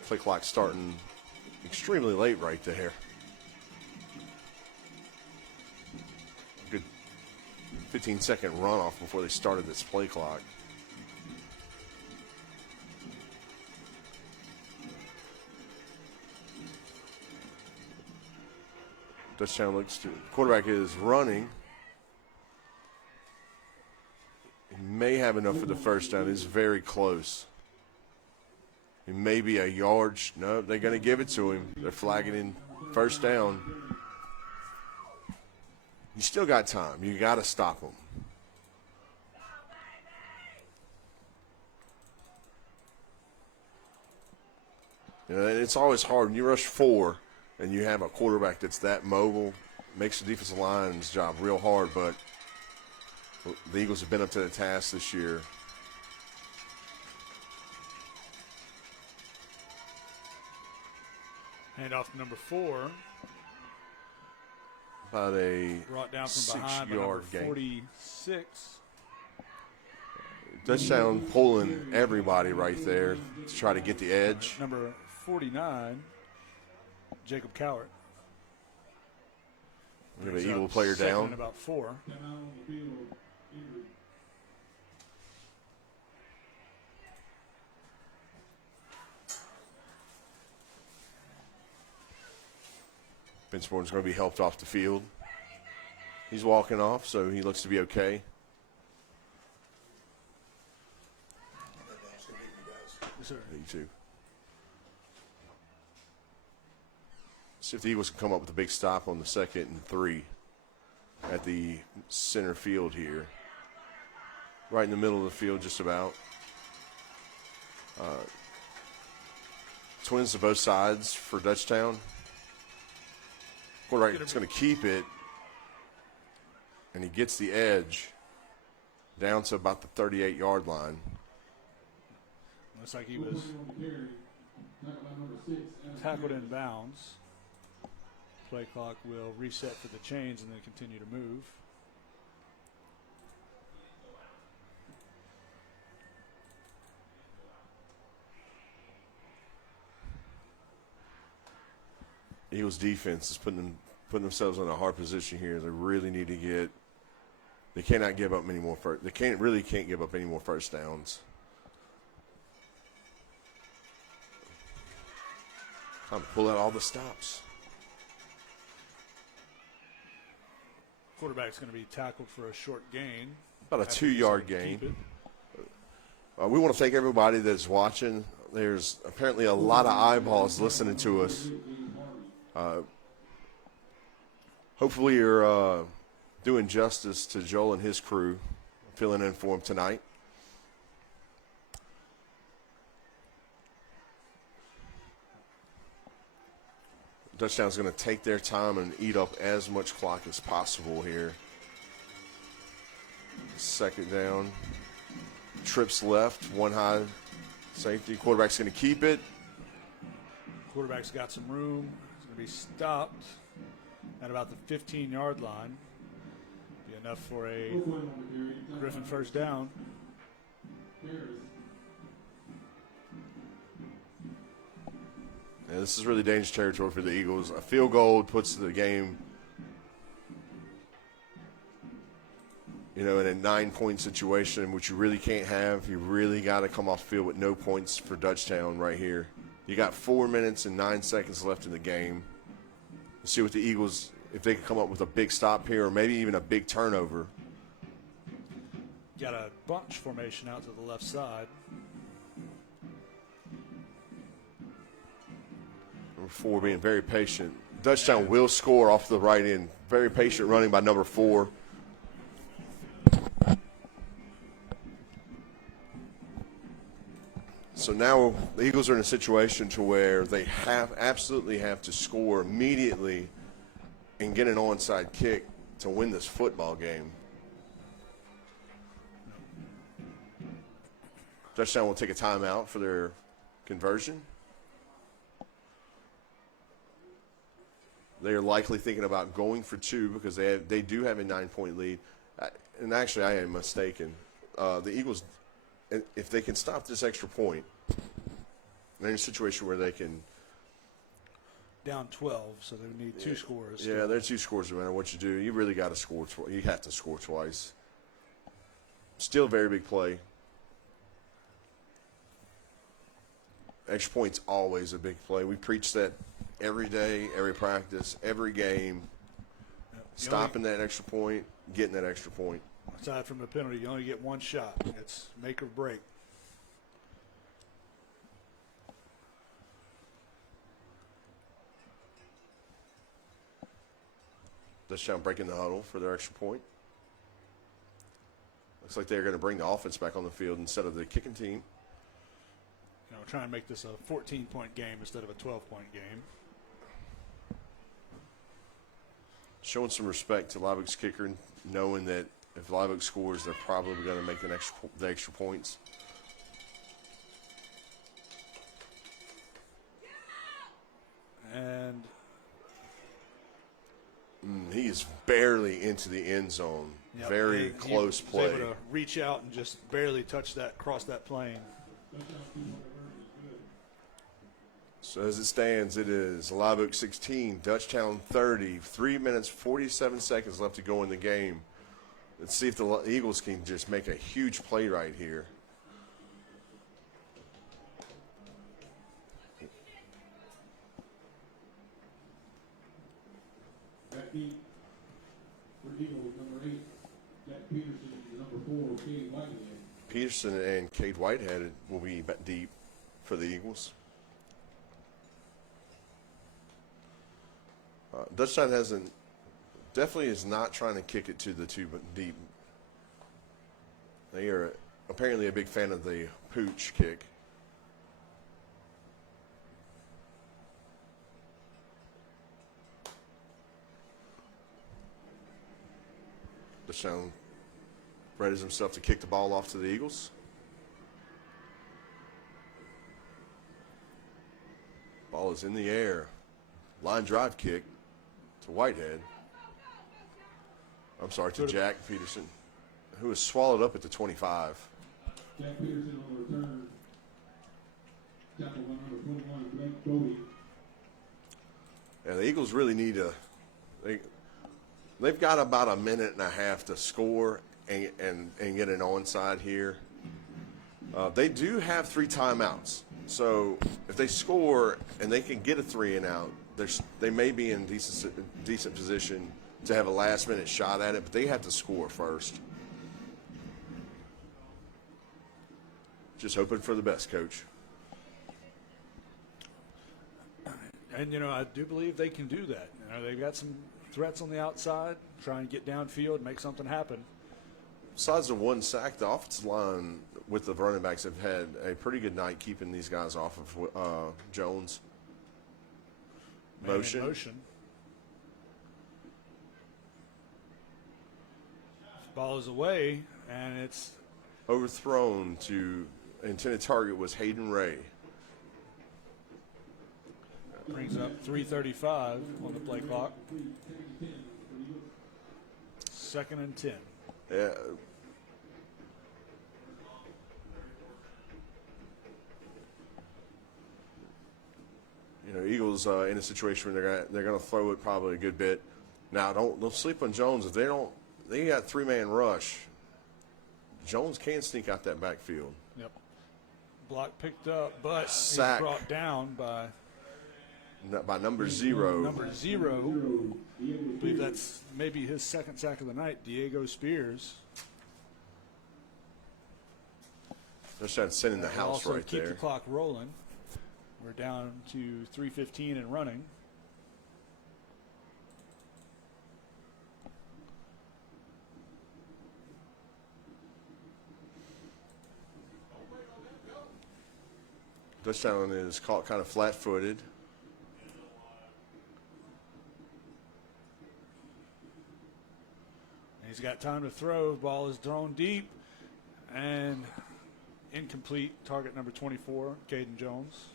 Play clock starting extremely late right there. Good 15-second runoff before they started this play clock. Dutchtown looks to quarterback is running. He may have enough for the first down. It's very close. He may be a yard. No, they're going to give it to him. They're flagging in first down. You still got time. You got to stop him. You know, it's always hard when you rush 4 and you have a quarterback that's that mobile. Makes the defensive line's job real hard, but the Eagles have been up to the task this year. Handoff to number 4. About a Brought down from behind by 6-yard number gain. 46. Dutchtown pulling everybody right there to try to get the edge. Number 49, Jacob Cowart. We have an Eagle player Second down. and about 4. Time out on the field, injured. Vince Morton's going to be helped off the field. He's walking off, so he looks to be okay. Yes, sir. Me too. See if the Eagles can come up with a big stop on the 2nd and 3 at the center field here. Right in the middle of the field, just about. Twins to both sides for Dutchtown. Quarterback is going to keep it, and he gets the edge down to about the 38-yard line. Looks like he was Tackle by number 6. tackled in bounds. Play clock will reset for the chains and then continue to move. Eagles defense is putting themselves in a hard position here. They really need to get. They cannot give up many more first. They can't give up any more first downs. Time to pull out all the stops. Quarterback's going to be tackled for a short gain. About a After he 2-yard decided to gain. keep it. We want to thank everybody that's watching. There's apparently a lot of eyeballs listening to us. Hopefully you're doing justice to Joel and his crew, filling in for him tonight. Dutchtown's going to take their time and eat up as much clock as possible here. 2nd down. Trips left, 1 high safety. Quarterback's going to keep it. Quarterback's got some room. He's going to be stopped at about the 15-yard line. Be enough for a Griffin first down. Yeah, this is really dangerous territory for the Eagles. A field goal puts the game, in a 9-point situation, which you really can't have. You really got to come off the field with no points for Dutchtown right here. You got 4 minutes and 9 seconds left in the game. Let's see what the Eagles, if they can come up with a big stop here or maybe even a big turnover. Got a bunch formation out to the left side. Number 4 being very patient. Dutchtown will score off the right end. Very patient running by number 4. So now the Eagles are in a situation to where they absolutely have to score immediately and get an onside kick to win this football game. Dutchtown will take a timeout for their conversion. They are likely thinking about going for 2 because they do have a 9-point lead. And actually, I am mistaken. The Eagles, if they can stop this extra point, they're in a situation where they can. Down 12, so they need 2 scores. Yeah, there are 2 scores no matter what you do. You really got to score twice. You have to score twice. Still a very big play. Extra point's always a big play. We preach that every day, every practice, every game. Stopping that extra point, getting that extra point. Aside from the penalty, you only get 1 shot. It's make or break. Dutchtown breaking the huddle for their extra point. Looks like they're going to bring the offense back on the field instead of the kicking team. You know, try and make this a 14-point game instead of a 12-point game. Showing some respect to Live Oak's kicker, knowing that if Live Oak scores, they're probably going to make the extra points. And he is barely into the end zone. yep, Very and close he play. was able to reach out and just barely cross that plane. So as it stands, it is Live Oak 16, Dutchtown 30. 3 minutes, 47 seconds left to go in the game. Let's see if the Eagles can just make a huge play right here. Back deep for Eagles, number 8, Jack Peterson, number 4, Cade Whitehead. Peterson and Cade Whitehead will be deep for the Eagles. Dutchtown definitely is not trying to kick it to the 2 deep. They are apparently a big fan of the pooch kick. Dutchtown readies himself to kick the ball off to the Eagles. Ball is in the air. Line drive kick to Whitehead. I'm sorry, to Jack Peterson, who was swallowed up at the 25. Jack Peterson on the return. Tackle by number 21, Blake Bodie. Yeah, the Eagles really need they've got about a minute and a half to score and get an onside here. They do have 3 timeouts. So if they score and they can get a 3 and out, they may be in decent position to have a last-minute shot at it, but they have to score first. Just hoping for the best, Coach. And, you know, I do believe they can do that. You know, they've got some threats on the outside, try and get downfield, make something happen. Besides the 1 sack, the offensive line with the running backs have had a pretty good night keeping these guys off of Jones. Motion. Ball is away, and it's Overthrown to intended target was Hayden Ray. brings up 3:35 on the play clock. 2nd and 10. Yeah. You know, Eagles in a situation where they're gonna throw it probably a good bit. Now, don't sleep on Jones. If they got 3-man rush. Jones can sneak out that backfield. Yep. Block picked up, but Sack. he's brought down by Number 0. number 0. I believe that's maybe his 2nd sack of the night, Diego Spears. They're trying to send in the house also right keep there. the clock rolling We're down to 3:15 and running. Dutchtown is caught kind of flat-footed. He's got time to throw. Ball is thrown deep and incomplete. Target number 24, Caden Jones.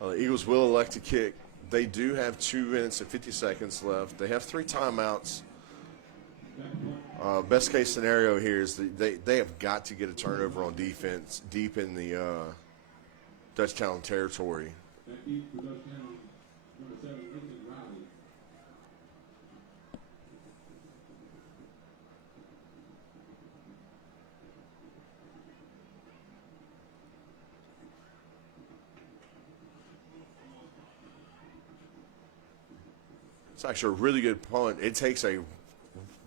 The Eagles will elect to kick. They do have 2 minutes and 50 seconds left. They have 3 timeouts. Best case scenario here is they have got to get a turnover on defense deep in the Dutchtown territory. That deep for Dutchtown, number 7, Lincoln Riley. It's actually a really good punt. It takes a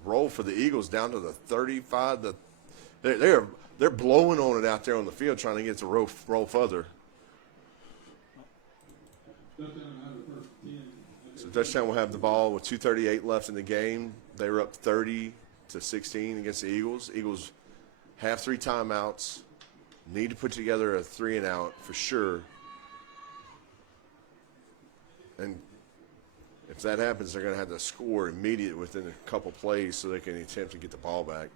roll for the Eagles down to the 35. They're blowing on it out there on the field trying to get to roll further. So Dutchtown will have the ball with 2:38 left in the game. They were up 30-16 against the Eagles. Eagles have 3 timeouts. Need to put together a 3 and out for sure. And if that happens, they're going to have to score immediate within a couple plays so they can attempt to get the ball back.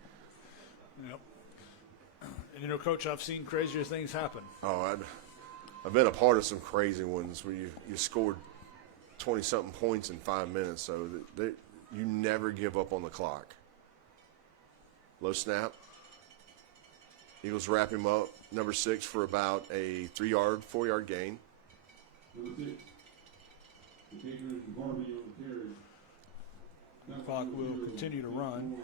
Yep. And, Coach, I've seen crazier things happen. Oh, I've been a part of some crazy ones where you scored 20-something points in 5 minutes. So you never give up on the clock. Low snap. Eagles wrap him up. Number 6 for about a 4-yard gain. Number 6. The kicker is Barbie on the carry. The clock will continue to run.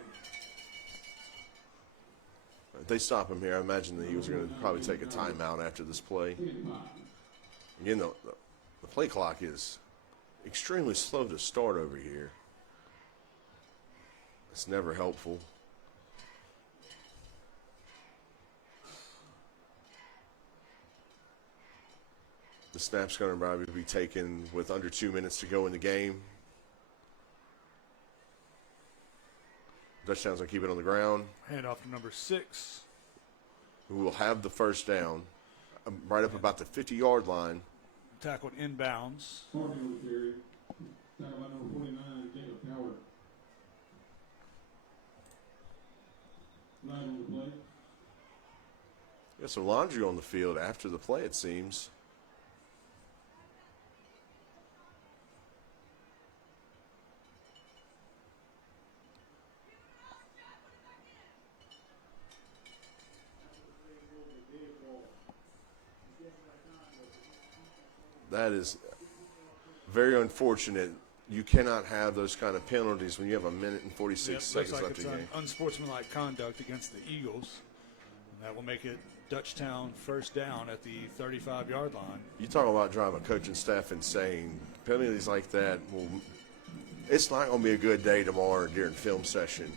If they stop him here, I imagine the Eagles are going to probably take a timeout after this play. Again, the play clock is extremely slow to start over here. It's never helpful. The snap's going to probably be taken with under 2 minutes to go in the game. Dutchtown's going to keep it on the ground. Hand off to number 6. Who will have the first down right up about the 50-yard line. Tackled inbounds. Barbie on the carry. Tackled by number 49, Jacob Coward. Flag on the play. Got some laundry on the field after the play, it seems. That is very unfortunate. You cannot have those kind of penalties when you have 1 minute and 46 seconds looks like left in it's the game. Unsportsmanlike conduct against the Eagles. And that will make it Dutchtown first down at the 35-yard line. You talk about driving a coaching staff insane. Penalties like that, it's not going to be a good day tomorrow during film session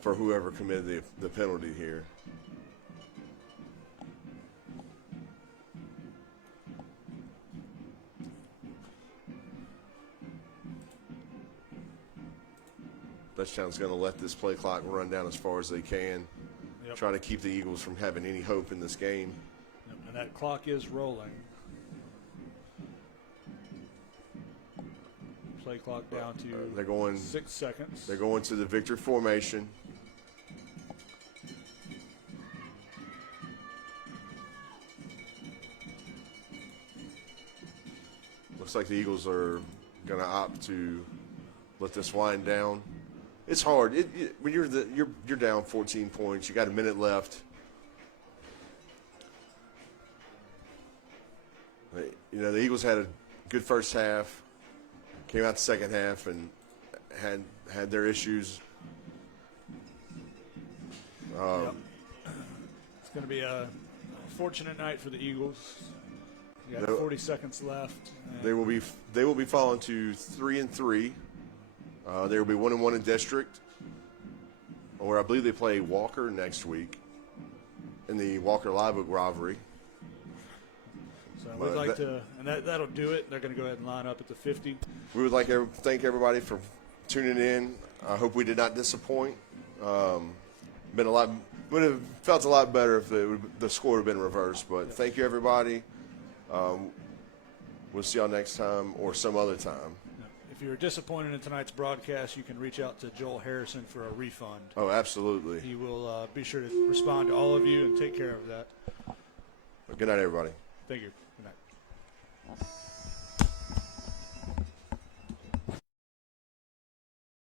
for whoever committed the penalty here. Dutchtown's going to let this play clock run down as far as they can. Yep. Try to keep the Eagles from having any hope in this game. Yep. And that clock is rolling. Play clock down to They're going 6 seconds. They're going to the victory formation. Looks like the Eagles are going to opt to let this wind down. It's hard when you're down 14 points. You got a minute left. The Eagles had a good first half. Came out the second half and had their issues. Yep. It's going to be a fortunate night for the Eagles. You got 40 seconds left. They will be falling to 3-3. They will be 1-1 in district. or I believe they play Walker next week in the Walker Live Oak rivalry. So we'd like to, and that'll do it. They're going to go ahead and line up at the 50. We would like to thank everybody for tuning in. I hope we did not disappoint. Been a lot, would have felt a lot better if the score had been reversed. But thank you, everybody. We'll see y'all next time or some other time. If you're disappointed in tonight's broadcast, you can reach out to Joel Harrison for a refund. Oh, absolutely. He will be sure to respond to all of you and take care of that. Good night, everybody. Thank you. Good night.